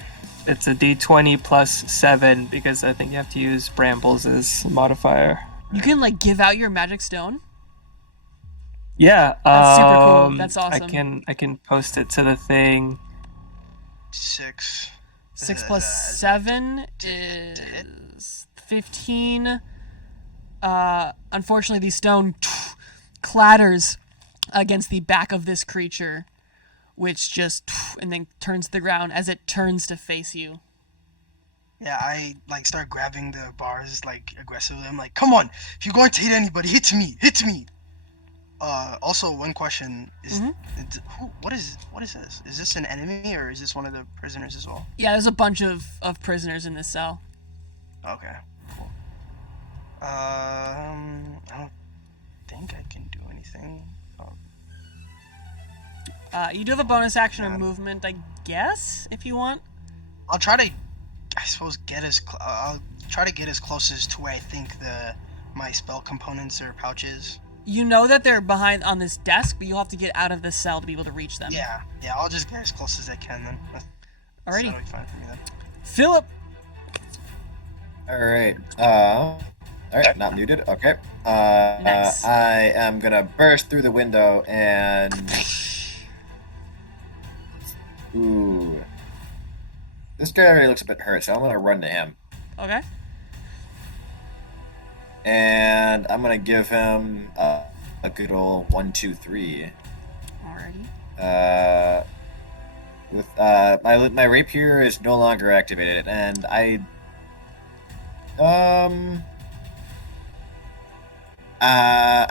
It's a d20 plus 7 because I think you have to use Brambles as modifier. You can give out your magic stone. Yeah. That's super cool. That's awesome. I can post it to the thing. 6. 6 plus 7 is 15. Unfortunately, the stone clatters against the back of this creature, which just and then turns to the ground as it turns to face you. Yeah, I start grabbing the bars aggressively. I'm like, come on, if you're going to hit anybody, hit me. Also, one question is, Mhm. what is this? Is this an enemy or is this one of the prisoners as well? Yeah, there's a bunch of prisoners in this cell. Okay, cool. I don't think I can do anything. You do have a bonus action or Yeah. movement, I guess, if you want. I'll try to, I suppose, I'll try to get as close as to where I think my spell components or pouches. You know that they're behind on this desk, but you'll have to get out of this cell to be able to reach them. Yeah, I'll just get as close as I can then. Alrighty. That'll be fine for me then. Philip. All right. All right. Not muted. Okay. Nice. I am gonna burst through the window and. Ooh. This guy already looks a bit hurt, so I'm gonna run to him. Okay. And I'm gonna give him a good old 1, 2, 3. Alrighty. With my rapier is no longer activated, and I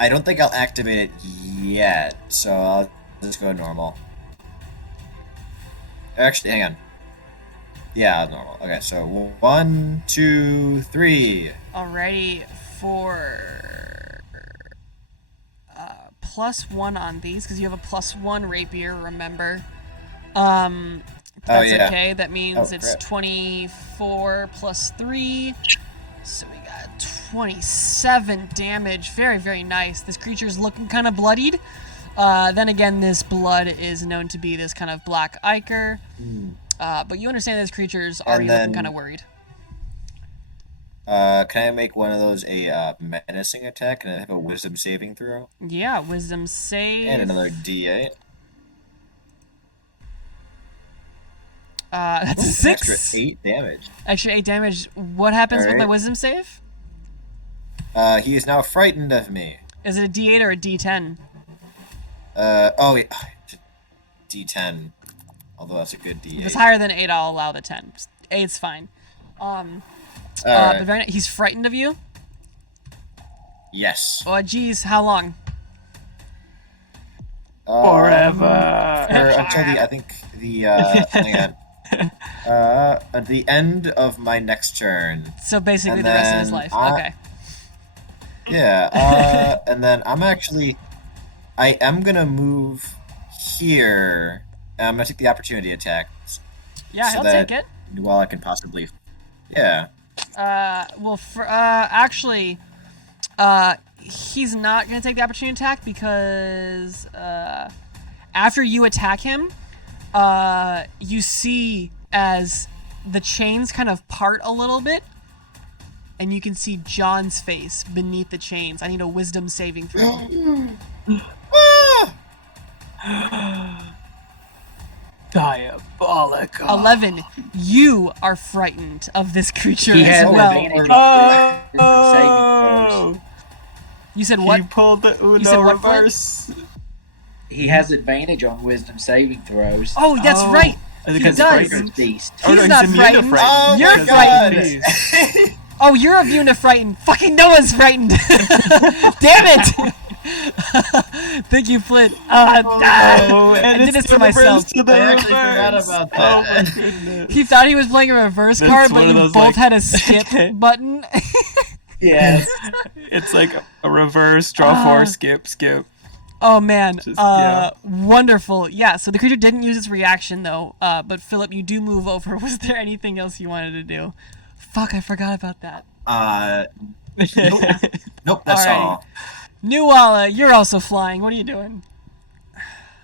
don't think I'll activate it yet, so I'll just go normal. Actually, hang on. Yeah, normal. Okay, so 1, 2, 3. Alrighty, for +1 on these, because you have a +1 rapier, remember. That's yeah. okay. That means Oh, it's crap. 24 plus 3. So we got 27 damage. Very, very nice. This creature's looking kind of bloodied. Then again, this blood is known to be this kind of black ichor. But you understand this creature's already looking then- kind of worried. Can I make one of those a menacing attack and have a wisdom saving throw? Yeah, wisdom save. And another D8. That's a Ooh, 6. Extra 8 damage. Extra 8 damage. What happens with my Alright. wisdom save? He is now frightened of me. Is it a D8 or a D10? D10. Although that's a good D8. If it's higher than 8, I'll allow the 10. 8's fine. Alright. But very, he's frightened of you? Yes. Oh, geez, how long? Forever. Or until hang on. At the end of my next turn. So basically And the rest of his then life. I- Okay. Yeah, and then I am gonna move here, and I'm gonna take the opportunity attack. Yeah, so he'll that take it. While I can possibly. Yeah. Well, actually, he's not gonna take the opportunity attack because, after you attack him, you see as the chains kind of part a little bit, and you can see John's face beneath the chains. I need a wisdom saving throw. Diabolical. 11. You are frightened of this creature He as has well. advantage on wisdom saving throws. You said what? He pulled the You said Uno what, Flint? reverse. He has advantage on wisdom saving throws. Oh, that's Oh. right. Is it He 'cause does. frightened? Beast. Oh, no, He's not immune to frightened. Oh You're my frightened. God. Oh, you're immune to frightened. Fucking no one's frightened. Damn it. Thank you, Flint. Oh, I and did it's this to the myself. reverse to the I actually forgot reverse. about Oh that. my goodness. He thought he was playing a reverse That's card, but one of you those, both like- had a skip button. Yes. It's like a reverse, draw 4, skip. Oh man, Just- yeah. wonderful. Yeah, so the creature didn't use its reaction though. But Philip, you do move over. Was there anything else you wanted to do? Fuck, I forgot about that. Nope, that's Alrighty. all. Nuala, you're also flying. What are you doing?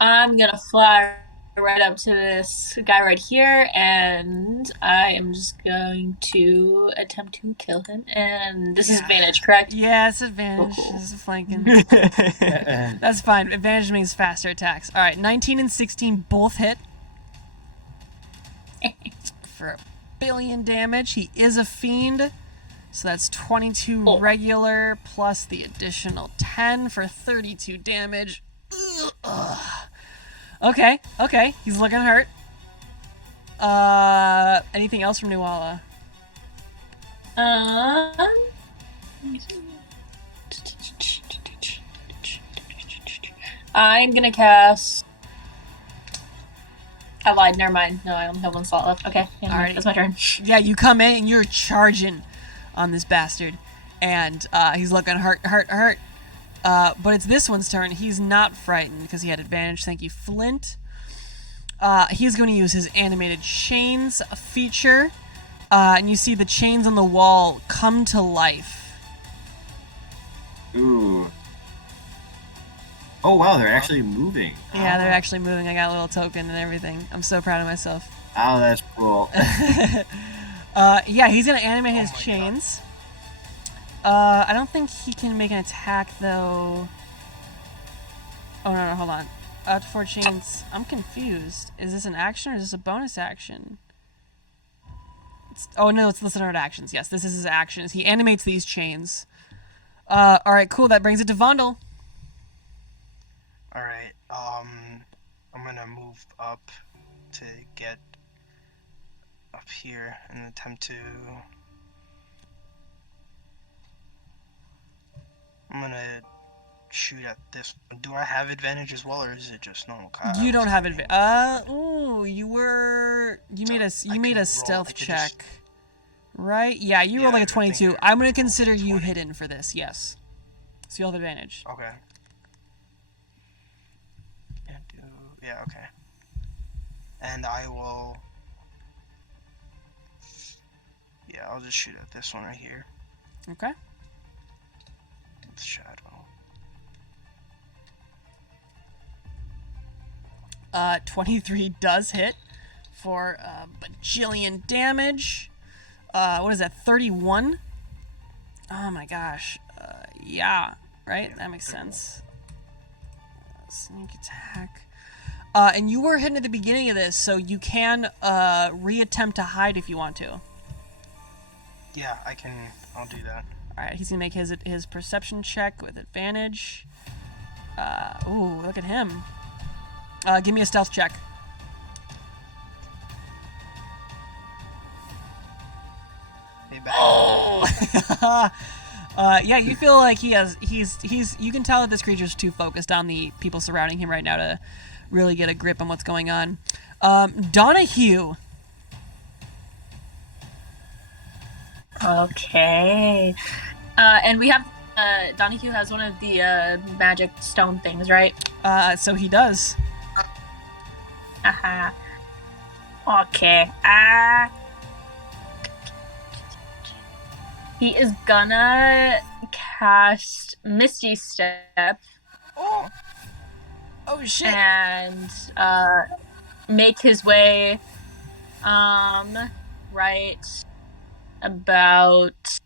I'm gonna fly right up to this guy right here, and I am just going to attempt to kill him. And this is advantage, correct? Yeah, it's advantage. Oh. This is flanking. That's fine. Advantage means faster attacks. All right, 19 and 16 both hit for 1 billion damage. He is a fiend, so that's 22 Oh. regular plus the additional 10 for 32 damage. Ugh. Okay, he's looking hurt. Anything else from Nuala? I'm gonna cast. I lied. Never mind. No, I only have one slot left. Okay, yeah, Alrighty. that's my turn. Yeah, you come in and you're charging on this bastard, and he's looking hurt. But it's this one's turn. He's not frightened because he had advantage. Thank you, Flint. He's going to use his animated chains feature, and you see the chains on the wall come to life. Ooh. Oh wow, they're actually moving. Yeah, they're actually moving. I got a little token and everything. I'm so proud of myself. Oh, that's cool. Yeah, he's going to animate his chains. I don't think he can make an attack, though. Oh, no, hold on. For chains, I'm confused. Is this an action or is this a bonus action? Oh, no, it's listed under actions. Yes, this is his actions. He animates these chains. Alright, cool. That brings it to Vondel. Alright, I'm gonna move up to get up here and attempt to... I'm gonna shoot at this. Do I have advantage as well, or is it just normal? You don't have advantage. Ooh, you made a stealth check. Right? Yeah, you rolled like a 22. I'm gonna consider you hidden for this, yes. So you'll have advantage. Okay. Yeah, okay. And I will... Yeah, I'll just shoot at this one right here. Okay. With shadow. 23 does hit for bajillion damage. What is that, 31? Oh my gosh. Yeah, right? That makes sense. Sneak attack. And you were hidden at the beginning of this, so you can reattempt to hide if you want to. Yeah, I'll do that. Alright, he's gonna make his perception check with advantage. Ooh, look at him. Give me a stealth check. Oh! Yeah, you feel like you can tell that this creature's too focused on the people surrounding him right now to really get a grip on what's going on. Donahue. Okay. And we have Donahue has one of the magic stone things, right? So he does. Haha. Okay. He is gonna cast Misty Step. Oh shit. And make his way right about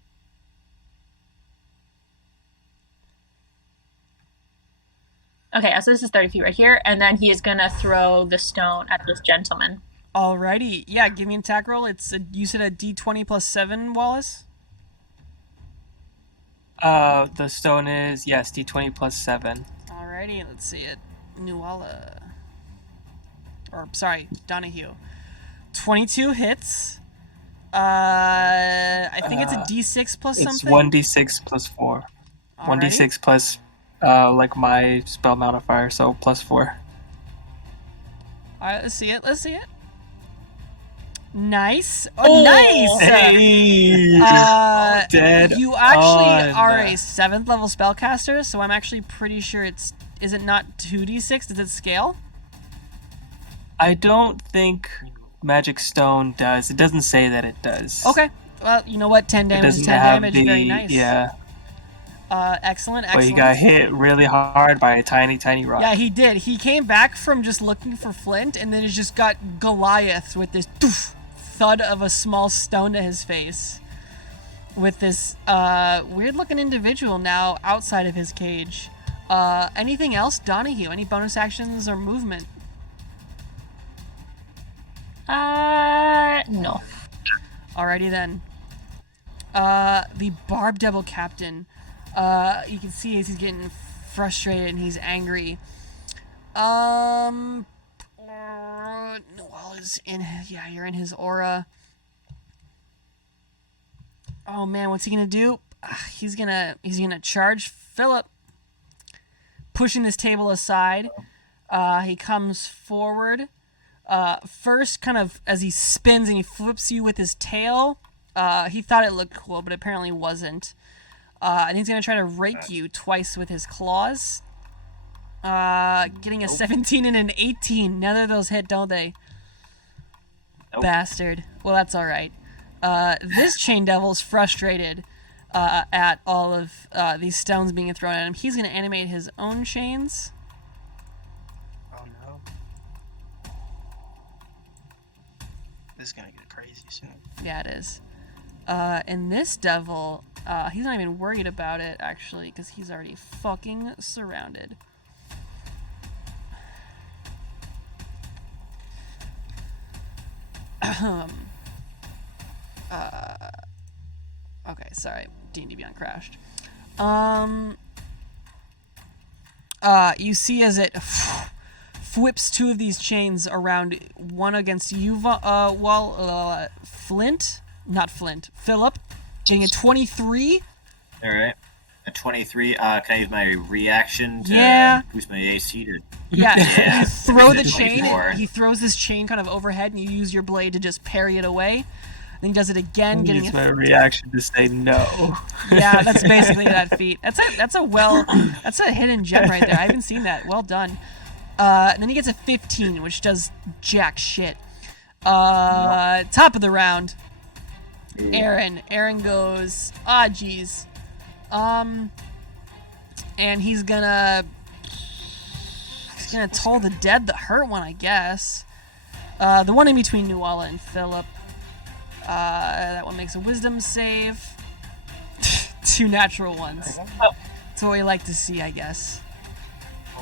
okay, so this is 30 feet right here, and then he is gonna throw the stone at this gentleman. Alrighty. Yeah, give me an attack roll. You said a d20 plus 7, Wallace? The stone is, yes, d20 plus 7. Alrighty, let's see it. Donahue. 22 hits. I think it's a d6 plus something? It's 1d6 plus 4. Alrighty. 1d6 plus, like my spell modifier, so plus 4. Alright, let's see it. Nice. Oh, nice! Hey! Dead You actually on. are a 7th level spellcaster, so I'm actually pretty sure is it not 2d6? Does it scale? I don't think Magic Stone does. It doesn't say that it does. Okay. Well, you know what? 10 It damage is doesn't 10 have damage. the, Very nice. yeah. Excellent. Well, he got hit really hard by a tiny, tiny rock. Yeah, he did. He came back from just looking for Flint, and then it just got Goliath with this thud of a small stone to his face. With this weird-looking individual now outside of his cage. Anything else, Donahue? Any bonus actions or movement? No. Alrighty then. The Barb Devil Captain. You can see as he's getting frustrated and he's angry. Noel is you're in his aura. Oh man, what's he gonna do? He's gonna charge Philip. pushing this table aside. He comes forward. First, kind of as he spins and he flips you with his tail. He thought it looked cool, but apparently wasn't. And he's gonna try to rake you twice with his claws. Getting a 17 and an 18. Neither of those hit, don't they? Nope. Bastard. Well, that's all right. This chain devil's frustrated at all of these stones being thrown at him. He's gonna animate his own chains. Oh no. This is gonna get crazy soon. Yeah, it is. And this devil, he's not even worried about it, actually, because he's already fucking surrounded. Okay, sorry. D&D Beyond crashed. You see as it whips two of these chains around, one against you, Flint, not Flint, Philip, getting a 23. All right. A 23. Can I use my reaction to Yeah. boost my AC? To... Yeah, Yeah, you throw the it's a chain, 24. he throws this chain kind of overhead, and you use your blade to just parry it away. Then he does it again, getting Use a my reaction to say no. Yeah, that's basically that feat. That's a hidden gem right there. I haven't seen that. Well done. And then he gets a 15, which does jack shit. Top of the round. Aaron. Aaron goes, geez. And he's gonna toll the dead, the hurt one, I guess. The one in between Nuala and Philip. That one makes a wisdom save. 2 natural ones. That's what we like to see, I guess.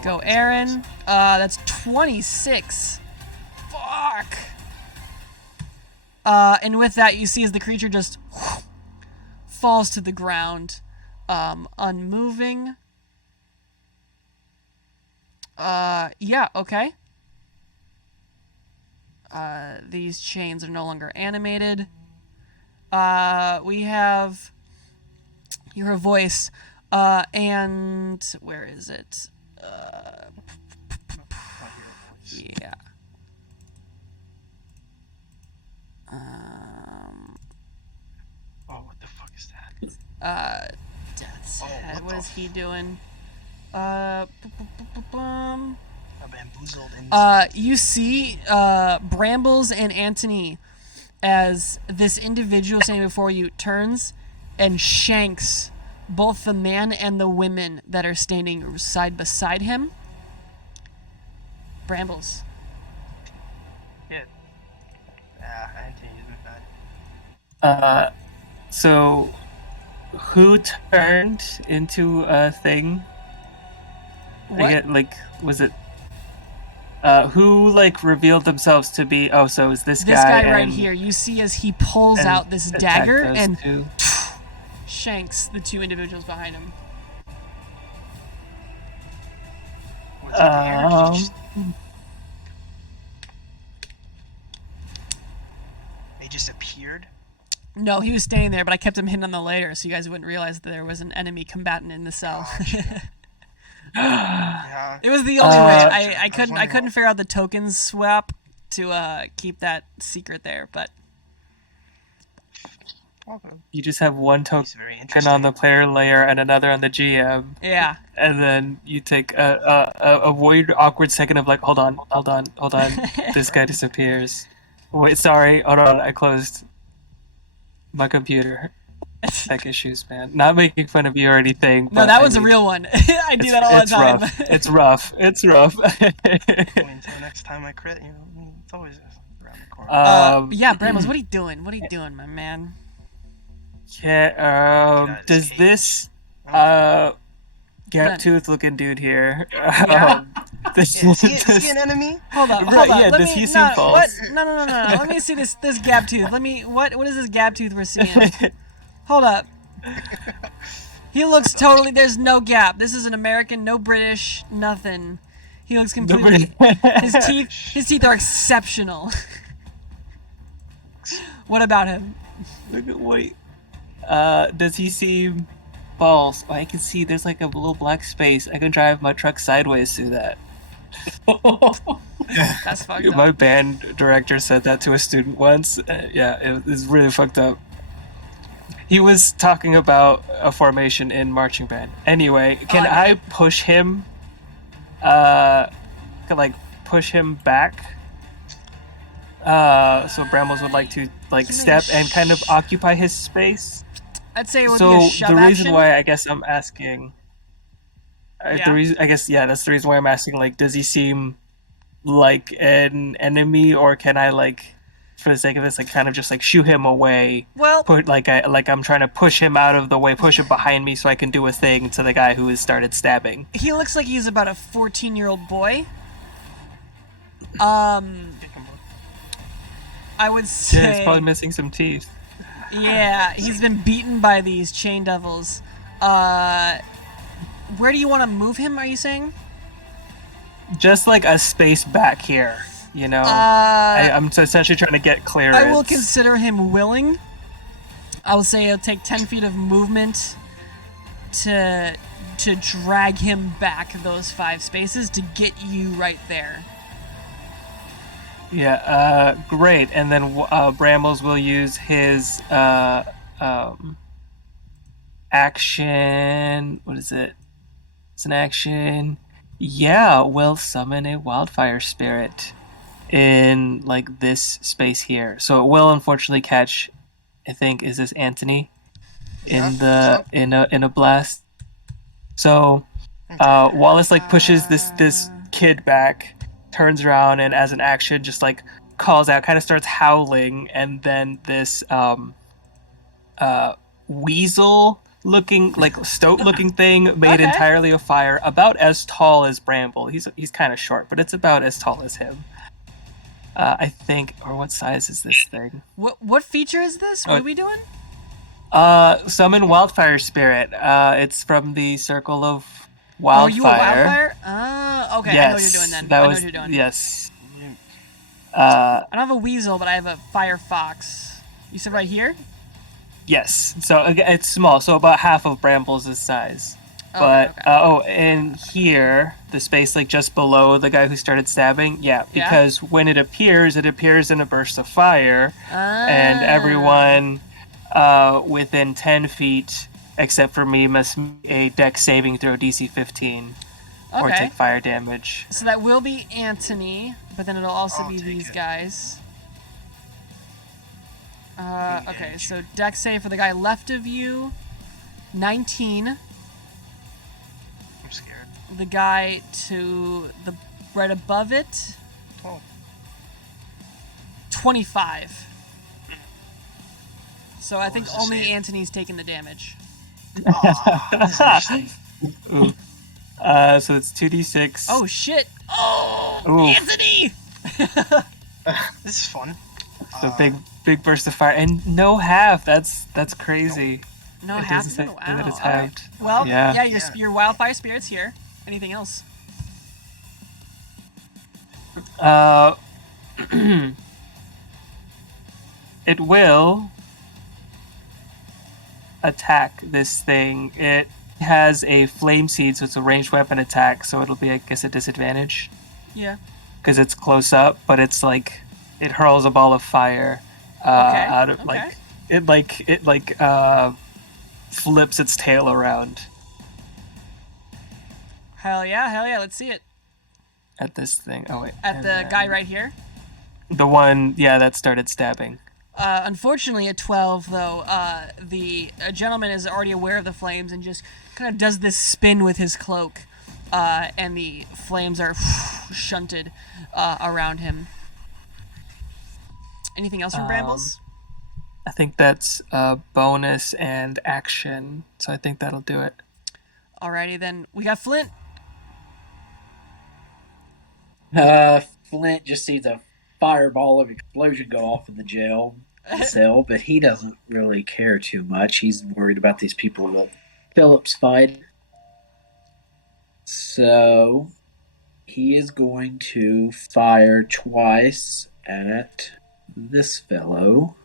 Go, Aaron. That's 26. Fuck. And with that, you see as the creature just falls to the ground, unmoving. Yeah, okay. These chains are no longer animated. We have your voice, and where is it? Yeah. Oh, what the fuck is that? Death's Oh, Head. what What the is he doing? A bamboozled insect. You see Brambles and Antony as this individual standing before you turns and shanks both the man and the women that are standing side beside him. Brambles. Yeah. Anthony isn't bad. So who turned into a thing? What? I get, like, was it who like revealed themselves to be? Oh, so is this This guy right and- here. You see as he pulls and out this attack dagger those and two? shanks the 2 individuals behind him. Was he there? Did he just- They just appeared? No, he was standing there, but I kept him hidden on the layer so you guys wouldn't realize that there was an enemy combatant in the cell. Yeah. It was the only way. I I was couldn't wondering figure out the tokens swap to keep that secret there, but Okay. You just have one He's token very interesting. on the player layer and another on the GM, yeah. and then you take a weird, awkward second of like, hold on. This guy disappears. Wait, sorry, hold on. I closed my computer. Tech issues, man. Not making fun of you or anything. No, but that I one's a mean, real one. I do that all the it's time. rough. It's rough. I mean, until next time I crit, it's always around the corner. Yeah, Brambles, what are you doing? What are you doing, my man? Yeah. Got Does his this None. gap tooth looking dude here? Yeah. This, Is he an enemy? Hold up, Right, hold up. yeah, Let does me, he seem no, false? What? No. Let me see this gap tooth. What is this gap tooth we're seeing? Hold up. He looks totally. There's no gap. This is an American, no British, nothing. He looks completely. His teeth are exceptional. What about him? Wait. Does he seem balls. Oh, I can see there's like a little black space. I can drive my truck sideways through that. That's fucked My up. band director said that to a student once. Yeah, it was really fucked up. He was talking about a formation in marching band. Anyway, can I push him? Like push him back. So Brambles would like to step and kind of occupy his space. I'd say it would be So a shove the reason action. why I guess I'm asking, the reason I guess that's the reason why I'm asking. Like, does he seem like an enemy, or can I for the sake of this, kind of just shoo him away? Well, Put I'm trying to push him out of the way, push him behind me, so I can do a thing to the guy who has started stabbing. he looks like he's about a 14-year-old boy. I would say. Yeah, he's probably missing some teeth. Yeah, he's been beaten by these chain devils. Where do you want to move him, are you saying? Just a space back here, you know? I'm essentially trying to get clearance. I will consider him willing. I will say it'll take 10 feet of movement to drag him back those 5 spaces to get you right there. Yeah, great. And then Brambles will use his action. What is it? It's an action. Yeah, we'll summon a wildfire spirit in this space here. So it will unfortunately catch. I think is this Anthony in a blast. So Wallace pushes this kid back, turns around, and as an action just calls out, kind of starts howling, and then this weasel looking stoat looking thing made entirely of fire, about as tall as Bramble. He's kind of short, but it's about as tall as him. I think, or what size is this thing? What feature is this? What are we doing? Summon wildfire spirit. It's from the Circle of Wildfire. Oh, you a wildfire? Okay, Yes, I know what you're doing then. I know what you're doing. Yes. I don't have a weasel, but I have a fire fox. You said right here? Yes. So it's small, so about half of Brambles' size. But and here, the space just below the guy who started stabbing, because when it appears in a burst of fire, and everyone within 10 feet, except for me, must make a dex saving throw DC 15 or take fire damage. So that will be Anthony, but then it'll also be these guys. Okay, so dex save for the guy left of you, 19. Scared. The guy to the right above it, 25. So I think only Anthony's taking the damage. So it's 2d6. Oh shit! Oh, Oof. Anthony! This is fun. So big burst of fire, and no half. That's crazy. No It half. doesn't say Wow. that it's Alright. halved. Well, Yeah. your wildfire spirit's here. Anything else? It will attack this thing. It has a flame seed, so it's a ranged weapon attack, so it'll be, I guess, a disadvantage. Yeah. Because it's close up, but it's it hurls a ball of fire out of it flips its tail around Hell yeah, let's see it. at this thing. Oh wait. At the guy right here. The one, that started stabbing. Unfortunately, at 12, though, the gentleman is already aware of the flames and just kind of does this spin with his cloak, and the flames are shunted around him. Anything else from Brambles? I think that's bonus and action, so I think that'll do it. Alrighty, then. We got Flint. Flint just sees a fireball of explosion go off in the jail cell, but he doesn't really care too much. He's worried about these people that Phillips fight. So he is going to fire twice at this fellow.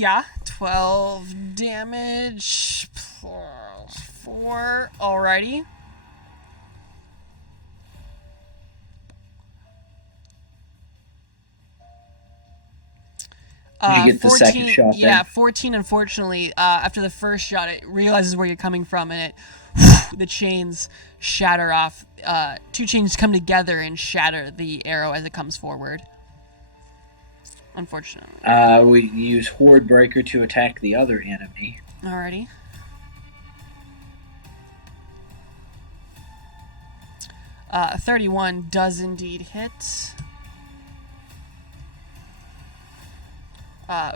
Yeah, 12 damage plus 4. Alrighty. You get the second shot then? Yeah, 14, unfortunately. After the first shot, it realizes where you're coming from, and the chains shatter off. 2 chains come together and shatter the arrow as it comes forward. Unfortunately. We use Horde Breaker to attack the other enemy. Alrighty. Uh, 31 does indeed hit.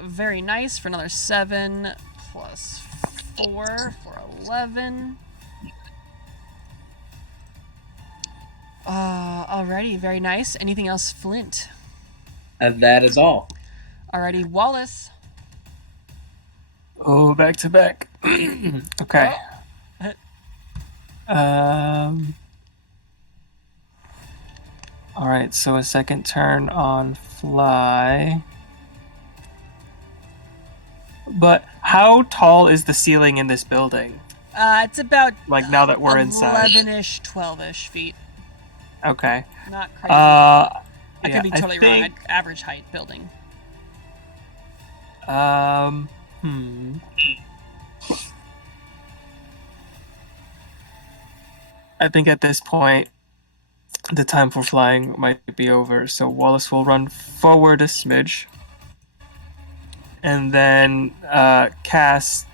Very nice for another 7 plus 4 for 11. Alrighty, very nice. Anything else, Flint? That is all. Alrighty, Wallace. Oh, back to back. Okay. All right, so a second turn on fly. But how tall is the ceiling in this building? It's about Like now that we're inside. 11-ish, 12-ish feet. Okay. Not crazy. I I could be totally wrong. Average height building. I think at this point, the time for flying might be over. So Wallace will run forward a smidge, and then cast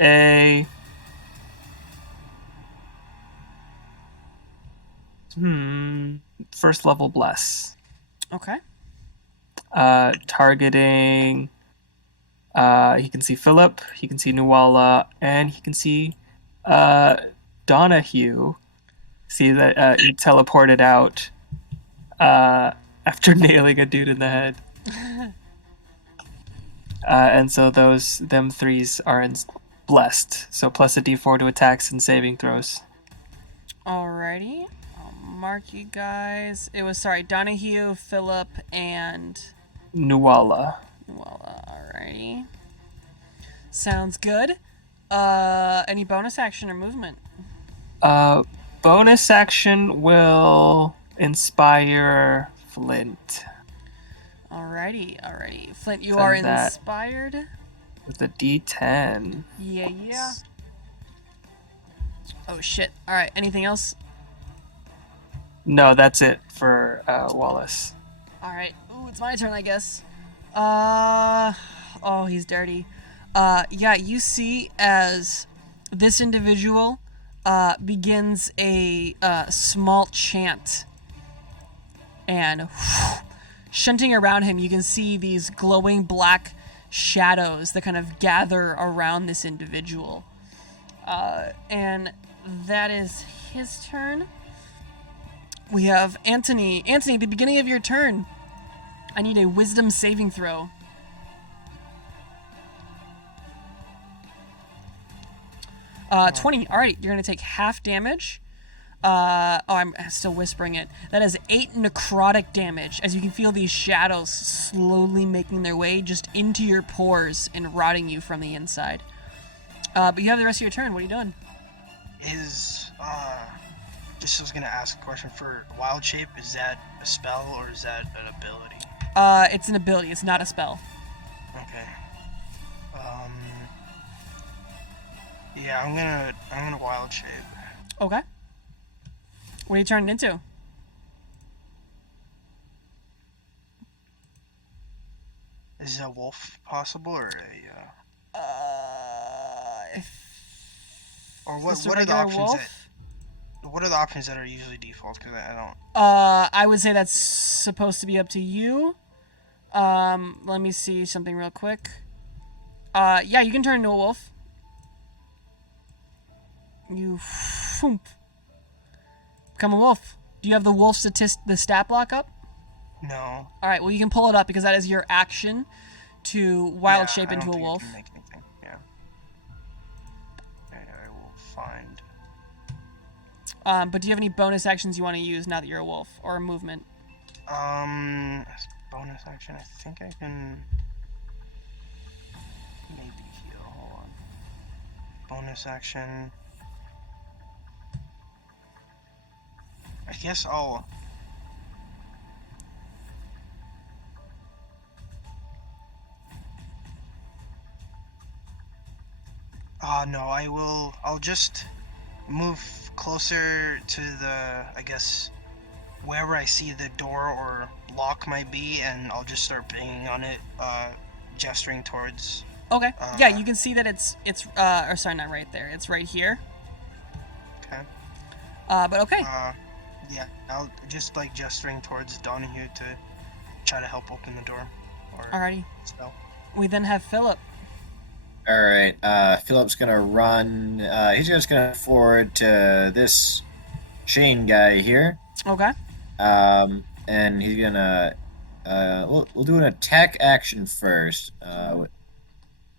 a first level bless. Okay. Targeting. He can see Philip, he can see Nuala, and he can see Donahue. See that he teleported out after nailing a dude in the head. And so them threes are blessed. So plus a d4 to attacks and saving throws. Alrighty. I'll mark you guys. It was, Donahue, Philip, and... Nuala. Alrighty. Sounds good. Any bonus action or movement? Bonus action will inspire Flint. Alrighty. Flint, you Send are that. inspired. With a d10. Yeah. Oh shit. Alright, anything else? No, that's it for Wallace. Alright. Ooh, it's my turn, I guess. Oh, he's dirty. Yeah, you see as this individual begins a small chant, and shunting around him, you can see these glowing black shadows that kind of gather around this individual. And that is his turn. We have Anthony. Anthony, at the beginning of your turn, I need a wisdom saving throw. Oh. 20. Alright, you're going to take half damage. I'm still whispering it. That is 8 necrotic damage, as you can feel these shadows slowly making their way just into your pores and rotting you from the inside. But you have the rest of your turn. What are you doing? Just was gonna ask a question for Wild Shape. Is that a spell or is that an ability? It's an ability. It's not a spell. Okay. Yeah, I'm gonna Wild Shape. Okay. What are you turning into? Is a wolf possible or a? Or what? What are the options wolf? What are the options that are usually default? Because I don't. I would say that's supposed to be up to you. Let me see something real quick. Yeah, you can turn into a wolf. You become a wolf. Do you have the wolf the stat block up? No. Alright, well you can pull it up because that is your action to wild shape into a wolf. Make anything. Yeah. Okay, I will find. But do you have any bonus actions you want to use now that you're a wolf, or a movement? As bonus action, I think I can. maybe heal. Hold on. Bonus action. I guess I'll. No, I will. I'll just move closer to the, I guess, wherever I see the door or lock might be, and I'll just start banging on it, gesturing towards. Okay. Yeah, you can see that it's or sorry, not right there. It's right here. Okay. But okay. Yeah, I'll just like gesturing towards Donahue to try to help open the door. Or Alrighty. spell. We then have Philip. All right. Philip's gonna run. He's just gonna forward to this chain guy here. Okay. And he's gonna. We'll do an attack action first. With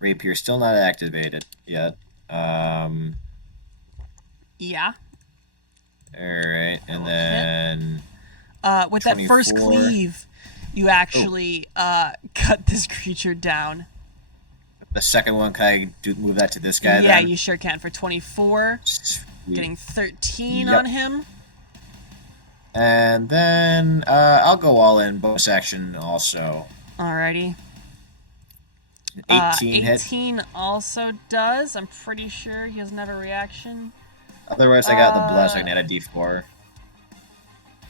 rapier still not activated yet. Yeah. All right, and then With that first 24. cleave, you actually cut this creature down. the second one, can I move that to this guy? Yeah, then? you sure can. For 24, Sweet. getting 13 Yep. on him. And then I'll go all in bonus action also. Alrighty. 18 hit. 18 also does. I'm pretty sure he doesn't have a reaction. Otherwise, I got the bless. I can add a D4. I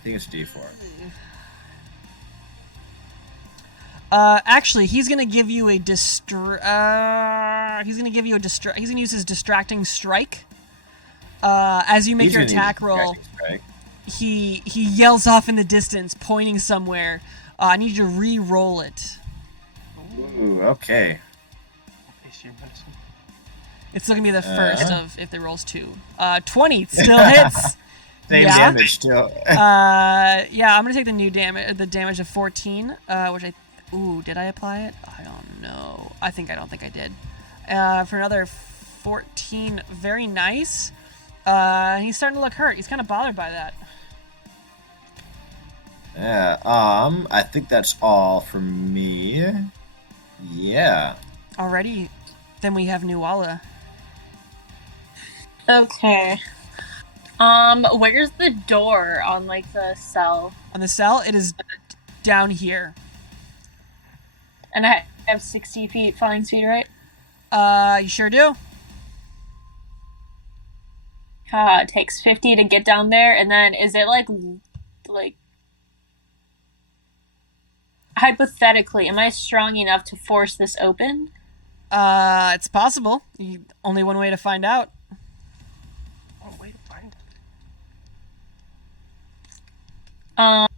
think it's D4. Actually, he's gonna give you a he's gonna use his distracting strike. As you make He's your gonna use attack roll, distracting strike. he yells off in the distance, pointing somewhere. I need you to re-roll it. Ooh, okay. It's still gonna be the first of if they rolls 2. 20 still hits. Same Yeah. damage still. Yeah, I'm gonna take the damage of 14, which did I apply it? I don't know. I don't think I did. For another 14, very nice. He's starting to look hurt. He's kind of bothered by that. Yeah. I think that's all from me. Yeah. Alrighty, then we have Nuala. Okay. Where's the door on like the cell? On the cell, it is down here. And I have 60 feet flying speed, right? You sure do. It takes 50 to get down there, and then is it like hypothetically, am I strong enough to force this open? It's possible. Only one way to find out. One way to find it.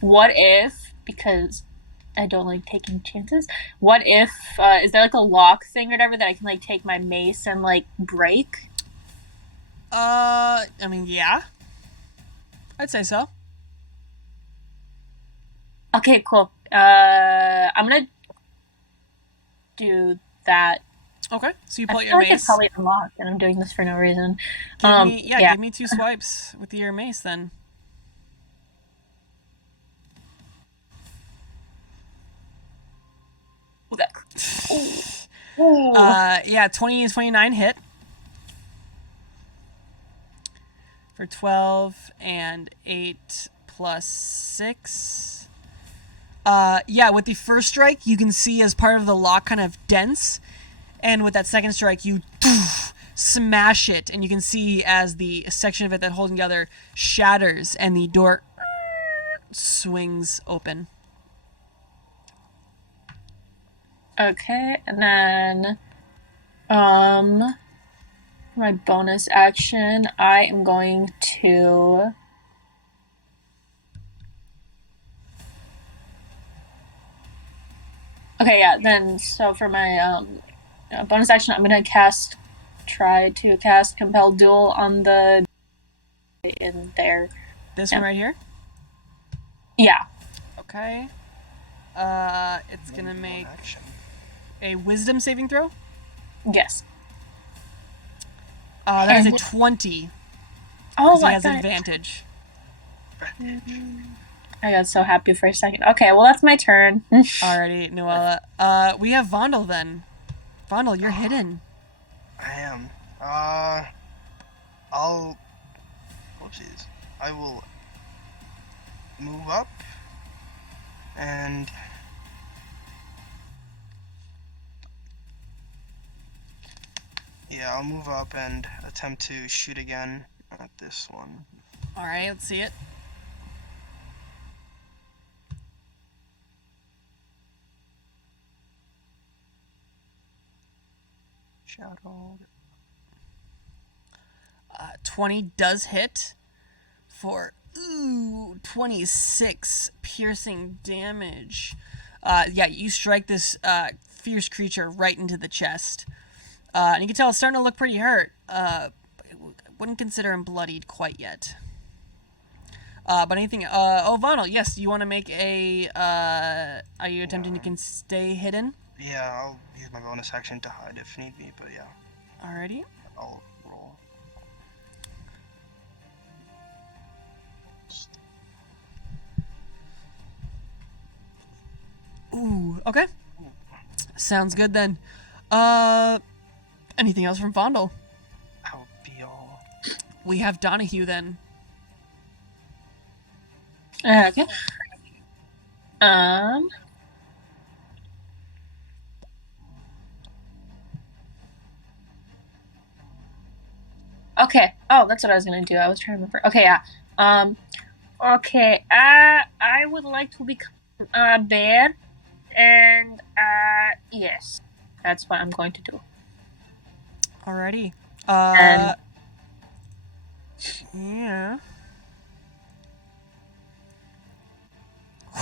What if, because I don't like taking chances, what if, is there like a lock thing or whatever that I can like take my mace and like break? I mean, yeah. I'd say so. Okay, cool. I'm gonna do that. Okay, so you I pull feel your like it's mace. probably unlocked, and I'm doing this for no reason. Give me 2 swipes with your mace then. Yeah, 20 and 29 hit. For 12 and 8 plus 6. Yeah, with the first strike, you can see as part of the lock kind of dents. And with that second strike, you smash it. And you can see as the section of it that holds together shatters and the door swings open. Okay, and then, my bonus action, I am going to... Okay, yeah, then, so for my, bonus action, I'm gonna try to cast Compel Duel on the... in there. This one right here? Yeah. Okay. It's gonna make a wisdom saving throw. Yes. That is a 20. Oh He my has god. advantage. I got so happy for a second. Okay, well that's my turn. Alrighty, Noella. We have Vondel then. Vondel, you're hidden. I am. Whoopsies. I will move up and yeah, I'll move up and attempt to shoot again at this one. Alright, let's see it. Shadow. 20 does hit for 26 piercing damage. Yeah, you strike this fierce creature right into the chest. And you can tell it's starting to look pretty hurt. I wouldn't consider him bloodied quite yet. But anything... Vonnel, yes, you want to make a... are you attempting to stay hidden? Yeah, I'll use my bonus action to hide if need be, but yeah. Alrighty. I'll roll. Ooh, okay. Sounds good then. Anything else from Vondel? That would be all. We have Donahue then. Okay. Okay. Oh, that's what I was gonna do. I was trying to remember. Okay, yeah. Okay. I would like to become a bear, and yes, that's what I'm going to do. Alrighty. Yeah.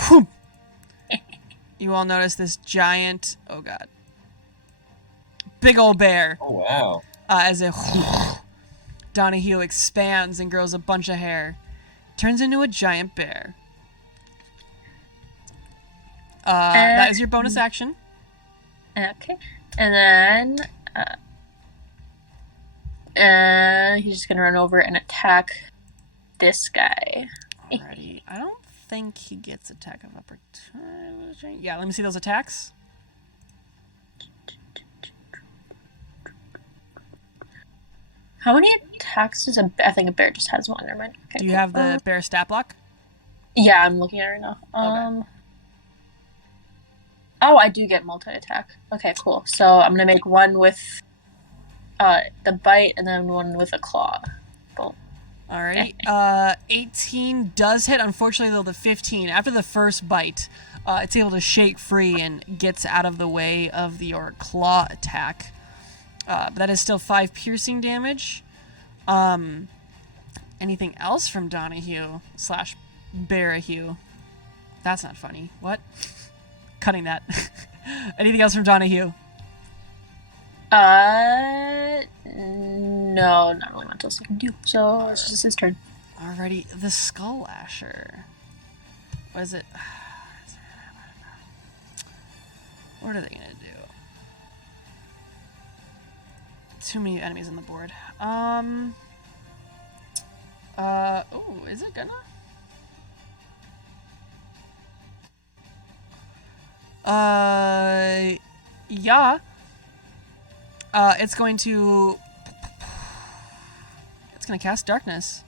Whew. You all notice this giant, oh god, big old bear. Oh wow. As a Donahue expands and grows a bunch of hair, turns into a giant bear. That is your bonus action. Okay, and then he's just gonna run over and attack this guy. Alrighty. I don't think he gets attack of opportunity. Yeah, let me see those attacks. How many attacks does I think a bear just has one. Never mind. Okay, Do you have the bear stat block? Yeah, I'm looking at it right now. Okay. Oh, I do get multi-attack. Okay, cool. So I'm gonna make one with the bite and then one with a claw. Boom. Alrighty. 18 does hit. Unfortunately, though, the 15, after the first bite, it's able to shake free and gets out of the way of your claw attack. But that is still 5 piercing damage. Anything else from Donahue / Barahue? That's not funny. What? Cutting that. Anything else from Donahue? No, not really much else I can do. So it's just his turn. Alrighty, the Skull Lasher. What is it? What are they gonna do? Too many enemies on the board. Oh, is it gonna? Yeah. It's going to... It's gonna cast Darkness.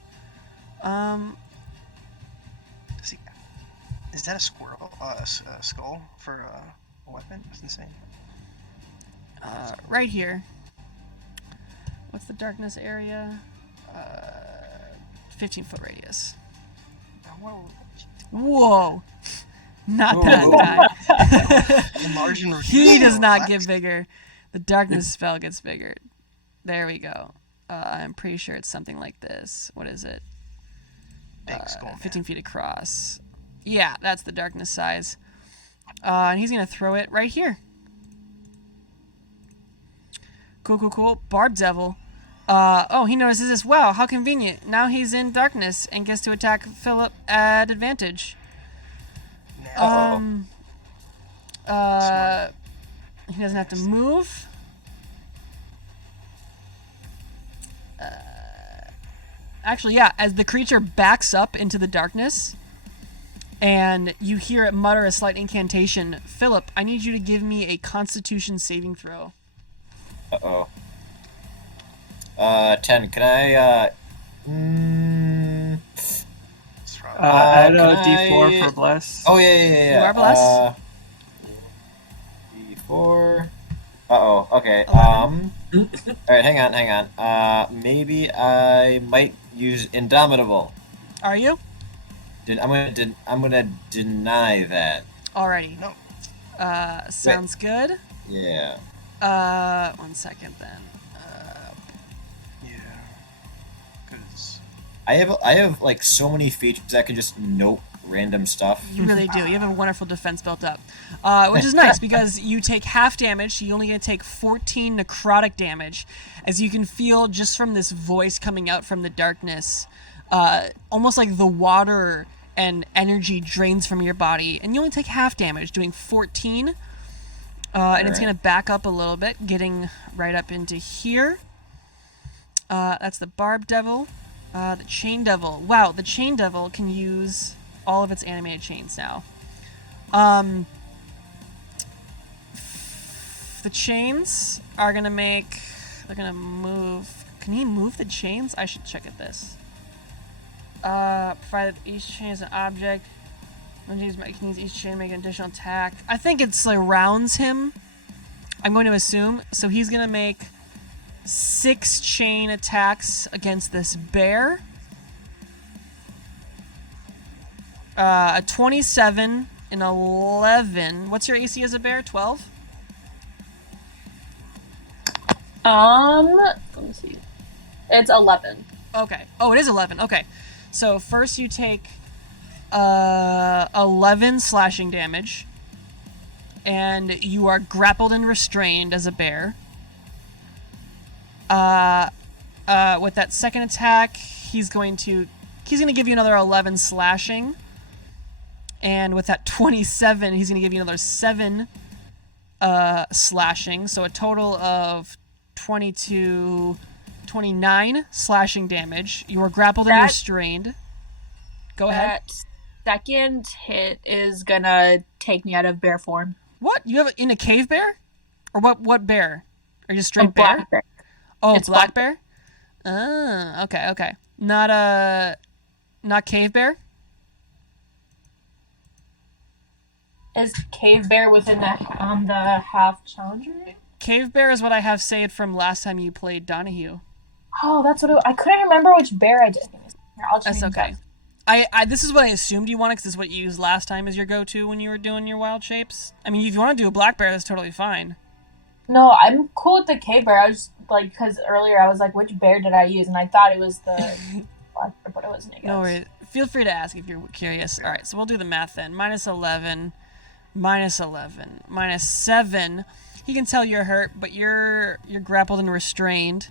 Is that a squirrel? A skull for a weapon? That's insane. Right here. What's the darkness area? 15-foot radius. Whoa! Not that guy. Enlarge and He does not relax. get bigger. The darkness spell gets bigger. There we go. I'm pretty sure it's something like this. What is it? Big skull, man. 15 feet across. Yeah, that's the darkness size. And he's going to throw it right here. Cool. Barb Devil. Oh, he notices this. Wow, how convenient. Now he's in darkness and gets to attack Philip at advantage. Now, He doesn't have to move. Actually, yeah, as the creature backs up into the darkness, and you hear it mutter a slight incantation. Philip, I need you to give me a Constitution saving throw. Uh-oh. 10. Can I, It's probably- Add a can D4 I- for bless. Oh, yeah. You are blessed. D4. Uh-oh, okay. 11. Alright, hang on. Maybe I might use Indomitable. Are you? I'm gonna deny that. Alrighty. No. Sounds good. Yeah. 1 second then. Yeah. Because I have like so many features that can just note random stuff. You really do. You have a wonderful defense built up, which is nice because you take half damage. So you only going to take 14 necrotic damage, as you can feel just from this voice coming out from the darkness, almost like the water and energy drains from your body, and you only take half damage, doing 14. And it's going to back up a little bit, getting right up into here. That's the Barb Devil. The Chain Devil. Wow, the Chain Devil can use all of its animated chains now. The chains are going to make... They're going to move... Can he move the chains? I should check at this. Provide each chain is an object. Can use each chain to make an additional attack. I think it surrounds him. I'm going to assume. So he's going to make 6 chain attacks against this bear. A 27 and 11. What's your AC as a bear? 12? Let me see. It's 11. Okay. Oh, it is 11. Okay. So first you take 11 slashing damage, and you are grappled and restrained as a bear. With that second attack, he's going to give you another 11 slashing, and with that 27, he's going to give you another 7 slashing. So a total of 22, 29 slashing damage. You are grappled and restrained. Go ahead. That second hit is gonna take me out of bear form. What? You have in a cave bear? Or what bear? Are you straight bear? Black bear. Oh, It's black black bear? Ah, okay. Not cave bear? Is cave bear within the half challenger? Cave bear is what I have saved from last time you played Donahue. Oh, that's what I couldn't remember which bear I did. Here, I'll That's change okay. that. I this is what I assumed you wanted, because this is what you used last time as your go-to when you were doing your wild shapes. I mean, if you want to do a black bear, that's totally fine. No, I'm cool with the cave bear. I was like, because earlier I was like, which bear did I use? And I thought it was the black bear, but it wasn't. I guess. No worries. Feel free to ask if you're curious. All right, so we'll do the math then. -11, -11, -7. He can tell you're hurt, but you're grappled and restrained.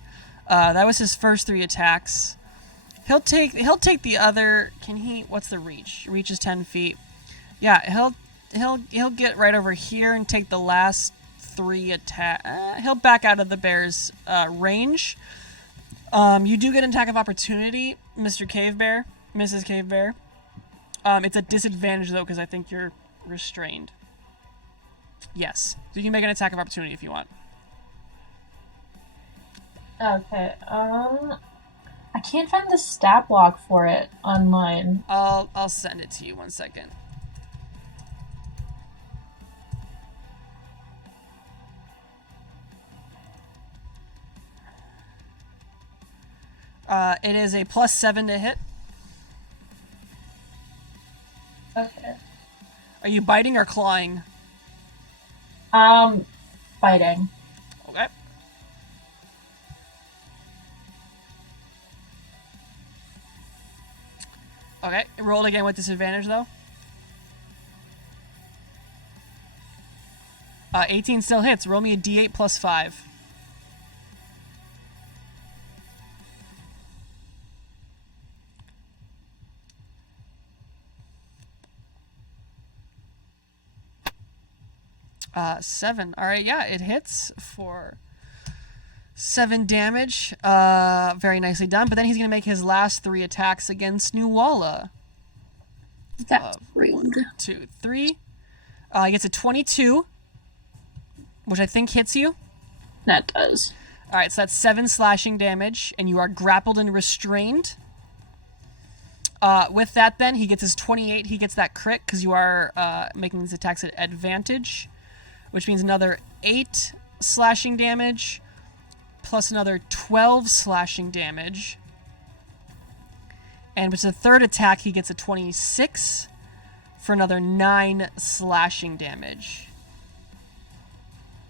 That was his first 3 attacks. He'll take the other. Can he? What's the reach? Reach is 10 feet. Yeah, he'll get right over here and take the last 3 attack. He'll back out of the bear's range. You do get an attack of opportunity, Mr. Cave Bear, Mrs. Cave Bear. It's a disadvantage though, because I think you're restrained. Yes, so you can make an attack of opportunity if you want. Okay. I can't find the stat block for it online. I'll send it to you. 1 second. It is a +7 to hit. Okay. Are you biting or clawing? Biting. Okay. Okay, roll again with disadvantage though. 18 still hits. Roll me a d8 +5. Seven. All right, yeah, it hits for 7 damage. Very nicely done. But then he's gonna make his last 3 attacks against Nuwala. That's of rude. 1, 2, 3. He gets a 22, which I think hits you. That does. All right, so that's 7 slashing damage, and you are grappled and restrained. With that, then, he gets his 28. He gets that crit because you are making these attacks at advantage, which means another 8 slashing damage, plus another 12 slashing damage. And with the third attack, he gets a 26 for another 9 slashing damage.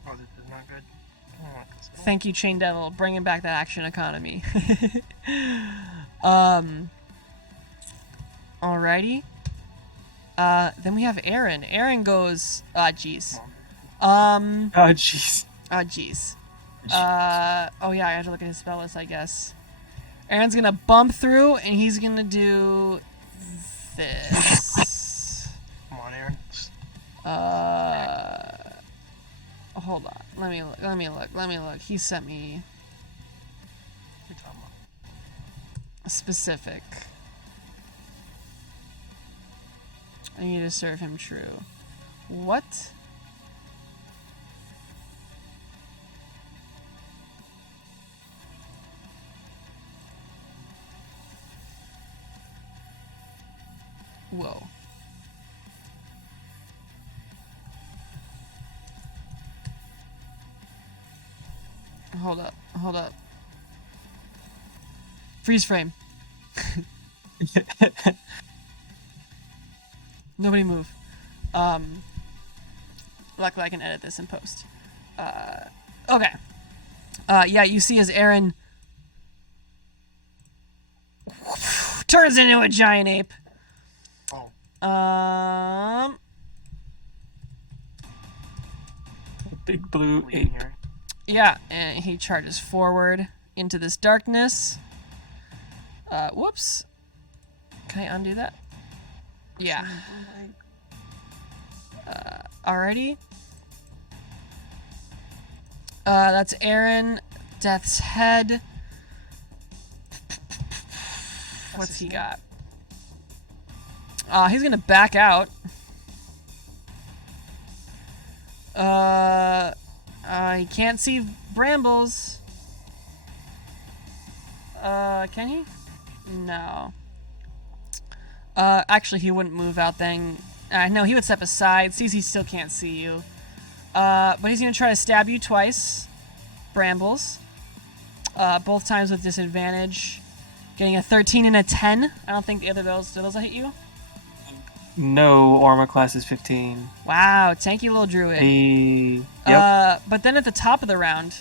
Oh, this is not good. I don't want this. Thank you, Chain Devil, bringing back that action economy. Alrighty. Then we have Aaron. Aaron goes, jeez. Oh, jeez. Jeez. Oh yeah, I have to look at his spell list, I guess. Aaron's gonna bump through, and he's gonna do this. Come on, Aaron. Hold on. Let me look. He sent me You're talking about. a specific. I need to serve him true. What? Whoa. Hold up. Freeze frame. Nobody move. Luckily I can edit this in post. Okay. Yeah, you see as Aaron turns into a giant ape. Oh. Big blue We in ape. here. Yeah, and he charges forward into this darkness. Whoops. Can I undo that? Yeah. Alrighty. That's Aaron. Death's head. What's he got? He's gonna back out. He can't see brambles. Can he? No. Actually, he wouldn't move out then. No, he would step aside. CZ still can't see you. But he's gonna try to stab you twice. Brambles. Both times with disadvantage. Getting a 13 and a 10. I don't think either of those hit you. No, armor class is 15. Wow, tanky little druid. Yep. But then at the top of the round,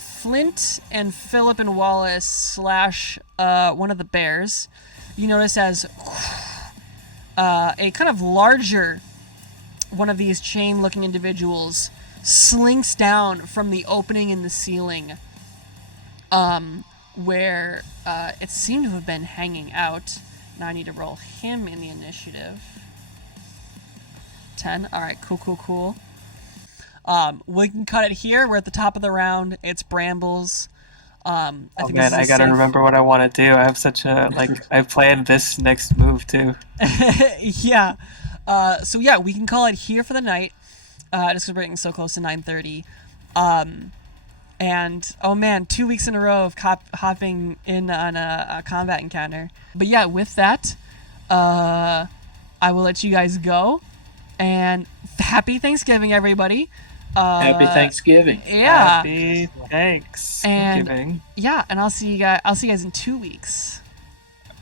Flint and Philip and Wallace slash one of the bears. You notice as a kind of larger one of these chain-looking individuals slinks down from the opening in the ceiling, where it seemed to have been hanging out. Now I need to roll him in the initiative. 10. All right, cool. We can cut it here. We're at the top of the round. It's brambles. I think this is I gotta safe. remember what I want to do. I have such a I planned this next move too. Yeah. So yeah, we can call it here for the night. Just because we're getting so close to 9:30. And oh man, 2 weeks in a row of hopping in on a combat encounter. But yeah, with that, I will let you guys go. And happy Thanksgiving, everybody. Happy Thanksgiving. Yeah. Happy thanks. And- Thanksgiving. Yeah, and I'll see you guys in 2 weeks.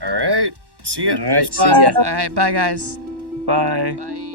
All right. See ya. All right, see Bye. ya. All right, bye guys. Bye. Bye.